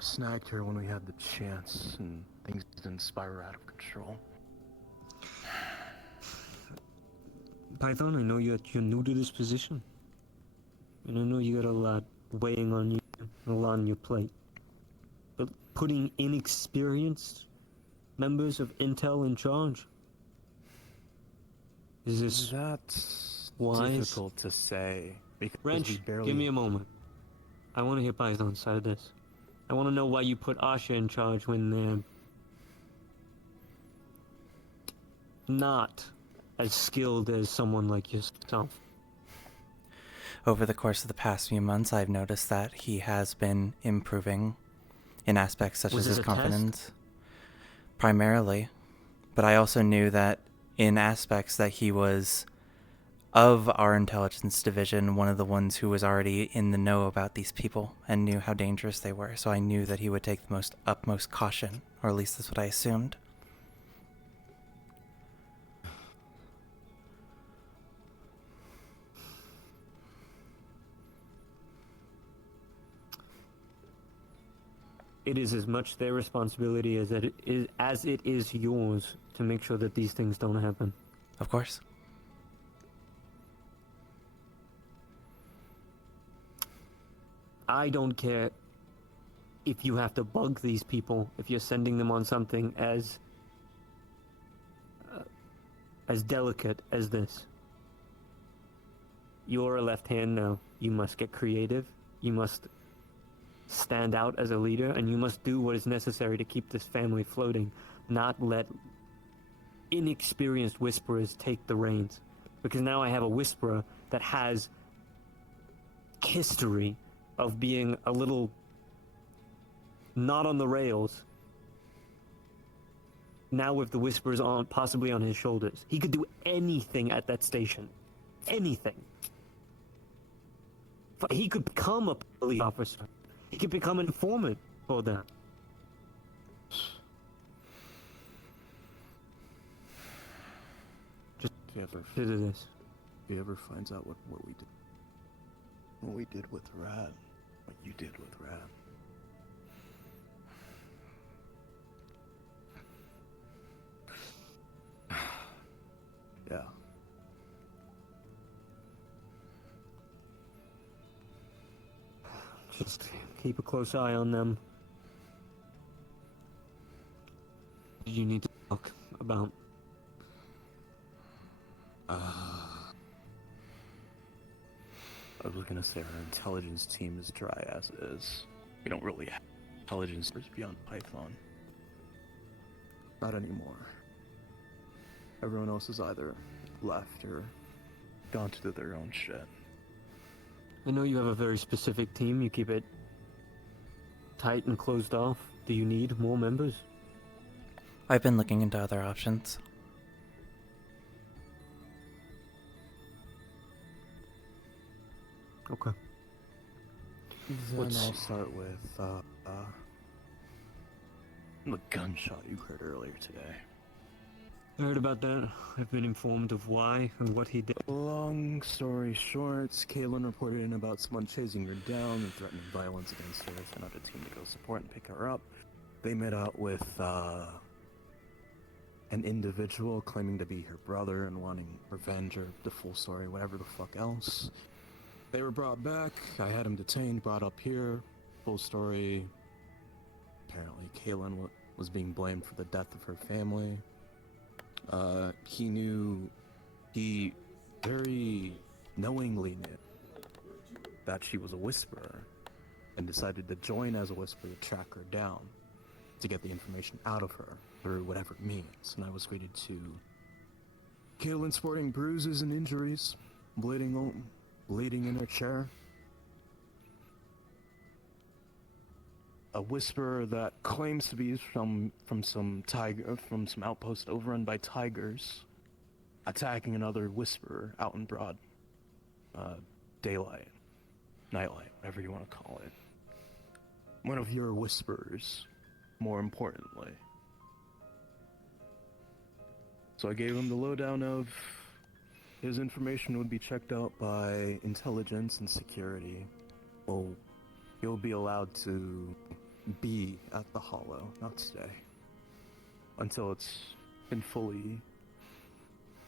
snagged her when we had the chance, and things didn't spiral out of control. Python, I know you're new to this position. And I know you got a lot weighing on you, a lot on your plate. But putting inexperienced members of Intel in charge? Is this That's wise? difficult to say, because Wrench, we barely... give me a moment. I want to hear Python's side of this. I want to know why you put Asha in charge when they're not as skilled as someone like yourself. Over the course of the past few months, I've noticed that he has been improving in aspects such as his confidence. Primarily. But I also knew that in aspects that he was, of our intelligence division, one of the ones who was already in the know about these people and knew how dangerous they were. So I knew that he would take the utmost caution, or at least that's what I assumed. It is as much their responsibility as it is yours to make sure that these things don't happen. Of course. I don't care if you have to bug these people, if you're sending them on something as delicate as this. You're a left hand now. You must get creative. You must stand out as a leader, and you must do what is necessary to keep this family floating, not let inexperienced whisperers take the reins. Because now I have a whisperer that has history of being a little not on the rails. Now with the whispers on, possibly on his shoulders. He could do anything at that station. Anything. He could become a police officer. He could become an informant for that. Just consider this. If he ever finds out what we did with Rad, what you did with Rad. Yeah. Just keep a close eye on them. You need to talk about. I was gonna say our intelligence team is dry as is. We don't really have intelligence beyond Python. Not anymore. Everyone else is either left or gone to do their own shit. I know you have a very specific team. You keep it tight and closed off. Do you need more members? I've been looking into other options. Okay. Then I'll start with the gunshot you heard earlier today. I heard about that. I've been informed of why and what he did. Long story short, Kaylin reported in about someone chasing her down and threatening violence against her. Sent out a team to go support and pick her up. They met out with an individual claiming to be her brother and wanting revenge or the full story, whatever the fuck else. They were brought back. I had him detained, brought up here. Full story. Apparently, Kaylin was being blamed for the death of her family. He very knowingly knew that she was a whisperer and decided to join as a whisperer to track her down to get the information out of her through whatever means. And I was greeted to Kaylin sporting bruises and injuries, bleeding in her chair. A whisperer that claims to be from some outpost overrun by tigers, attacking another whisperer out in broad daylight, nightlight, whatever you want to call it. One of your whisperers, more importantly. So I gave him the lowdown of his information would be checked out by intelligence and security. Well, he'll be allowed to be at the Hollow, not stay, until it's been fully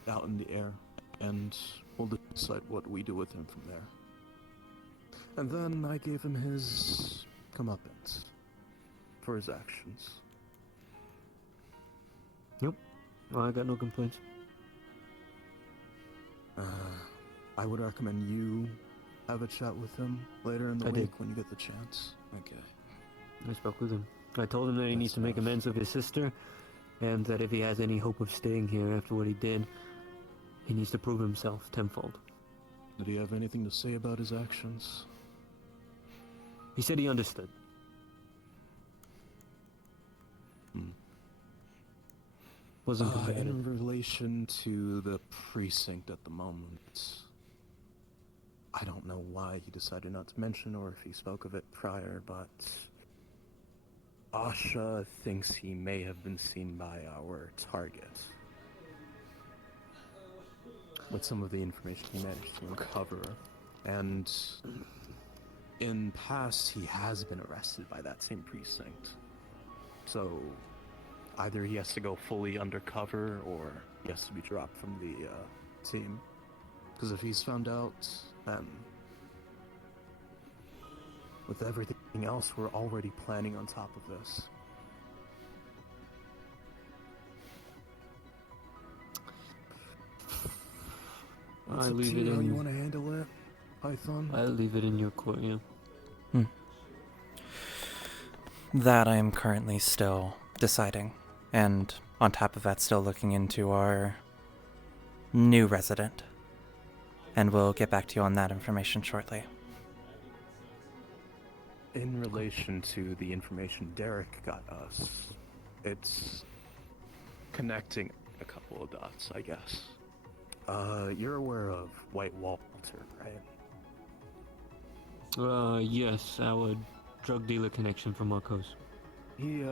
out in the air, and we'll decide what we do with him from there. And then I gave him his comeuppance for his actions. Yep. Well, I got no complaints. I would recommend you have a chat with him later in the week when you get the chance. Okay. I spoke with him. I told him that he needs to make amends with his sister, and that if he has any hope of staying here after what he did, he needs to prove himself tenfold. Did he have anything to say about his actions? He said he understood. Wasn't combative. In relation to the precinct at the moment, I don't know why he decided not to mention or if he spoke of it prior, but Asha thinks he may have been seen by our target. With some of the information he managed to uncover. And in past, he has been arrested by that same precinct. So either he has to go fully undercover or he has to be dropped from the team. Because if he's found out, then with everything else, we're already planning on top of this. I leave it in. How you want to handle it, Python? I leave it in your court, yeah. That I am currently still deciding, and on top of that, still looking into our new resident. And we'll get back to you on that information shortly. In relation to the information Derek got us, it's connecting a couple of dots, I guess. You're aware of White Walter, right? Yes, our drug dealer connection from Marcos. He,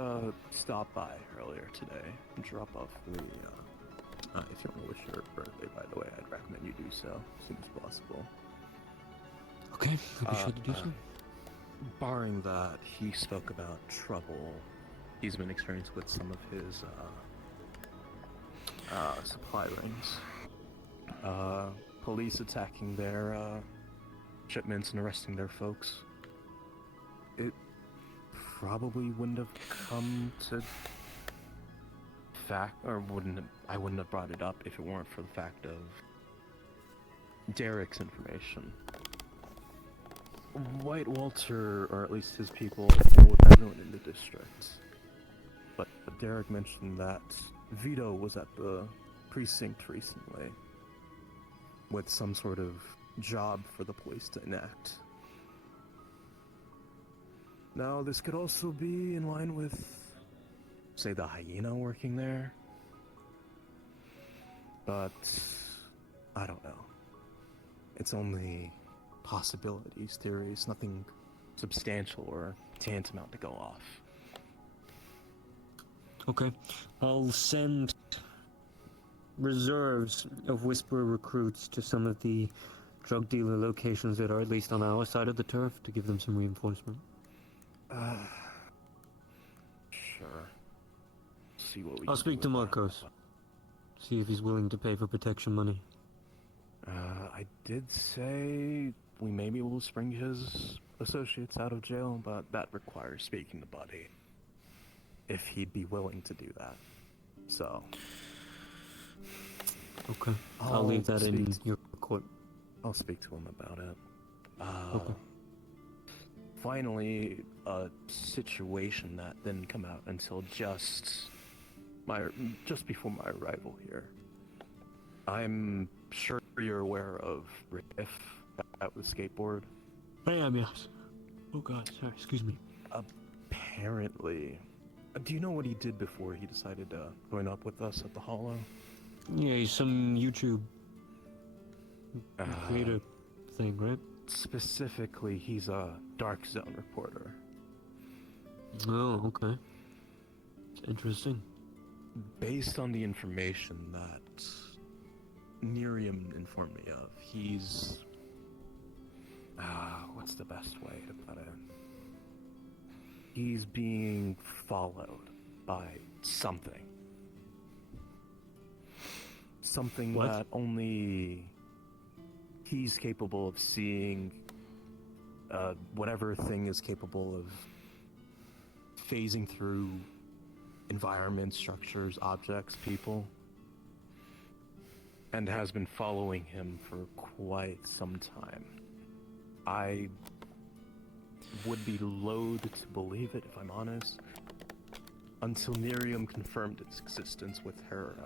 stopped by earlier today and dropped off the, if you want to wish your birthday, by the way, I'd recommend you do so as soon as possible. Okay, I'll be sure to do so. Barring that, he spoke about trouble he's been experiencing with some of his, supply rings. Police attacking their, shipments and arresting their folks. It probably wouldn't have come to I wouldn't have brought it up if it weren't for the fact of Derek's information. White Walter, or at least his people, deal with everyone in the district. But Derek mentioned that Vito was at the precinct recently with some sort of job for the police to enact. Now, this could also be in line with, say, the hyena working there. But I don't know. It's only possibilities, theories, nothing substantial or tantamount to go off. Okay, I'll send reserves of Whisperer recruits to some of the drug dealer locations that are at least on our side of the turf to give them some reinforcement. Sure. See what we I'll can speak do to with that. Marcos. See if he's willing to pay for protection money. I did say we may be able to spring his associates out of jail, but that requires speaking to Buddy. If he'd be willing to do that. So. Okay. I'll leave that in your court. I'll speak to him about it. Okay. Finally, a situation that didn't come out until just before my arrival here. I'm sure you're aware of Riff, that with skateboard. I am, yes. Oh god, sorry, excuse me. Apparently, do you know what he did before he decided to join up with us at the Hollow? Yeah, he's some YouTube creator thing, right? Specifically, he's a Dark Zone reporter. Oh, okay. Interesting. Based on the information that Miriam informed me of, he's... what's the best way to put it? He's being followed by something. Something that only he's capable of seeing. Whatever thing is capable of phasing through environments, structures, objects, people, and has been following him for quite some time. I would be loath to believe it, if I'm honest, until Miriam confirmed its existence with her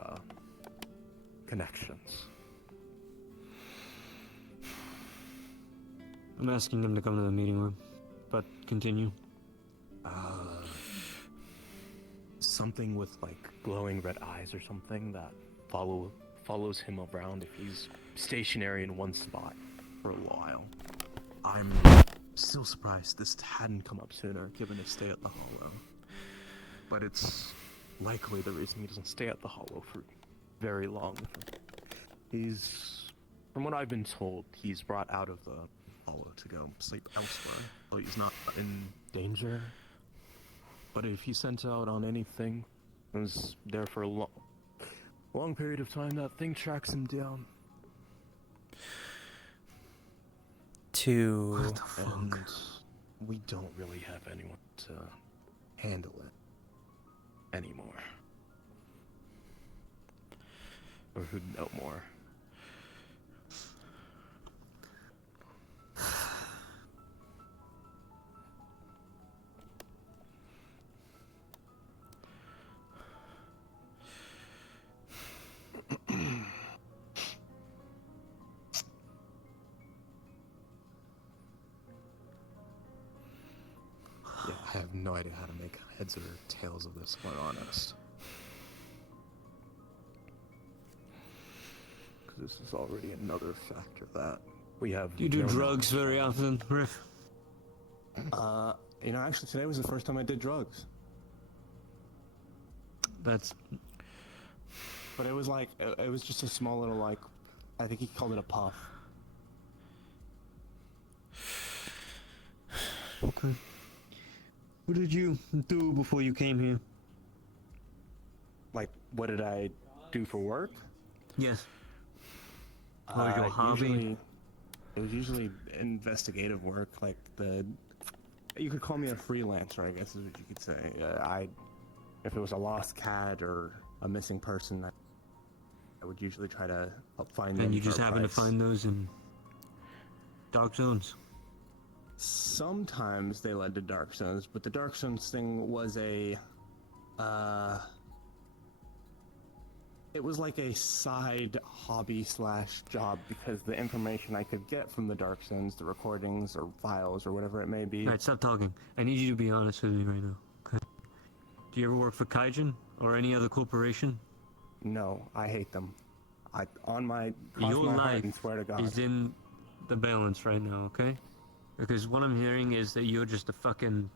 connections. I'm asking him to come to the meeting room, but continue. Something with like glowing red eyes or something that follows him around if he's stationary in one spot for a while. I'm still surprised this hadn't come up sooner, given his stay at the Hollow. But it's likely the reason he doesn't stay at the Hollow for very long. From what I've been told, he's brought out of the Hollow to go sleep elsewhere, so he's not in danger. But if he's sent out on anything, and was there for a long period of time, that thing tracks him down. And we don't really have anyone to handle it anymore. Or who'd know more. Yeah, I have no idea how to make heads or tails of this, if I'm honest. Because this is already another factor that we have. Do you do drugs very often, Riff? You know, actually today was the first time I did drugs. But it was like, it was just a small little, like, I think he called it a puff. Okay. What did you do before you came here? Like, what did I do for work? Yes. Or your hobby? It was usually investigative work, like you could call me a freelancer, I guess is what you could say. If it was a lost cat or a missing person, I would usually try to help find them. And you for just a happen to price. find those in dark zones? sometimes they led to dark zones, but the dark zones thing was a, it was like a side hobby slash job, because the information I could get from the dark zones, the recordings or files or whatever it may be. Alright, stop talking. I need you to be honest with me right now, okay? Do you ever work for Kaijin or any other corporation? No, I hate them. On my cross Your my heart life and swear to God. is in the balance right now, okay? Because what I'm hearing is that you're just a fucking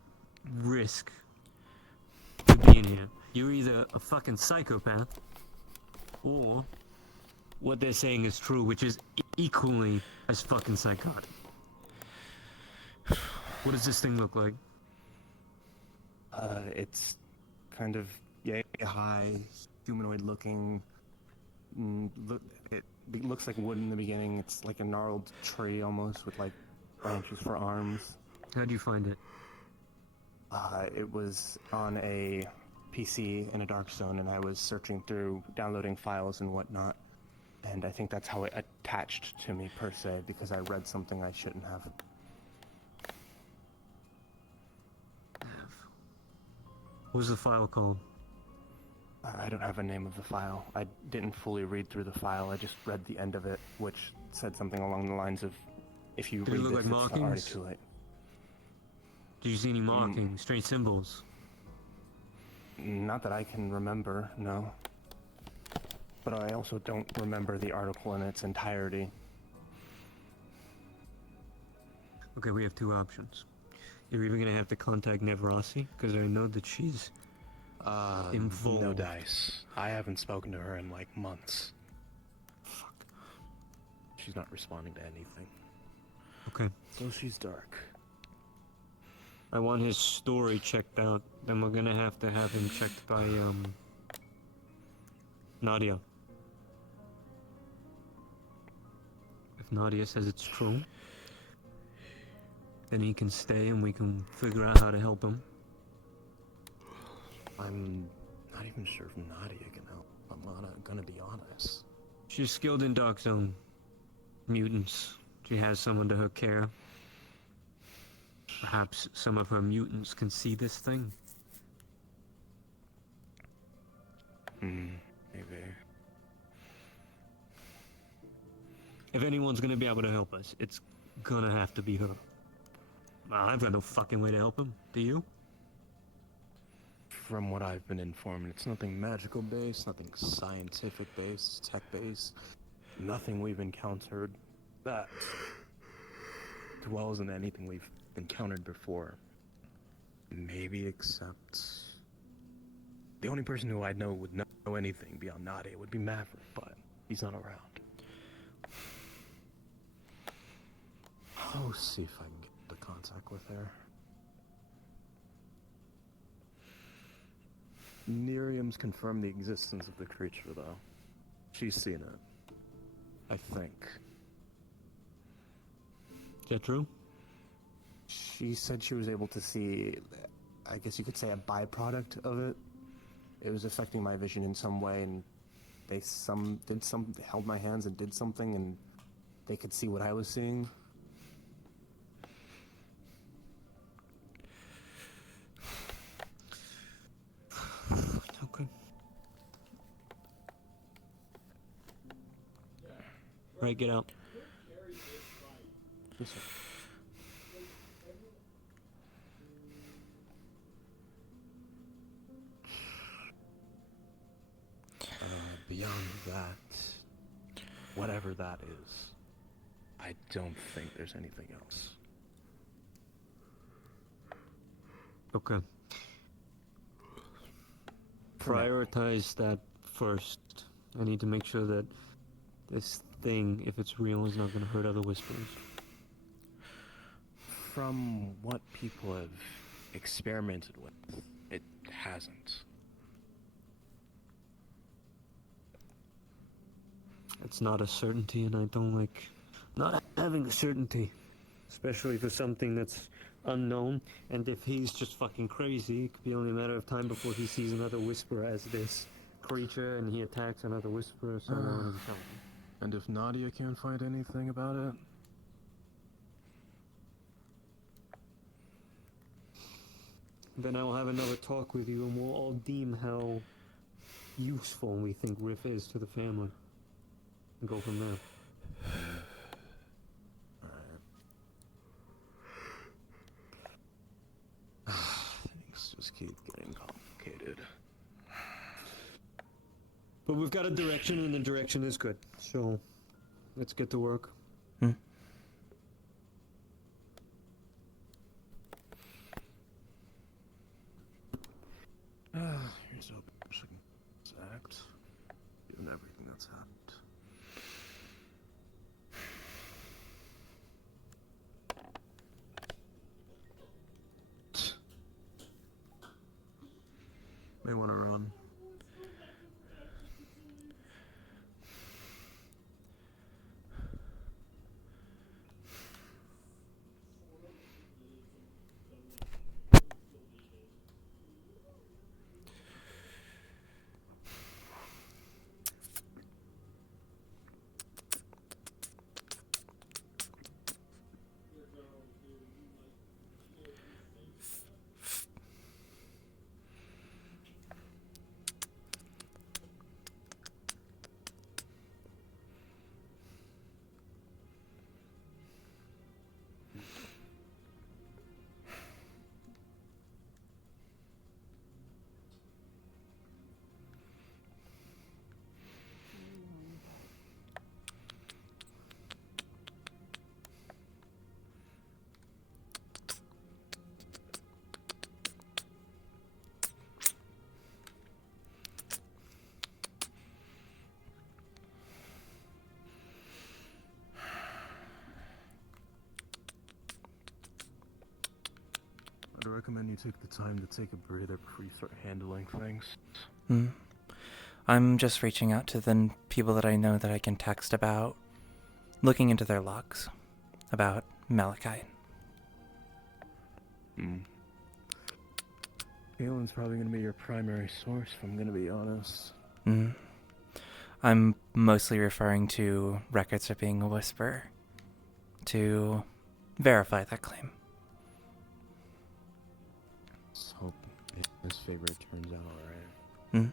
risk to being here. You're either a fucking psychopath, or what they're saying is true, which is equally as fucking psychotic. What does this thing look like? It's kind of high, humanoid looking. It looks like wood in the beginning. It's like a gnarled tree almost, with like branches for arms. How'd you find it? It was on a PC in a dark zone, and I was searching through, downloading files and whatnot, and I think that's how it attached to me per se, because I read something I shouldn't have. What was the file called? I don't have a name of the file. I didn't fully read through the file. I just read the end of it, which said something along the lines of, if you Did it read look this, like it's already markings? too late. Did you see any markings, strange symbols? Not that I can remember, no. But I also don't remember the article in its entirety. Okay, we have two options. You're either gonna have to contact Nevrasi, because I know that she's involved. No dice. I haven't spoken to her in like months. Fuck. She's not responding to anything. Okay. So she's dark. I want his story checked out. Then we're gonna have to have him checked by, Nadia. If Nadia says it's true, then he can stay and we can figure out how to help him. I'm not even sure if Nadia can help. I'm not gonna be honest. She's skilled in Dark Zone mutants. She has someone to her care. Perhaps some of her mutants can see this thing. Maybe. If anyone's gonna be able to help us, it's gonna have to be her. I've got no fucking way to help him. Do you? From what I've been informed, it's nothing magical based, nothing scientific based, tech based, nothing we've encountered that dwells in anything we've encountered before. Maybe except the only person who I know would know anything beyond Nadia would be Maverick, but he's not around. I'll see if I can get into contact with her. Miriam's confirmed the existence of the creature, though. She's seen it. I think. Is that true? She said she was able to see, I guess you could say, a byproduct of it. It was affecting my vision in some way, and they held my hands and did something, and they could see what I was seeing. Okay. Right, get out. Yes, sir. Beyond that, whatever that is, I don't think there's anything else. Okay. Prioritize that first. I need to make sure that this thing, if it's real, is not going to hurt other Whisperers. From what people have experimented with, it hasn't. It's not a certainty, and I don't like not having a certainty. Especially for something that's unknown, and if he's just fucking crazy, it could be only a matter of time before he sees another Whisperer as this creature, and he attacks another Whisperer, so on and so on. And if Nadia can't find anything about it? Then I will have another talk with you, and we'll all deem how useful we think Riff is to the family, and go from there. Things just keep getting complicated. But we've got a direction, and the direction is good. So, let's get to work. Here's hoping she can act, given everything that's happened. May want to run. I'd recommend you take the time to take a breather before you start handling things. I'm just reaching out to the people that I know that I can text about, looking into their logs about Malachi. Galen's probably going to be your primary source, if I'm going to be honest. I'm mostly referring to records of being a whisperer to verify that claim. Let's hope his favorite turns out alright.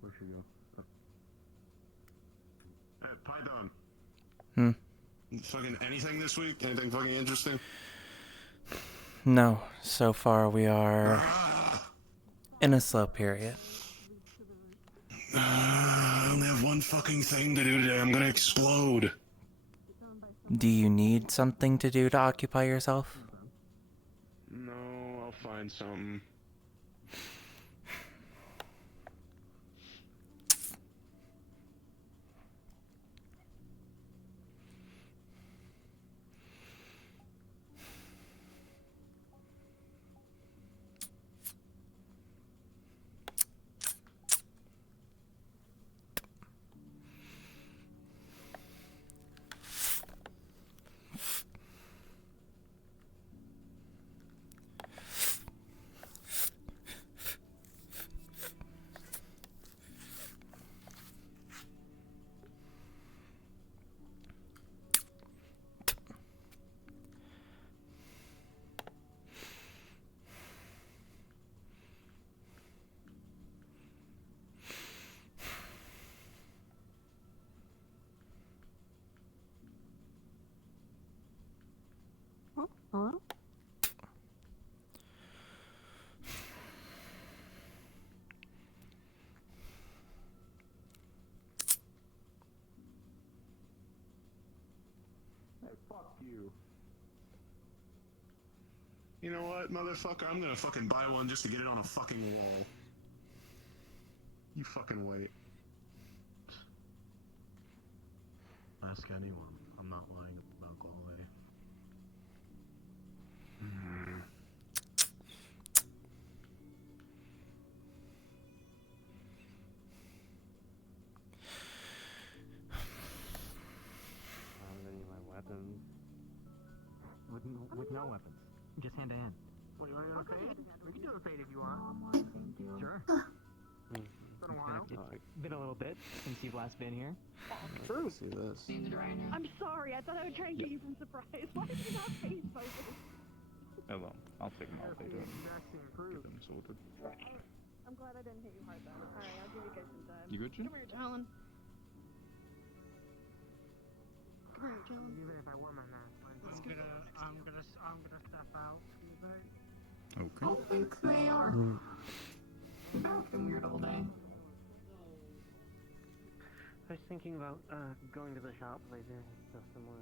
Where'd she go? Hey, Python. Hmm. Fucking anything this week? Anything fucking interesting? No, so far we are in a slow period. I only have one fucking thing to do today. I'm gonna explode. Do you need something to do to occupy yourself? No, I'll find something. Oh, hello? Hey, fuck you. You know what, motherfucker? I'm gonna fucking buy one just to get it on a fucking wall. You fucking wait. Ask anyone. I'm not lying about Galway. I don't have any of my weapons. With no weapons. Just hand to hand. What, you want to do a fade? We can do a fade if you want. Sure. It's been a while. It's been a little bit since you've last been here. True. See this. I'm sorry, I thought I would try and get you from surprise. Why did you not face my Hello. I'll take them all later. Vastly Get improved. them sorted. I'm glad I didn't hit you hard though. Alright, I'll give you guys some time. You good, Jim? Come here, Talon. Come here, Talon. Even if I wore my mask. I'm gonna step out. Okay. Oh, thanks, Mayor. You've been acting weird all day. I was thinking about going to the shop later and stuff similar.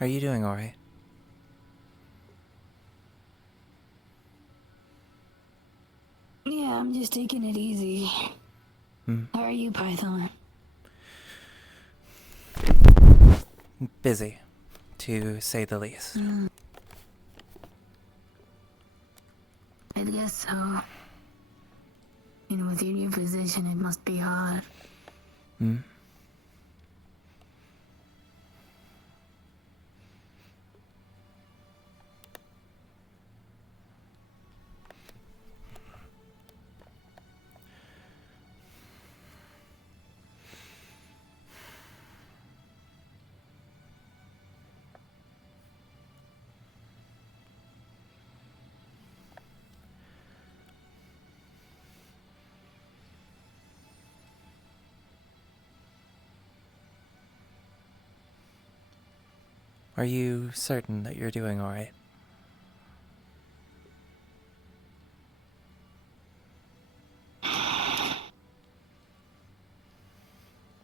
Are you doing alright? Yeah, I'm just taking it easy. How are you, Python? Busy, to say the least. I guess so. You know, with your position, it must be hard. Are you certain that you're doing alright?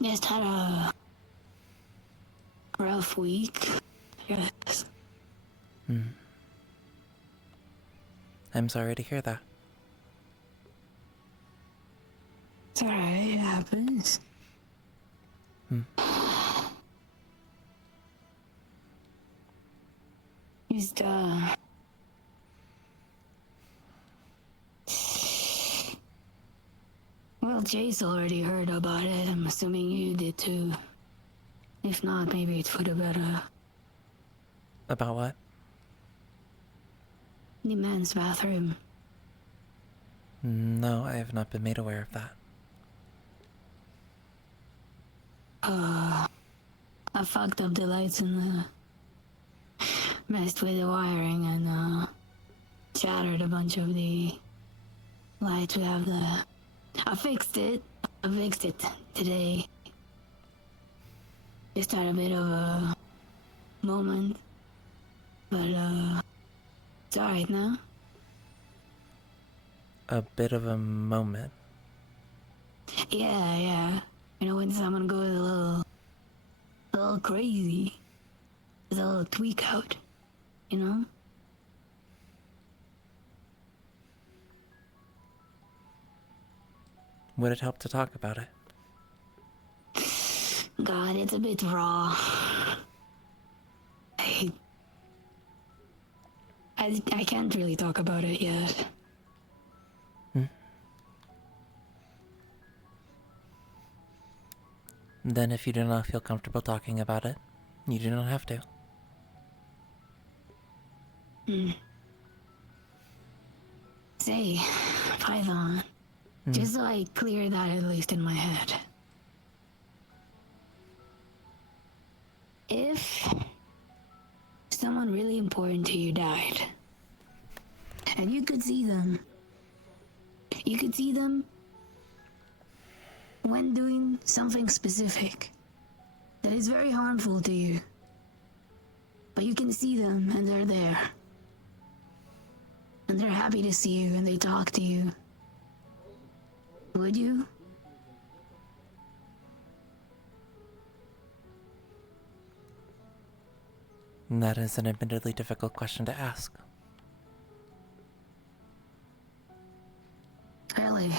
Just had a rough week. Yes. I'm sorry to hear that. It's alright, it happens. Just, well, Jay's already heard about it. I'm assuming you did too. If not, maybe it's for the better. About what? The men's bathroom. No, I have not been made aware of that. I fucked up the lights and messed with the wiring and shattered a bunch of the lights we have there. I fixed it today. Just had a bit of a moment, but it's alright now. A bit of a moment. Yeah. You know when someone goes a little crazy, there's a little tweak out, you know? Would it help to talk about it? God, it's a bit raw. I can't really talk about it yet. Then if you do not feel comfortable talking about it, you do not have to. Say, Python, just so I clear that at least in my head. If someone really important to you died, and you could see them. You could see them when doing something specific that is very harmful to you. But you can see them and they're there. And they're happy to see you and they talk to you. Would you? That is an admittedly difficult question to ask. Really?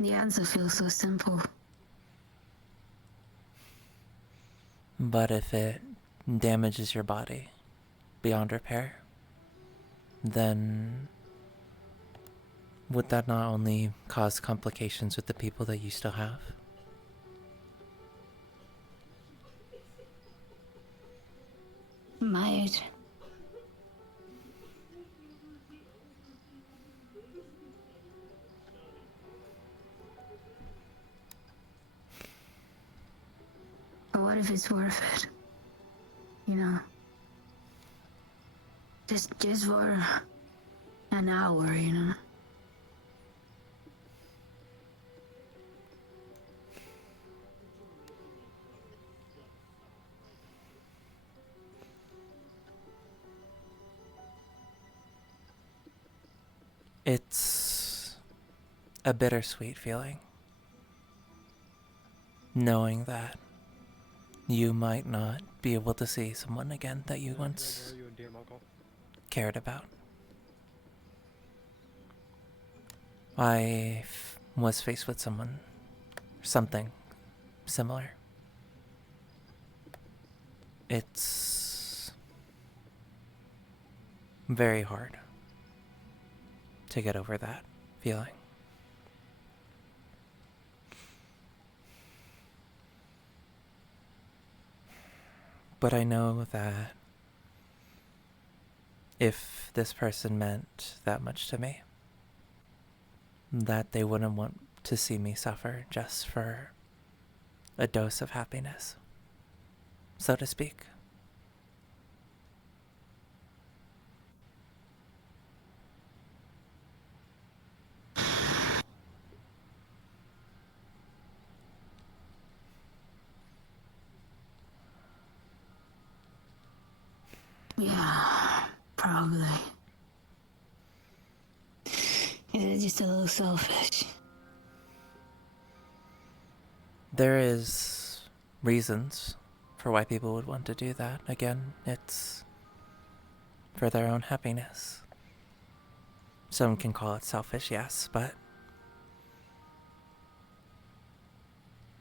The answer feels so simple. But if it damages your body beyond repair, then would that not only cause complications with the people that you still have? Might. But what if it's worth it? You know? Just for an hour, you know? It's a bittersweet feeling, knowing that you might not be able to see someone again that you once cared about. I was faced with something similar. It's very hard to get over that feeling. But I know that if this person meant that much to me, that they wouldn't want to see me suffer just for a dose of happiness, so to speak. Yeah, probably. It's just a little selfish. There is reasons for why people would want to do that. Again, it's for their own happiness. Some can call it selfish, yes, but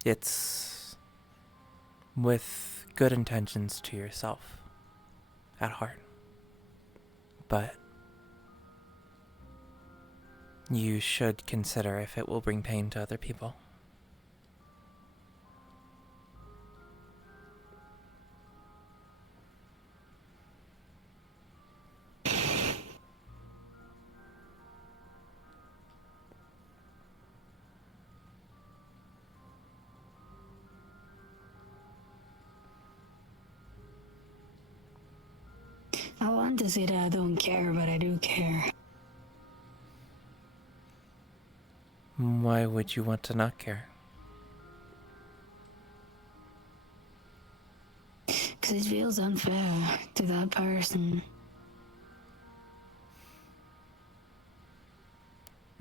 it's with good intentions to yourself at heart. But you should consider if it will bring pain to other people. I want to say that I don't care, but I do care. Why would you want to not care? Because it feels unfair to that person.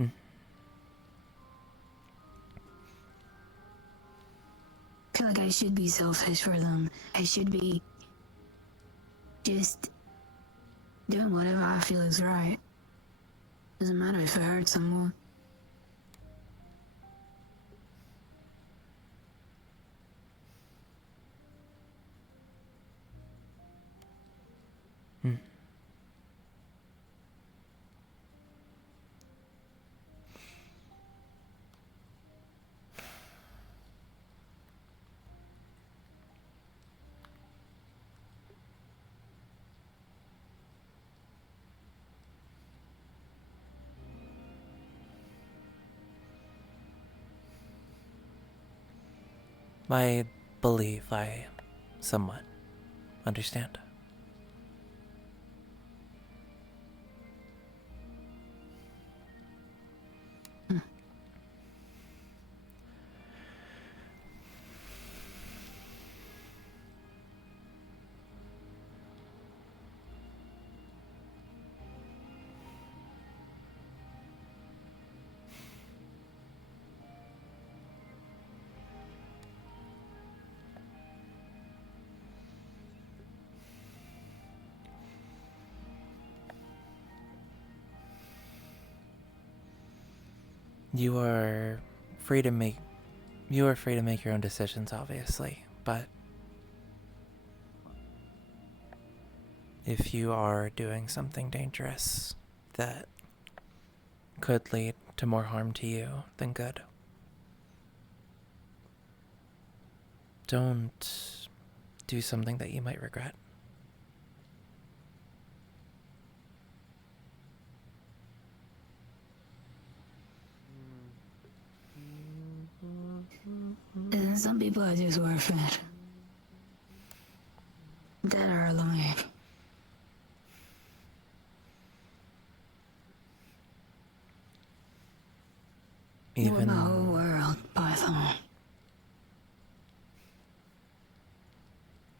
I feel like I should be selfish for them. I should be just doing whatever I feel is right. Doesn't matter if it hurts someone. I believe I somewhat understand. You are free to make your own decisions, obviously, but if you are doing something dangerous that could lead to more harm to you than good, don't do something that you might regret. And some people are just worth it. That are lying. Even the whole world, Python.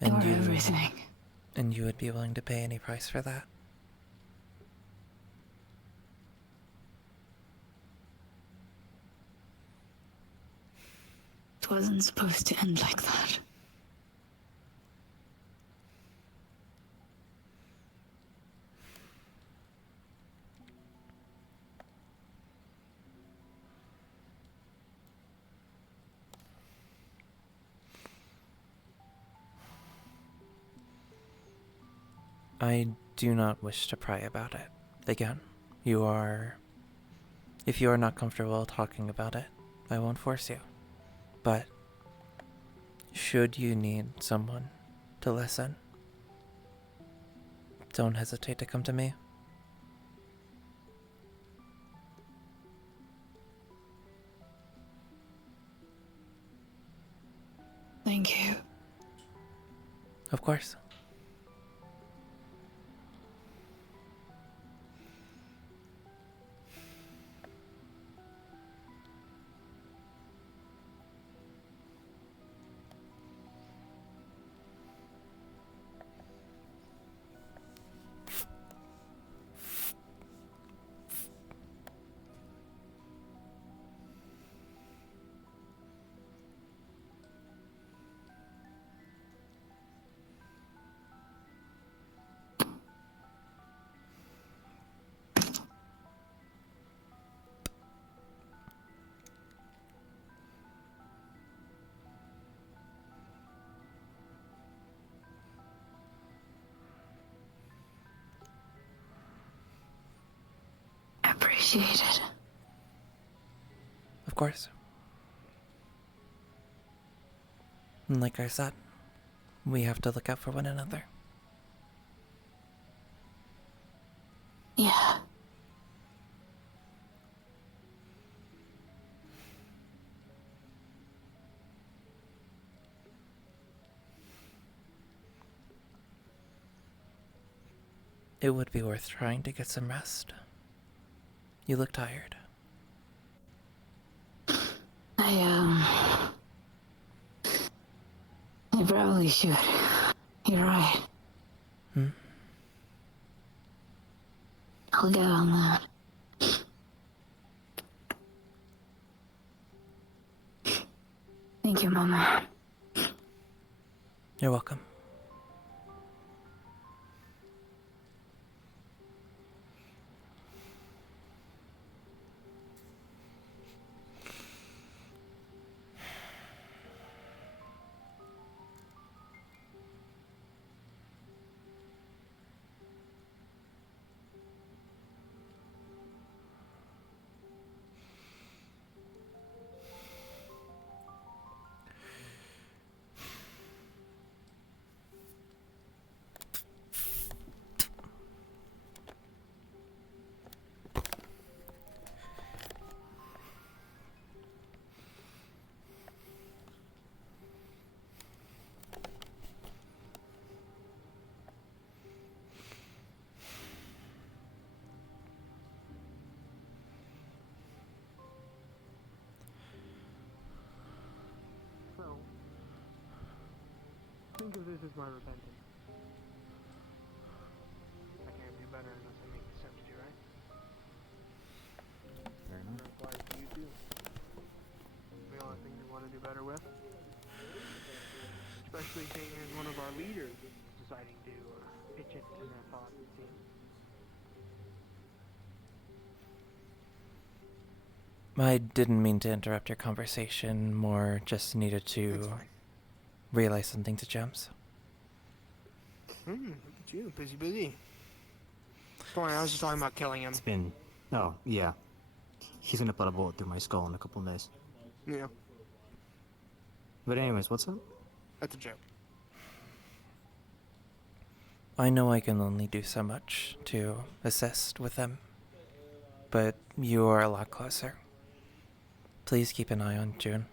and You're you, everything. and you would be willing to pay any price for that. It wasn't supposed to end like that. I do not wish to pry about it. Again, if you are not comfortable talking about it, I won't force you. But should you need someone to listen, don't hesitate to come to me. Thank you. Of course. Appreciate it. Of course. And like I said, we have to look out for one another. Yeah. It would be worth trying to get some rest. You look tired. I probably should. You're right. I'll get on that. Thank you, Mama. You're welcome. So, think of this as my repentance. I can't do better unless I make the steps to do right. Fair enough. That applies to you too. We all have things we want to do better with. Especially seeing as one of our leaders is deciding to pitch it to their thoughts, it seems. I didn't mean to interrupt your conversation, more just needed to relay something to Gems. Look at you, busy. Don't worry, I was just talking about killing him. It's been... Oh, yeah. He's gonna put a bullet through my skull in a couple of days. Yeah, But anyways, what's up? that's a joke. I know I can only do so much to assist with them, but you are a lot closer. Please keep an eye on June.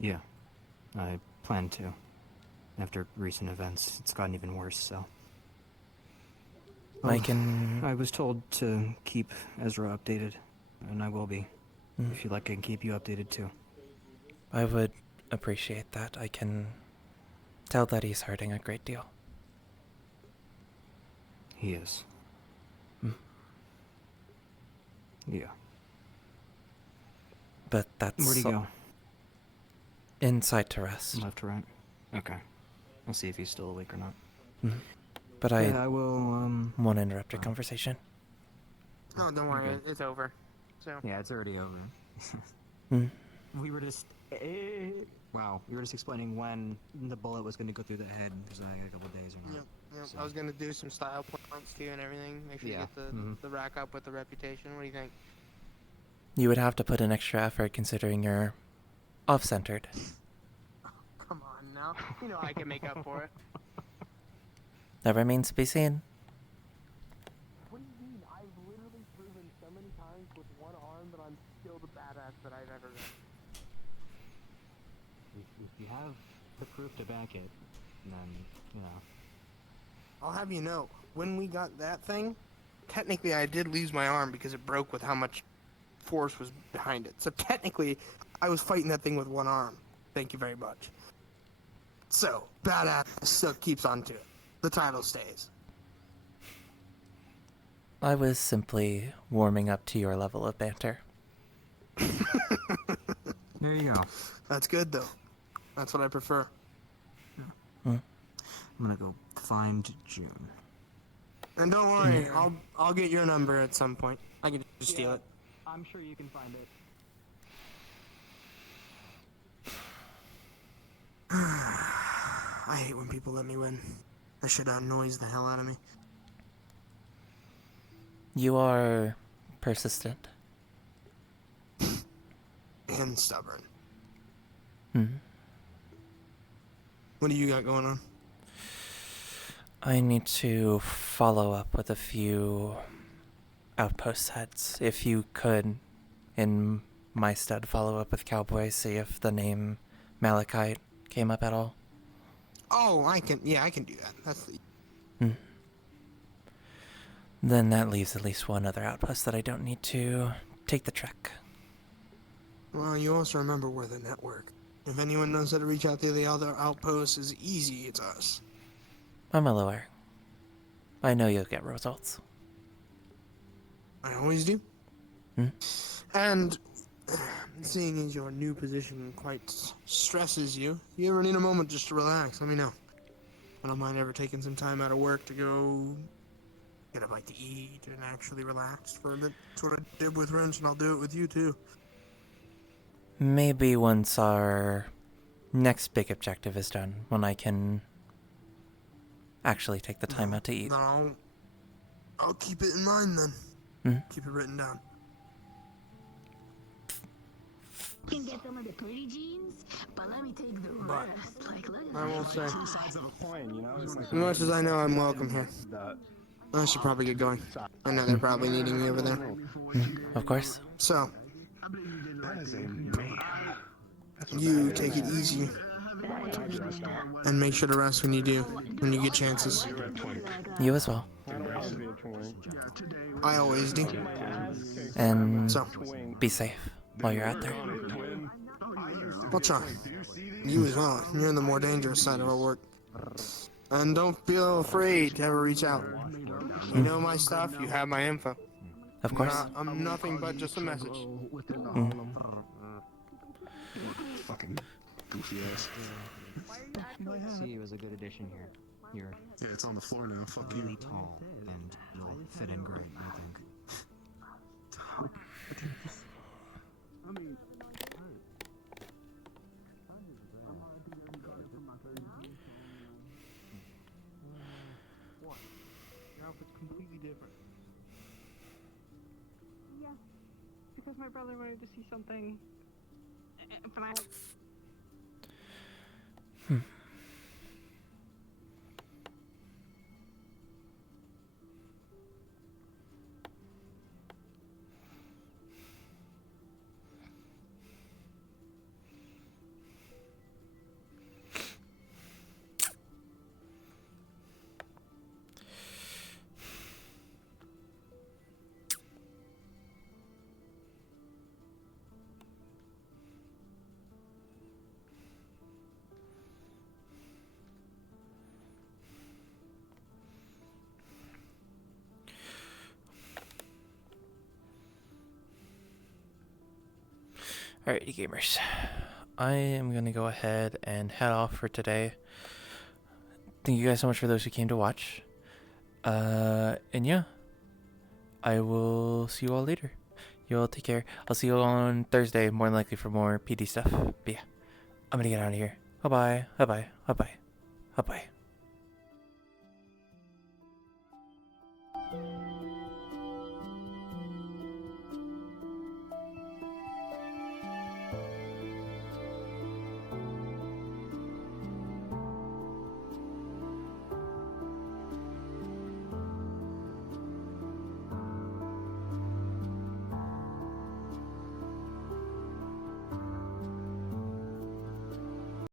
Yeah, I plan to. After recent events, it's gotten even worse, so... I was told to keep Ezra updated, and I will be. If you'd like, I can keep you updated too. I would appreciate that. I can tell that he's hurting a great deal. He is. Yeah. But that's... Where'd he go? Inside to rest. Left to right? Okay. I'll see if he's still awake or not. But I will, won't interrupt your conversation. Oh, don't worry, good. it's over. So. Yeah, it's already over. We were just... Wow, we were just explaining when the bullet was going to go through the head, because I got a couple days or not. Yep. So. I was gonna do some style points too and everything. Make sure you get the rack up with the reputation. What do you think? You would have to put in extra effort considering you're off-centered. Come on now. You know I can make up for it. That remains to be seen. What do you mean? I've literally proven so many times with one arm that I'm still the badass that I've ever been. If you have the proof to back it, then, you know. I'll have you know, when we got that thing, technically I did lose my arm because it broke with how much force was behind it. So technically, I was fighting that thing with one arm. Thank you very much. So, badass still keeps on to it. The title stays. I was simply warming up to your level of banter. There you go. That's good, though. That's what I prefer. I'm gonna go find June. And don't worry, I'll get your number at some point. I can just steal it. I'm sure you can find it. I hate when people let me win. That shit annoys the hell out of me. You are persistent. And stubborn. Hmm. What do you got going on? I need to follow up with a few outpost heads. If you could, in my stead, follow up with Cowboy, see if the name Malachite came up at all. Oh, I can do that. That's the... Then that leaves at least one other outpost that I don't need to take the trek. Well, you also remember we're the network. If anyone knows how to reach out to the other outposts, is easy, it's us. I'm well aware. I know you'll get results. I always do. And seeing as your new position quite stresses you, if you ever need a moment just to relax, let me know. I don't mind ever taking some time out of work to go get a bite to eat and actually relax for a bit. That's what I did with Wrench, and I'll do it with you too. Maybe once our next big objective is done, when I can actually take the time out to eat. No, I'll keep it in mind then. Keep it written down. You can get some of the pretty jeans, but let me take the rest. Like, look at I will say, Two sides of a coin, you know? It's like as much as I know I'm welcome here, I should probably get going. I know they're probably needing me over there. Of course. So, That is a man. you take it easy and make sure to rest when you do, when you get chances. You as well. I always do. And So, be safe while you're out there. I'll try. You as well. You're in the more dangerous side of our work. And don't feel afraid to ever reach out. You know my stuff, you have my info. Of course. I'm nothing but just a message. Fucking goofy ass. See, it was a good addition here. You're Yeah, it's on the floor now. Fuck really you. tall, and you'll fit in great, I think. I mean, What? Your outfit's completely different. Yeah, because my brother wanted to see something, but I. Alrighty, gamers. I am going to go ahead and head off for today. Thank you guys so much for those who came to watch. And yeah, I will see you all later. You all take care. I'll see you on Thursday, more than likely, for more PD stuff. But yeah, I'm going to get out of here. Bye-bye. Bye-bye. Bye-bye. Bye-bye.